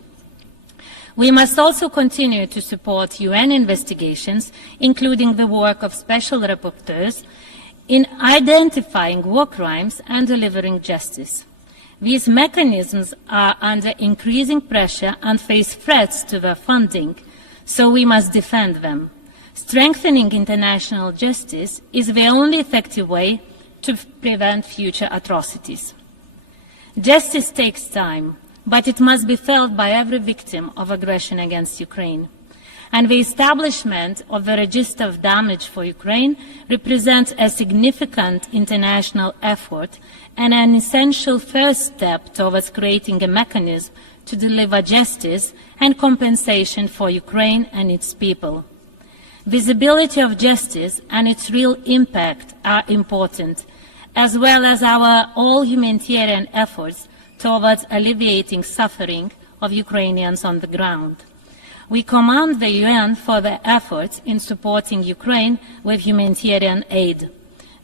We must also continue to support UN investigations, including the work of special rapporteurs, in identifying war crimes and delivering justice. These mechanisms are under increasing pressure and face threats to their funding, so we must defend them. Strengthening international justice is the only effective way to prevent future atrocities. Justice takes time, but it must be felt by every victim of aggression against Ukraine. And the establishment of the Register of Damage for Ukraine represents a significant international effort and an essential first step towards creating a mechanism to deliver justice and compensation for Ukraine and its people. Visibility of justice and its real impact are important, as well as our all humanitarian efforts towards alleviating suffering of Ukrainians on the ground. We commend the UN for their efforts in supporting Ukraine with humanitarian aid.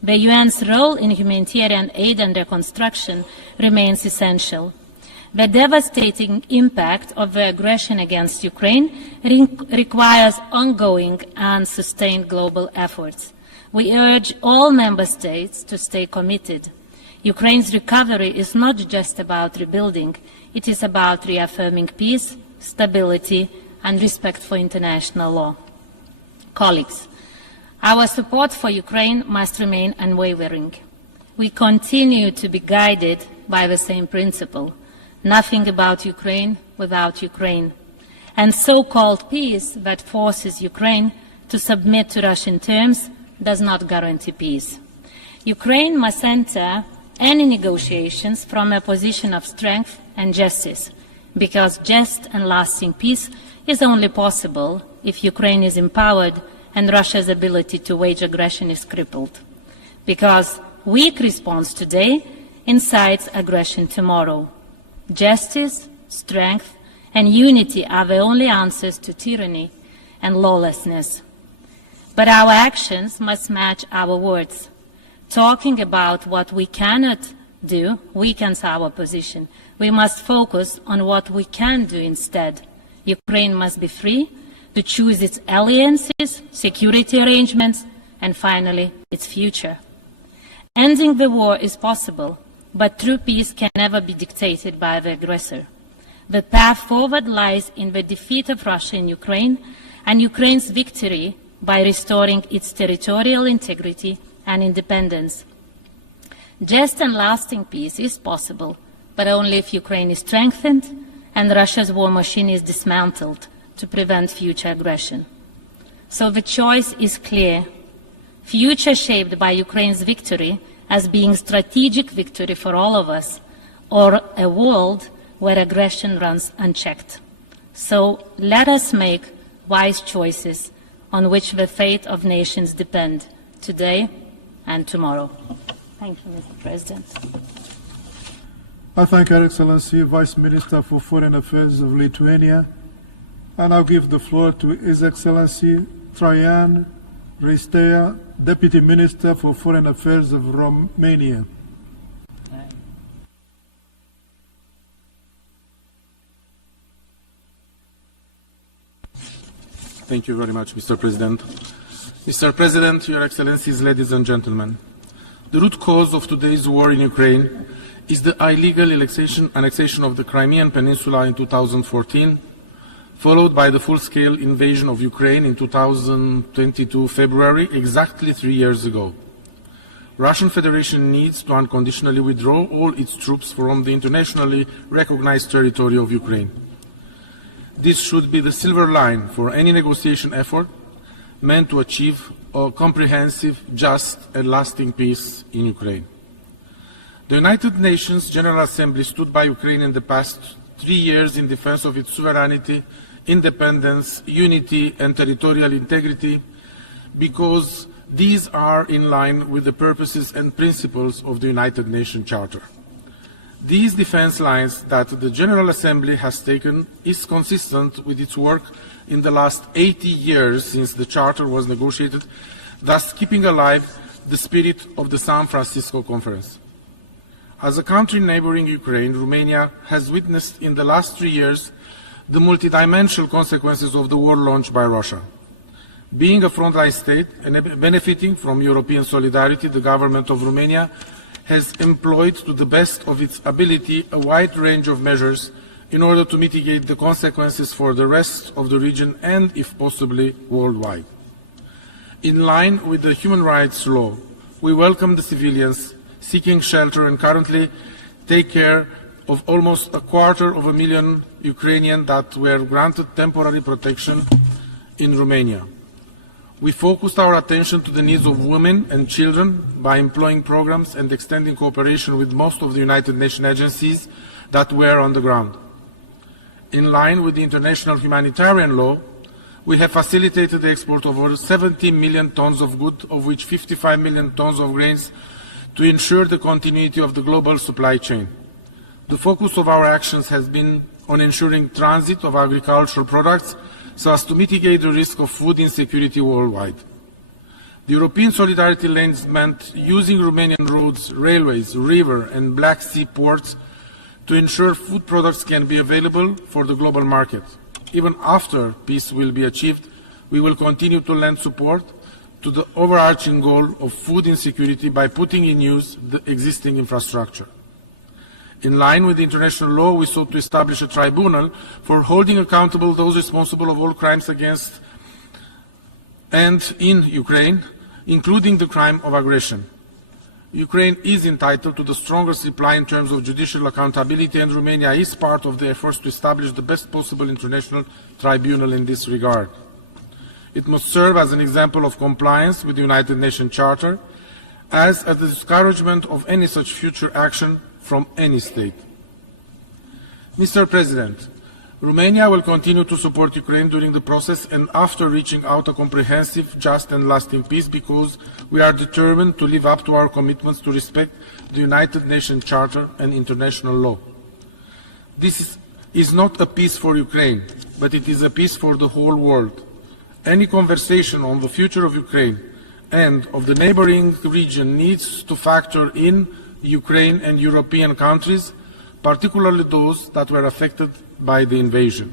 The UN's role in humanitarian aid and reconstruction remains essential. The devastating impact of the aggression against Ukraine requires ongoing and sustained global efforts. We urge all member states to stay committed. Ukraine's recovery is not just about rebuilding, it is about reaffirming peace, stability, and respect for international law. Colleagues, our support for Ukraine must remain unwavering. We continue to be guided by the same principle: nothing about Ukraine without Ukraine. And so-called peace that forces Ukraine to submit to Russian terms does not guarantee peace. Ukraine must enter any negotiations from a position of strength and justice, because just and lasting peace is only possible if Ukraine is empowered and Russia's ability to wage aggression is crippled. Because weak response today incites aggression tomorrow. Justice, strength, and unity are the only answers to tyranny and lawlessness. But our actions must match our words. Talking about what we cannot do weakens our position. We must focus on what we can do instead. Ukraine must be free to choose its alliances, security arrangements, and finally, its future. Ending the war is possible, but true peace can never be dictated by the aggressor. The path forward lies in the defeat of Russia in Ukraine and Ukraine's victory by restoring its territorial integrity and independence. Just and lasting peace is possible, but only if Ukraine is strengthened and Russia's war machine is dismantled to prevent future aggression. So the choice is clear: future shaped by Ukraine's victory as being strategic victory for all of us, or a world where aggression runs unchecked. So let us make wise choices on which the fate of nations depend today and tomorrow. Thank you, Mr. President. I thank Her Excellency Vice Minister for Foreign Affairs of Lithuania, and I'll give the floor to His Excellency Traian Ristea, Deputy Minister for Foreign Affairs of Romania. Thank you very much, Mr. President. Mr. President, Your Excellencies, ladies and gentlemen, the root cause of today's war in Ukraine is the illegal annexation of the Crimean Peninsula in 2014, followed by the full-scale invasion of Ukraine in 2022 February, exactly 3 years ago. Russian Federation needs to unconditionally withdraw all its troops from the internationally recognized territory of Ukraine. This should be the silver line for any negotiation effort meant to achieve a comprehensive, just and lasting peace in Ukraine. The United Nations General Assembly stood by Ukraine in the past 3 years in defense of its sovereignty, independence, unity and territorial integrity because these are in line with the purposes and principles of the United Nations Charter. These defense lines that the General Assembly has taken is consistent with its work in the last 80 years since the Charter was negotiated, thus keeping alive the spirit of the San Francisco Conference. As a country neighboring Ukraine, Romania has witnessed in the last 3 years the multidimensional consequences of the war launched by Russia. Being a frontline state and benefiting from European solidarity, the government of Romania has employed to the best of its ability a wide range of measures in order to mitigate the consequences for the rest of the region and, if possibly, worldwide. In line with the human rights law, we welcome the civilians seeking shelter and currently take care of almost 250,000 Ukrainians that were granted temporary protection in Romania. We focused our attention to the needs of women and children by employing programs and extending cooperation with most of the United Nations agencies that were on the ground. In line with the international humanitarian law, we have facilitated the export of over 70 million tons of goods, of which 55 million tons of grains, to ensure the continuity of the global supply chain. The focus of our actions has been on ensuring transit of agricultural products so as to mitigate the risk of food insecurity worldwide. The European Solidarity Lanes meant using Romanian roads, railways, river and Black Sea ports to ensure food products can be available for the global market. Even after peace will be achieved, we will continue to lend support to the overarching goal of food insecurity by putting in use the existing infrastructure. In line with international law, we sought to establish a tribunal for holding accountable those responsible of all crimes against and in Ukraine, including the crime of aggression. Ukraine is entitled to the strongest reply in terms of judicial accountability, and Romania is part of the efforts to establish the best possible international tribunal in this regard. It must serve as an example of compliance with the United Nations Charter, as a discouragement of any such future action from any state. Mr. President, Romania will continue to support Ukraine during the process and after reaching out a comprehensive, just and lasting peace, because we are determined to live up to our commitments to respect the United Nations Charter and international law. This is not a peace for Ukraine, but it is a peace for the whole world. Any conversation on the future of Ukraine and of the neighboring region needs to factor in Ukraine and European countries, particularly those that were affected by the invasion.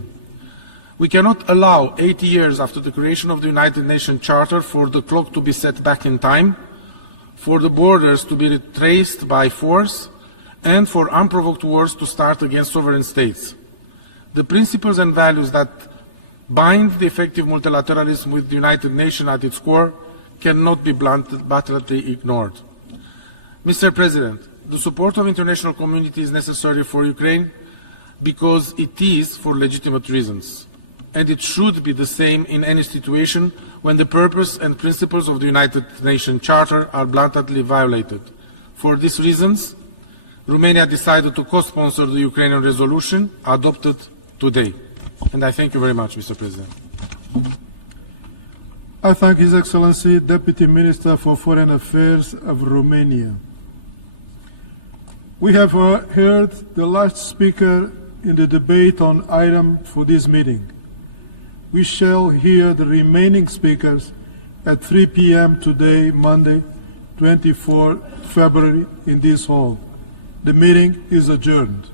We cannot allow 80 years after the creation of the United Nations Charter for the clock to be set back in time, for the borders to be retraced by force, and for unprovoked wars to start against sovereign states. The principles and values that bind the effective multilateralism with the United Nations at its core cannot be blatantly ignored. Mr. President, the support of the international community is necessary for Ukraine because it is for legitimate reasons, and it should be the same in any situation when the purpose and principles of the United Nations Charter are blatantly violated. For these reasons, Romania decided to co-sponsor the Ukrainian resolution adopted today. And I thank you very much, Mr. President. I thank His Excellency Deputy Minister for Foreign Affairs of Romania. We have heard the last speaker in the debate on item for this meeting. We shall hear the remaining speakers at 3 p.m. today, Monday, 24 February, in this hall. The meeting is adjourned.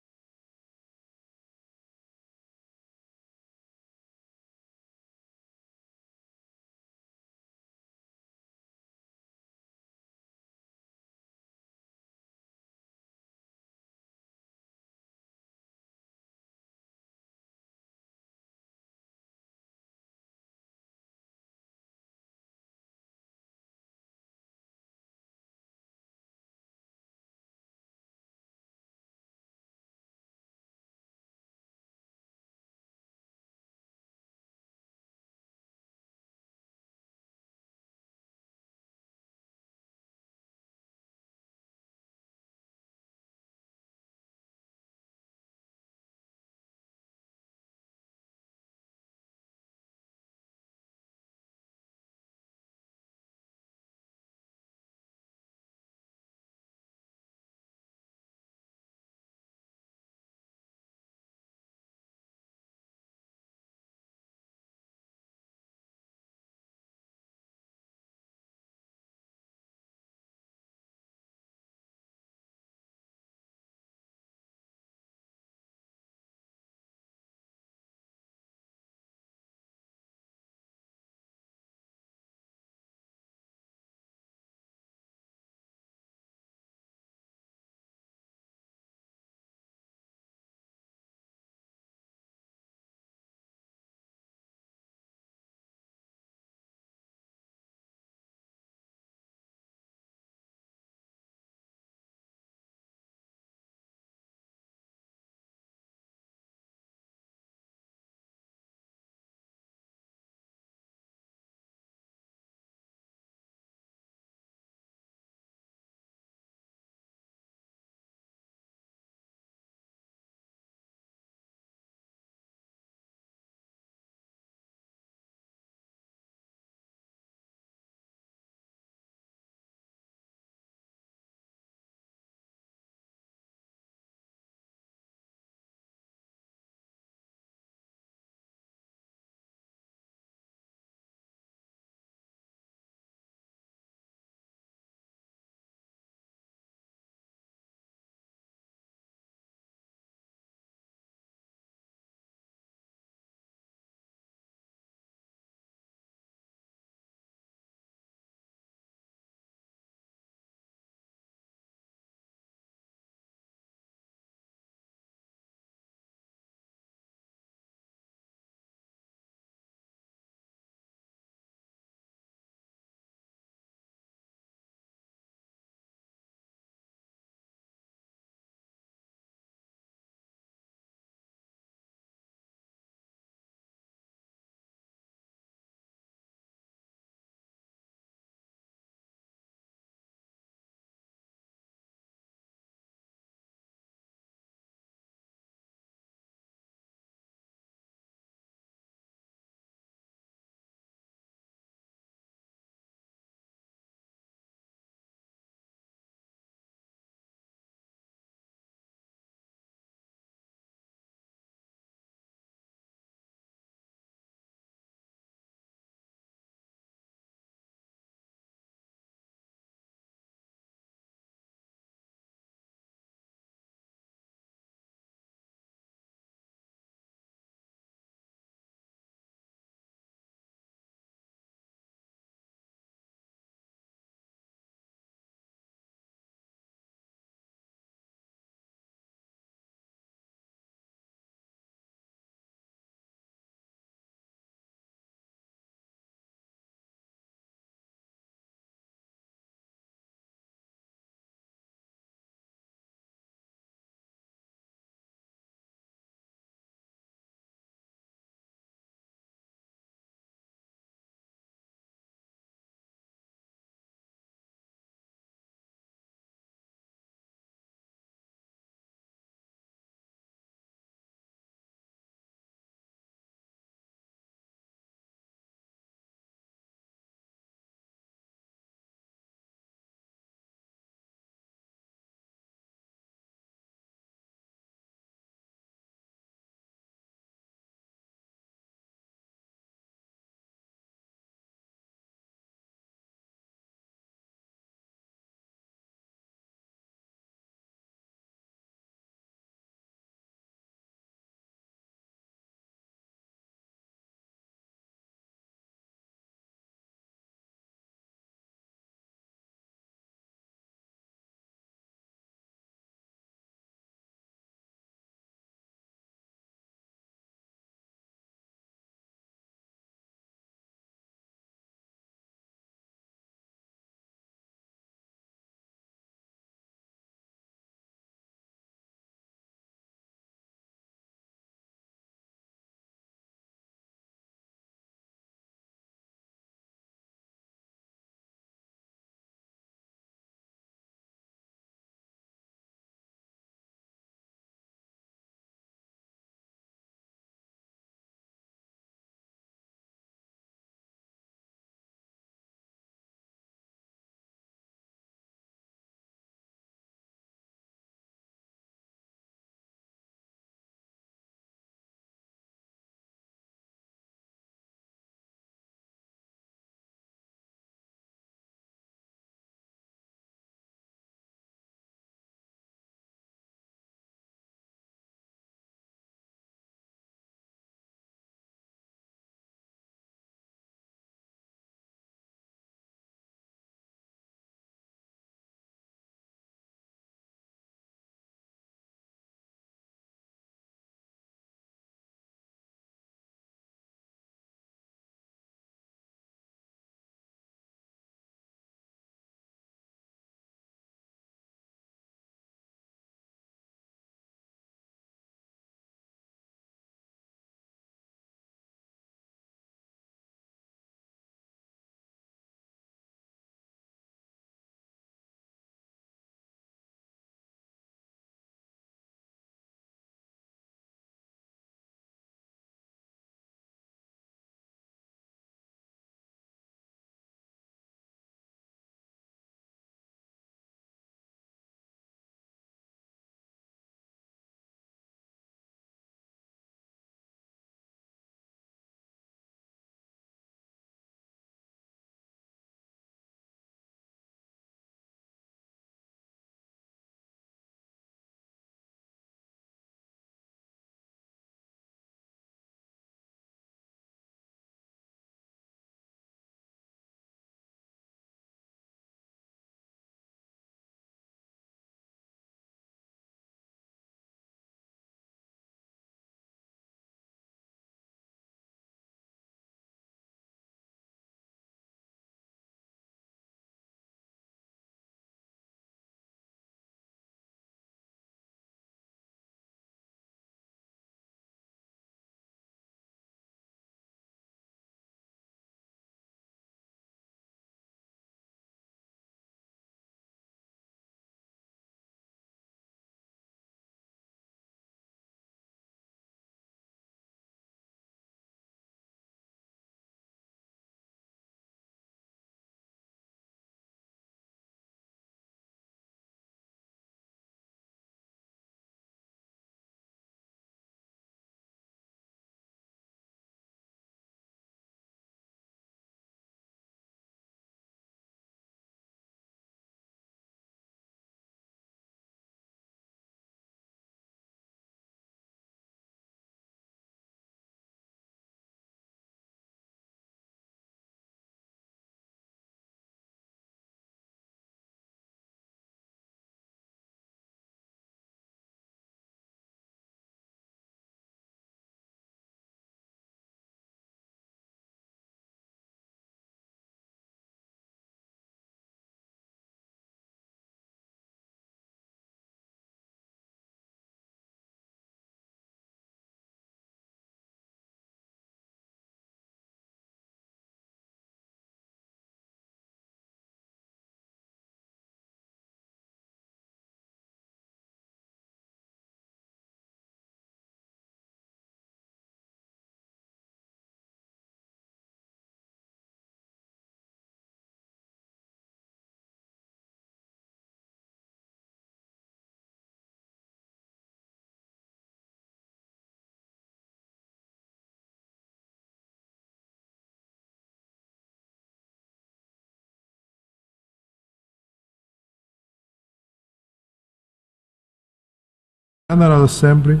General Assembly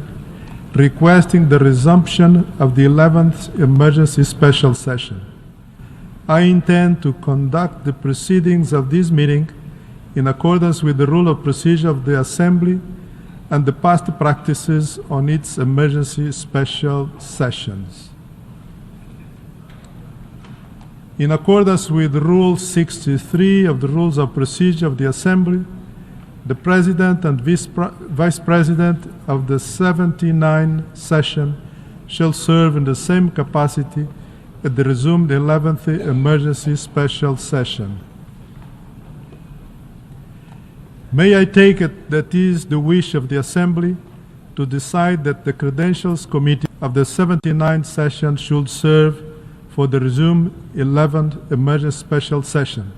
requesting the resumption of the 11th Emergency Special Session. I intend to conduct the proceedings of this meeting in accordance with the rule of procedure of the Assembly and the past practices on its emergency special sessions. In accordance with Rule 63 of the Rules of Procedure of the Assembly, the President and Vice President of the 79th session shall serve in the same capacity at the resumed 11th Emergency Special Session. May I take it that it is the wish of the Assembly to decide that the Credentials Committee of the 79th session should serve for the resumed 11th Emergency Special Session?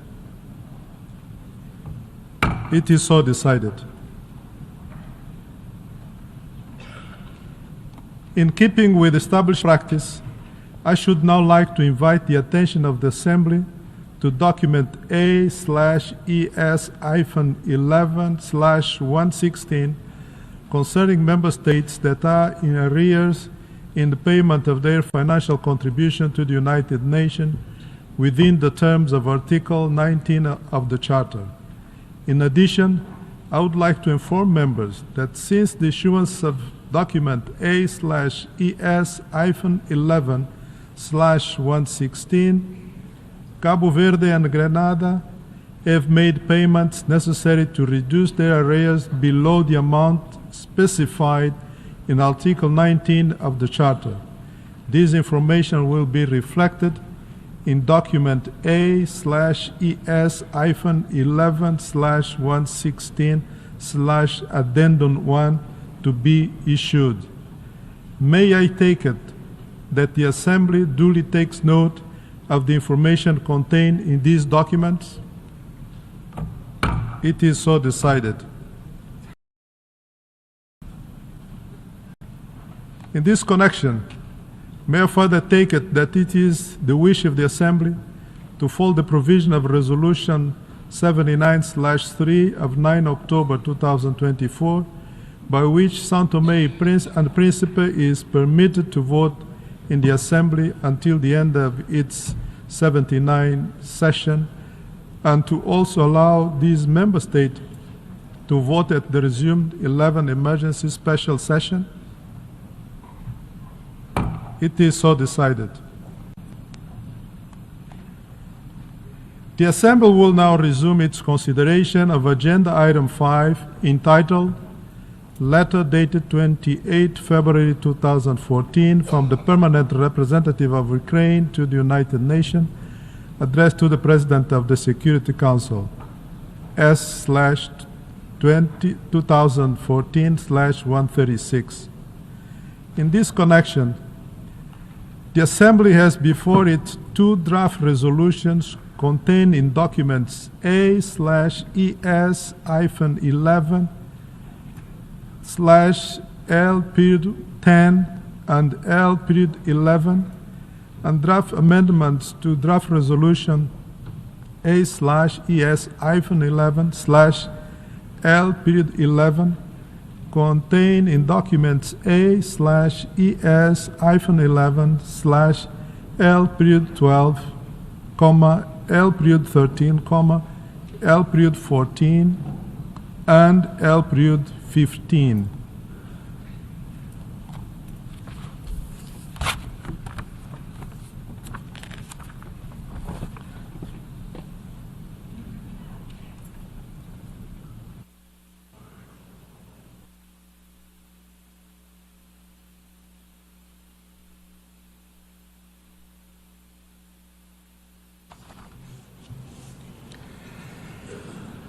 It is so decided. In keeping with established practice, I should now like to invite the attention of the Assembly to document A/ES-11/116 concerning member states that are in arrears in the payment of their financial contribution to the United Nations within the terms of Article 19 of the Charter. In addition, I would like to inform members that since the issuance of document A/ES-11/116, Cabo Verde and Grenada have made payments necessary to reduce their arrears below the amount specified in Article 19 of the Charter. This information will be reflected in document A/ES-11/116/Addendum 1 to be issued. May I take it that the Assembly duly takes note of the information contained in these documents? It is so decided. In this connection, may I further take it that it is the wish of the Assembly to follow the provision of Resolution 79/3 of 9 October 2024, by which São Tomé and Príncipe is permitted to vote in the Assembly until the end of its 79th session, and to also allow these member states to vote at the resumed 11th Emergency Special Session? It is so decided. The Assembly will now resume its consideration of Agenda Item 5, entitled Letter dated 28 February 2014 from the Permanent Representative of Ukraine to the United Nations, addressed to the President of the Security Council, S/2014/136. In this connection, the Assembly has before it two draft resolutions contained in documents A/ES-11/L-10 and L-11, and draft amendments to draft resolution A/ES-11/L-11 contained in documents A/ES-11/L-12, L-13, L-14, and L-15.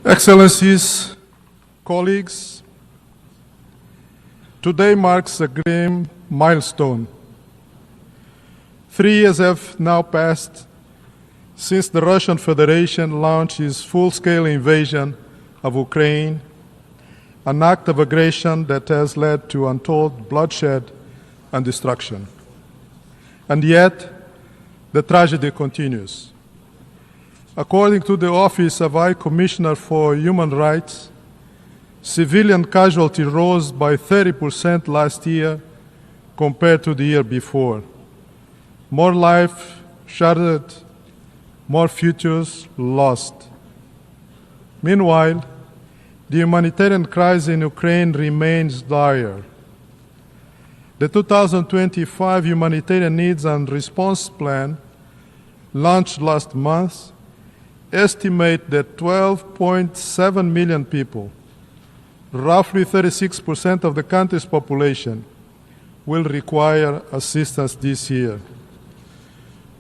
Excellencies, colleagues, today marks a grim milestone. 3 years have now passed since the Russian Federation launched its full-scale invasion of Ukraine, an act of aggression that has led to untold bloodshed and destruction. And yet, the tragedy continues. According to the Office of High Commissioner for Human Rights, Civilian casualty rose by 30% last year compared to the year before. More life shattered, more futures lost. Meanwhile, the humanitarian crisis in Ukraine remains dire. The 2025 Humanitarian Needs and Response Plan, launched last month, estimates that 12.7 million people, roughly 36% of the country's population, will require assistance this year.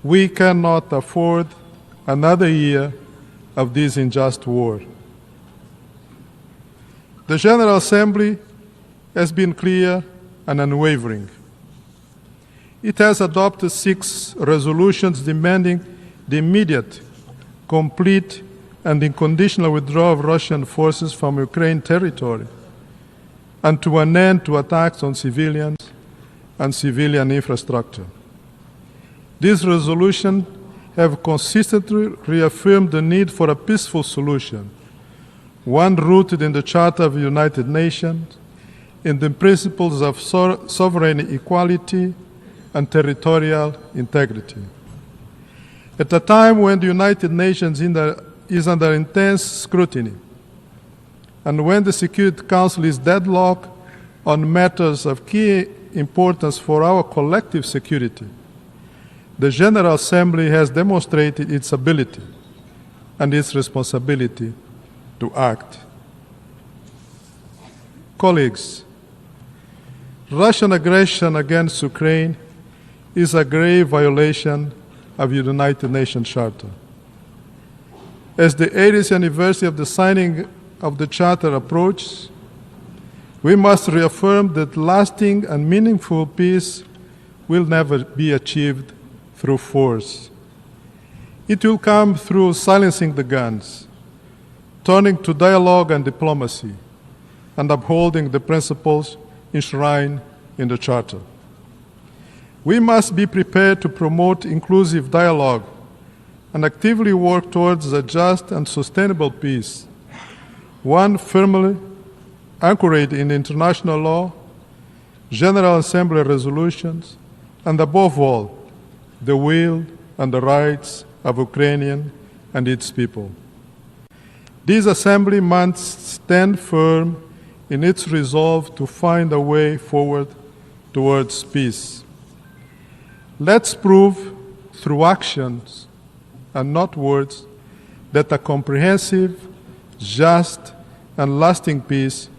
We cannot afford another year of this unjust war. The General Assembly has been clear and unwavering. It has adopted 6 resolutions demanding the immediate, complete, and unconditional withdrawal of Russian forces from Ukraine territory and to an end to attacks on civilians and civilian infrastructure. These resolutions have consistently reaffirmed the need for a peaceful solution, one rooted in the Charter of the United Nations, in the principles of sovereign equality and territorial integrity. At a time when the United Nations is under intense scrutiny, and when the Security Council is deadlocked on matters of key importance for our collective security, the General Assembly has demonstrated its ability and its responsibility to act. Colleagues, Russian aggression against Ukraine is a grave violation of the United Nations Charter. As the 80th anniversary of the signing of the Charter approaches, we must reaffirm that lasting and meaningful peace will never be achieved through force. It will come through silencing the guns, turning to dialogue and diplomacy, and upholding the principles enshrined in the Charter. We must be prepared to promote inclusive dialogue and actively work towards a just and sustainable peace, one firmly anchored in international law, General Assembly resolutions, and above all, the will and the rights of Ukrainian and its people. This Assembly must stand firm in its resolve to find a way forward towards peace. Let's prove through actions and not words that a comprehensive, just, and lasting peace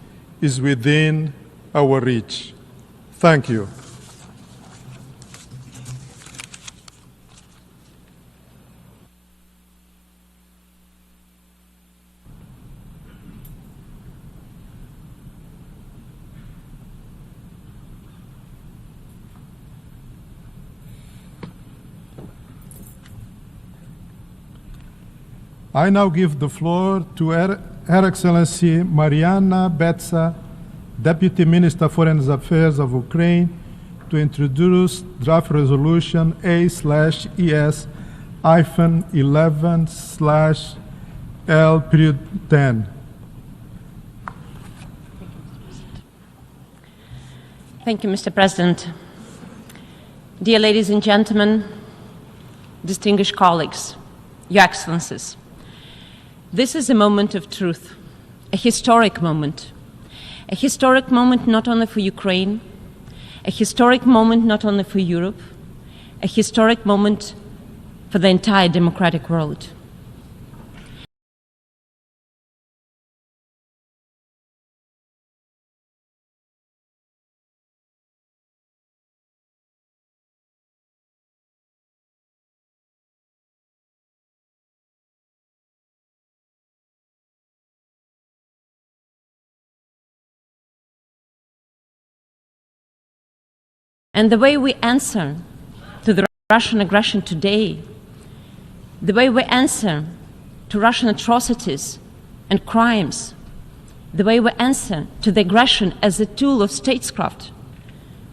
is within our reach. Thank you. I now give the floor to Her Excellency Mariana Betsa, Deputy Minister of Foreign Affairs of Ukraine, to introduce draft resolution A/ES-11/L-10. Thank you, Mr. President. Dear ladies and gentlemen, distinguished colleagues, Your Excellencies, this is a moment of truth, a historic moment not only for Ukraine, a historic moment not only for Europe, a historic moment for the entire democratic world. And the way we answer to the Russian aggression today, the way we answer to Russian atrocities and crimes, the way we answer to the aggression as a tool of statecraft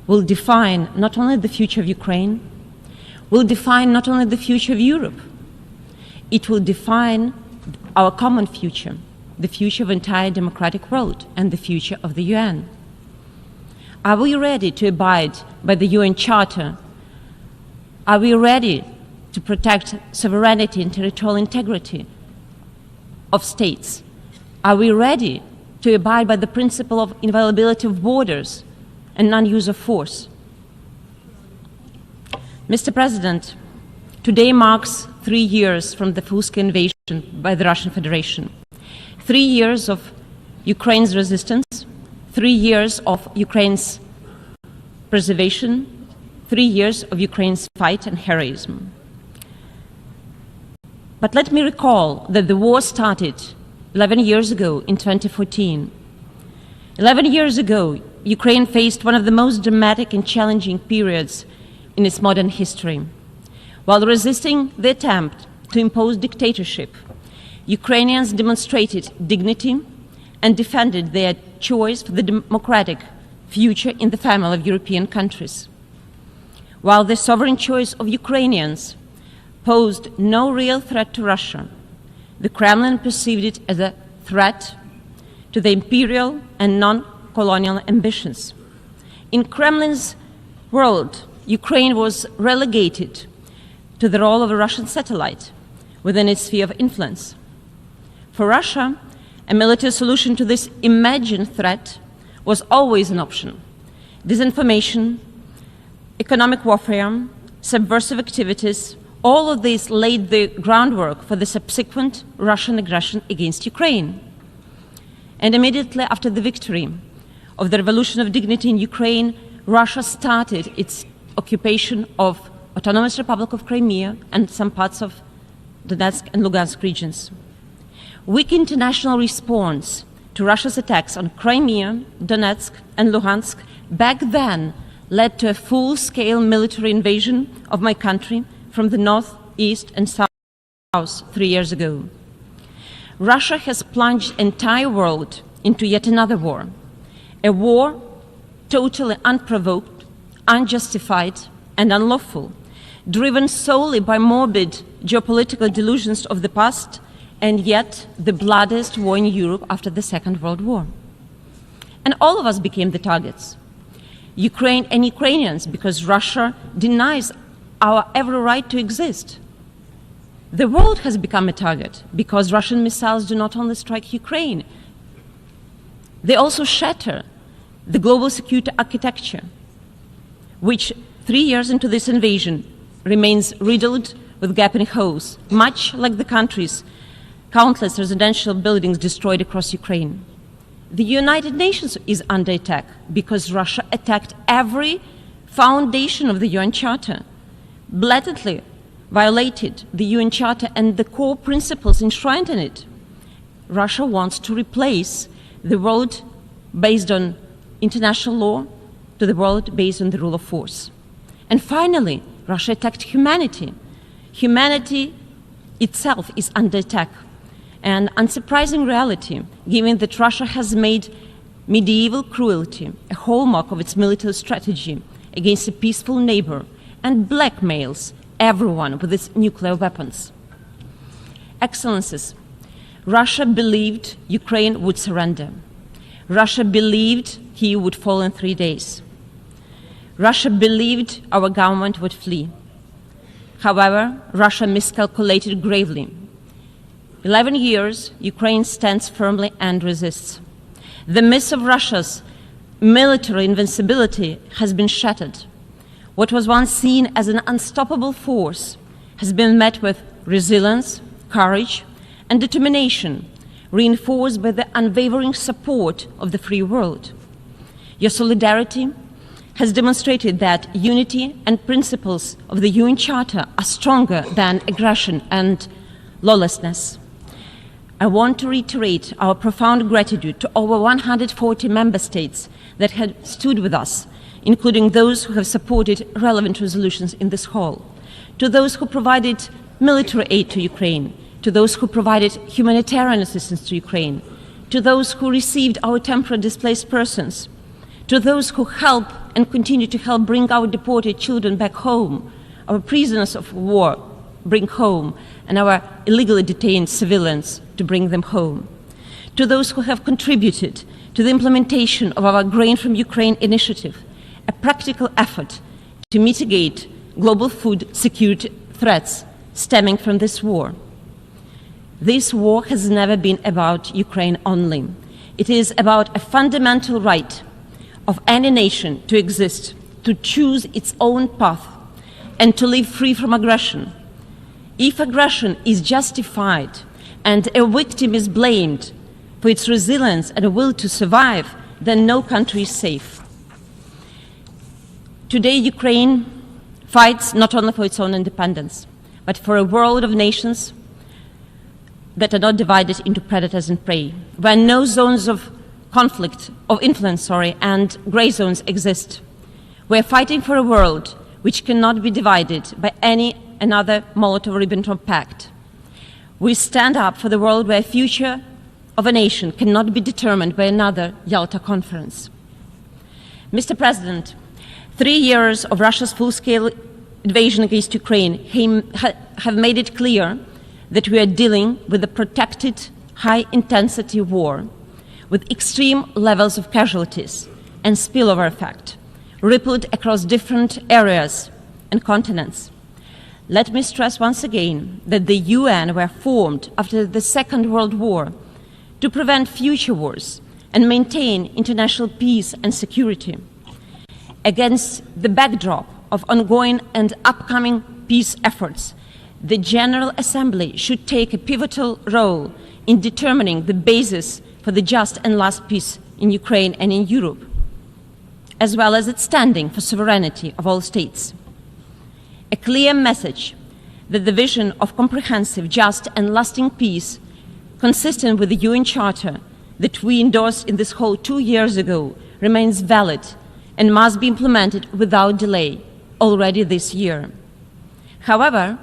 will define not only the future of Ukraine, will define not only the future of Europe, it will define our common future, the future of the entire democratic world and the future of the UN? Are we ready to abide by the UN Charter? Are we ready to protect sovereignty and territorial integrity of states? Are we ready to abide by the principle of inviolability of borders and non-use of force? Mr. President, today marks 3 years from the full-scale invasion by the Russian Federation. 3 years of Ukraine's resistance, 3 years of Ukraine's preservation, 3 years of Ukraine's fight and heroism. But let me recall that the war started 11 years ago in 2014. 11 years ago, Ukraine faced one of the most dramatic and challenging periods in its modern history. While resisting the attempt to impose dictatorship, Ukrainians demonstrated dignity and defended their choice for the democratic future in the family of European countries. While the sovereign choice of Ukrainians posed no real threat to Russia, the Kremlin perceived it as a threat to the imperial and non-colonial ambitions. In Kremlin's world, Ukraine was relegated to the role of a Russian satellite within its sphere of influence. For Russia, a military solution to this imagined threat was always an option. Disinformation, economic warfare, subversive activities, all of these laid the groundwork for the subsequent Russian aggression against Ukraine. And immediately after the victory of the Revolution of Dignity in Ukraine, Russia started its occupation of Autonomous Republic of Crimea and some parts of Donetsk and Lugansk regions. Weak international response to Russia's attacks on Crimea, Donetsk, and Luhansk back then led to a full-scale military invasion of my country from the north, east, and south 3 years ago. Russia has plunged the entire world into yet another war, a war totally unprovoked, unjustified, and unlawful, driven solely by morbid geopolitical delusions of the past, and yet the bloodiest war in Europe after the Second World War. And all of us became the targets. Ukraine and Ukrainians, because Russia denies our every right to exist. The world has become a target because Russian missiles do not only strike Ukraine, they also shatter the global security architecture, which 3 years into this invasion remains riddled with gaping holes, much like the country's countless residential buildings destroyed across Ukraine. The United Nations is under attack because Russia attacked every foundation of the UN Charter, blatantly violated the UN Charter and the core principles enshrined in it. Russia wants to replace the world based on international law to the world based on the rule of force. And finally, Russia attacked humanity. Humanity itself is under attack. An unsurprising reality, given that Russia has made medieval cruelty a hallmark of its military strategy against a peaceful neighbor and blackmails everyone with its nuclear weapons. Excellencies, Russia believed Ukraine would surrender. Russia believed Kyiv would fall in 3 days. Russia believed our government would flee. However, Russia miscalculated gravely. 11 years, Ukraine stands firmly and resists. The myth of Russia's military invincibility has been shattered. What was once seen as an unstoppable force has been met with resilience, courage, and determination, reinforced by the unwavering support of the free world. Your solidarity has demonstrated that unity and principles of the UN Charter are stronger than aggression and lawlessness. I want to reiterate our profound gratitude to over 140 member states that have stood with us, including those who have supported relevant resolutions in this hall, to those who provided military aid to Ukraine, to those who provided humanitarian assistance to Ukraine, to those who received our temporarily displaced persons, to those who help and continue to help bring our deported children back home, our prisoners of war bring home, and our illegally detained civilians to bring them home. to those who have contributed to the implementation of our Grain from Ukraine initiative, a practical effort to mitigate global food security threats stemming from this war. This war has never been about Ukraine only. It is about a fundamental right of any nation to exist, to choose its own path, and to live free from aggression. If aggression is justified and a victim is blamed for its resilience and a will to survive, then no country is safe. Today, Ukraine fights not only for its own independence, but for a world of nations that are not divided into predators and prey, where no zones of conflict, of influence, and gray zones exist. We're fighting for a world which cannot be divided by any another Molotov-Ribbentrop Pact. We stand up for the world where the future of a nation cannot be determined by another Yalta conference. Mr. President, 3 years of Russia's full-scale invasion against Ukraine have made it clear that we are dealing with a protracted, high-intensity war with extreme levels of casualties and spillover effect, rippled across different areas and continents. Let me stress once again that the UN were formed after the Second World War to prevent future wars and maintain international peace and security. Against the backdrop of ongoing and upcoming peace efforts, the General Assembly should take a pivotal role in determining the basis for the just and lasting peace in Ukraine and in Europe, as well as its standing for sovereignty of all states. A clear message that the vision of comprehensive, just and lasting peace, consistent with the UN Charter that we endorsed in this hall 2 years ago, remains valid and must be implemented without delay already this year. However,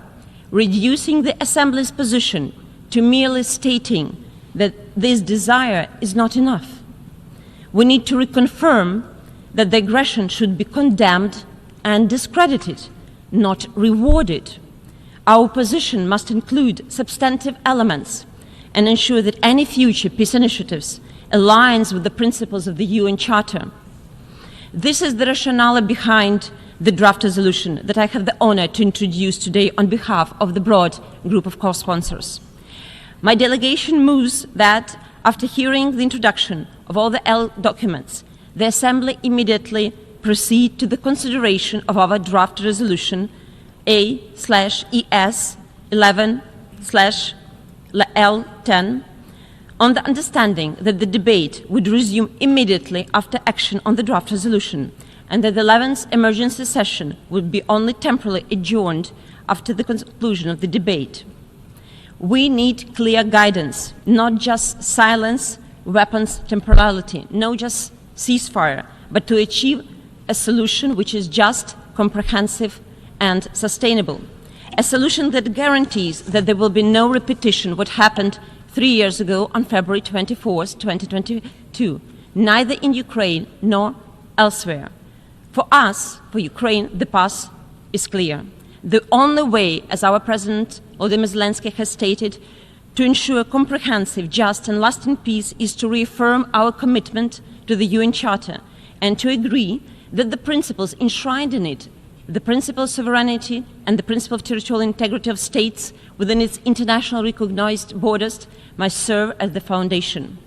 reducing the Assembly's position to merely stating that this desire is not enough. We need to reconfirm that the aggression should be condemned and discredited, not rewarded. Our position must include substantive elements and ensure that any future peace initiatives aligns with the principles of the UN Charter. This is the rationale behind the draft resolution that I have the honor to introduce today on behalf of the broad group of co-sponsors. My delegation moves that, after hearing the introduction of all the L documents, the Assembly immediately proceed to the consideration of our draft resolution A/ES 11/L10 on the understanding that the debate would resume immediately after action on the draft resolution, and that the 11th emergency session would be only temporarily adjourned after the conclusion of the debate. We need clear guidance, not just silence, weapons, temporality, not just ceasefire, but to achieve a solution which is just, comprehensive, and sustainable. A solution that guarantees that there will be no repetition of what happened 3 years ago on February 24th, 2022, neither in Ukraine nor elsewhere. For us, for Ukraine, the path is clear. The only way, as our President Volodymyr Zelensky has stated, to ensure comprehensive, just and lasting peace is to reaffirm our commitment to the UN Charter and to agree that the principles enshrined in it, the principle of sovereignty and the principle of territorial integrity of states within its internationally recognized borders, must serve as the foundation.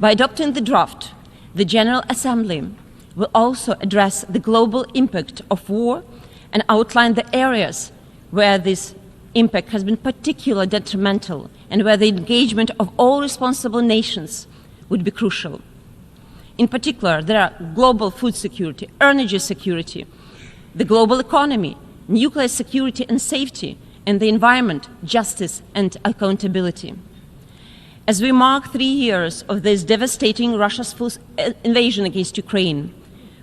By adopting the draft, the General Assembly will also address the global impact of war and outline the areas where this impact has been particularly detrimental and where the engagement of all responsible nations would be crucial. In particular, there are global food security, energy security, the global economy, nuclear security and safety, and the environment, justice and accountability. As we mark 3 years of this devastating Russia's full invasion against Ukraine,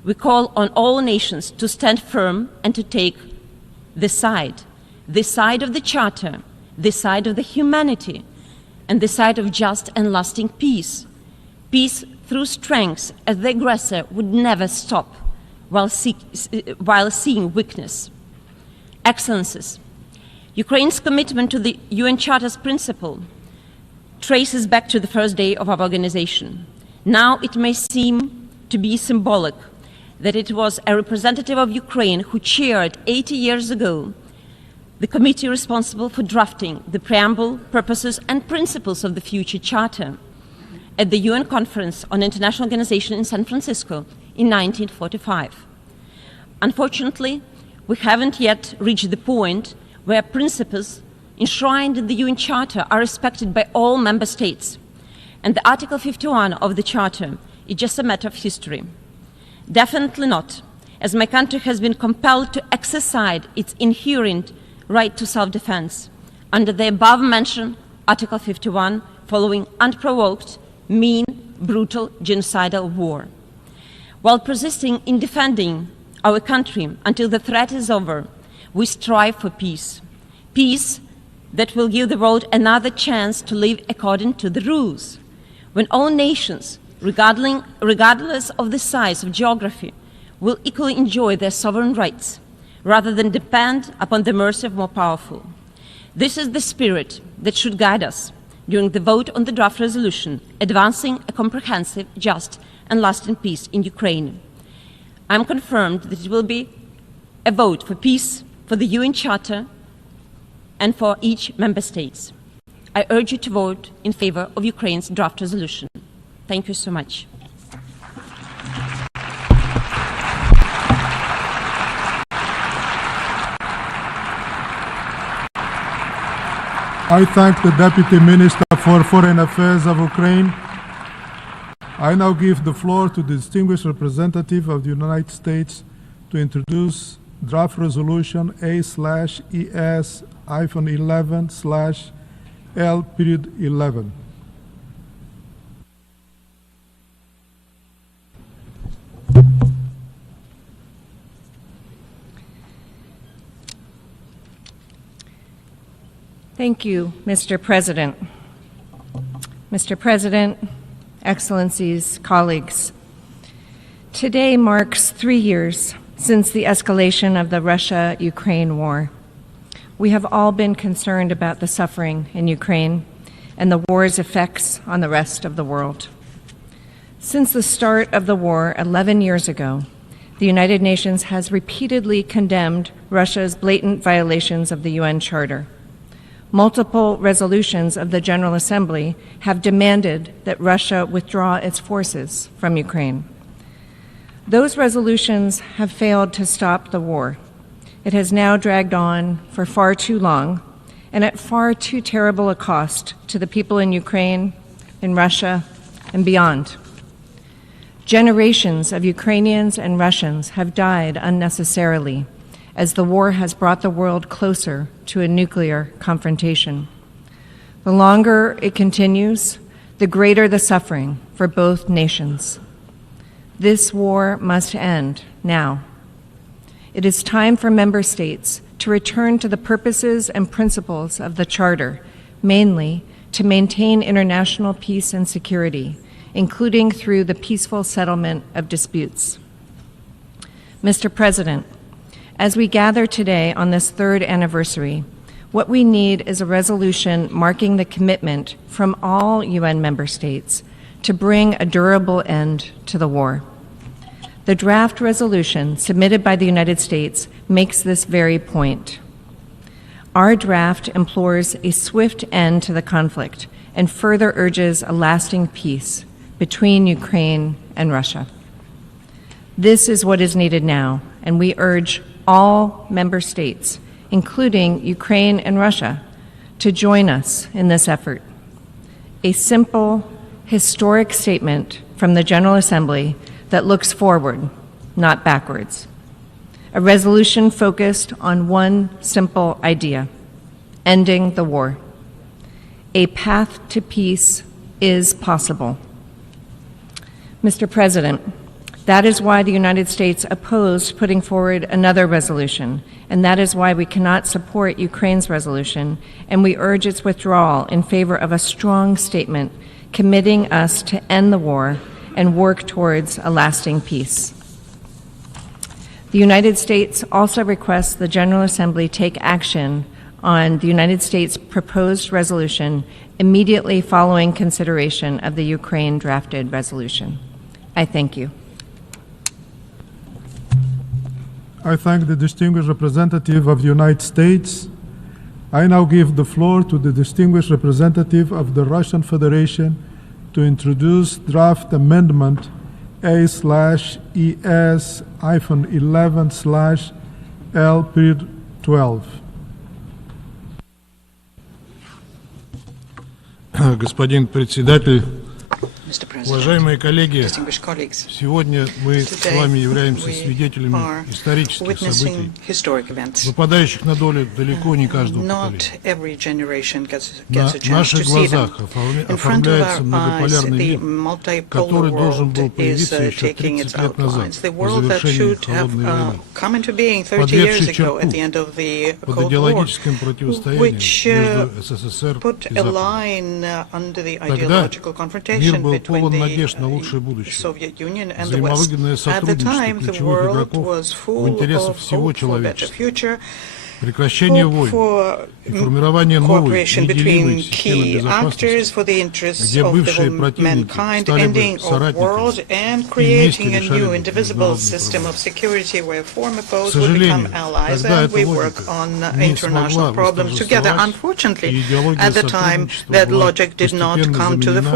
we call on all nations to stand firm and to take the side of the Charter, the side of the humanity, and the side of just and lasting peace. Peace through strength, as the aggressor would never stop while seeing weakness. Excellencies, Ukraine's commitment to the UN Charter's principle traces back to the first day of our organization. Now it may seem to be symbolic that it was a representative of Ukraine who chaired 80 years ago the committee responsible for drafting the preamble, purposes, and principles of the future charter at the UN Conference on International Organization in San Francisco in 1945. Unfortunately, we haven't yet reached the point where principles enshrined in the UN Charter are respected by all member states, and the Article 51 of the Charter is just a matter of history. Definitely not, as my country has been compelled to exercise its inherent right to self-defense under the above-mentioned Article 51 following unprovoked, mean, brutal, genocidal war. While persisting in defending our country until the threat is over, we strive for peace. Peace that will give the world another chance to live according to the rules, when all nations, regardless of the size of geography, will equally enjoy their sovereign rights, rather than depend upon the mercy of more powerful. This is the spirit that should guide us during the vote on the draft resolution advancing a comprehensive, just, and lasting peace in Ukraine. I am confirmed that it will be a vote for peace, for the UN Charter, and for each member state. I urge you to vote in favor of Ukraine's draft resolution. Thank you so much. I thank the Deputy Minister for Foreign Affairs of Ukraine. I now give the floor to the distinguished representative of the United States to introduce draft resolution A/ES-11/L.11. Thank you, Mr. President. Mr. President, Excellencies, colleagues, today marks 3 years since the escalation of the Russia-Ukraine war. We have all been concerned about the suffering in Ukraine and the war's effects on the rest of the world. Since the start of the war 11 years ago, the United Nations has repeatedly condemned Russia's blatant violations of the UN Charter. Multiple resolutions of the General Assembly have demanded that Russia withdraw its forces from Ukraine. Those resolutions have failed to stop the war. It has now dragged on for far too long and at far too terrible a cost to the people in Ukraine, in Russia, and beyond. Generations of Ukrainians and Russians have died unnecessarily as the war has brought the world closer to a nuclear confrontation. The longer it continues, the greater the suffering for both nations. This war must end now. It is time for member states to return to the purposes and principles of the Charter, mainly to maintain international peace and security, including through the peaceful settlement of disputes. Mr. President, as we gather today on this third anniversary, what we need is a resolution marking the commitment from all UN member states to bring a durable end to the war. The draft resolution submitted by the United States makes this very point. Our draft implores a swift end to the conflict and further urges a lasting peace between Ukraine and Russia. This is what is needed now, and we urge all member states, including Ukraine and Russia, to join us in this effort. A simple, historic statement from the General Assembly that looks forward, not backwards. A resolution focused on one simple idea: ending the war. A path to peace is possible. Mr. President, that is why the United States opposed putting forward another resolution, and that is why we cannot support Ukraine's resolution, and we urge its withdrawal in favor of a strong statement committing us to end the war and work towards a lasting peace. The United States also requests the General Assembly take action on the United States' proposed resolution immediately following consideration of the Ukraine drafted resolution. I thank you. I thank the distinguished representative of the United States. I now give the floor to the distinguished representative of the Russian Federation to introduce draft amendment A/ES-11/L.12. Господин председатель, уважаемые коллеги, сегодня мы с вами являемся свидетелями исторических событий, выпадающих на долю далеко не каждого поколения. На наших глазах оформляется многополярный мир, который должен был появиться еще 30 лет назад, по завершении Холодной войны, подвергший черту под идеологическим противостоянием между СССР и Западом. Тогда мир был полон надежд на лучшее будущее, взаимовыгодное сотрудничество ключевых игроков в интересах всего человечества, прекращение войн и формирование новой неделимой системы безопасности, где бывшие противники стали бы соратниками и вместе решали бы международные проблемы. К сожалению, тогда эта логика не смогла восторжествовать, и идеология сотрудничества была постепенно заменена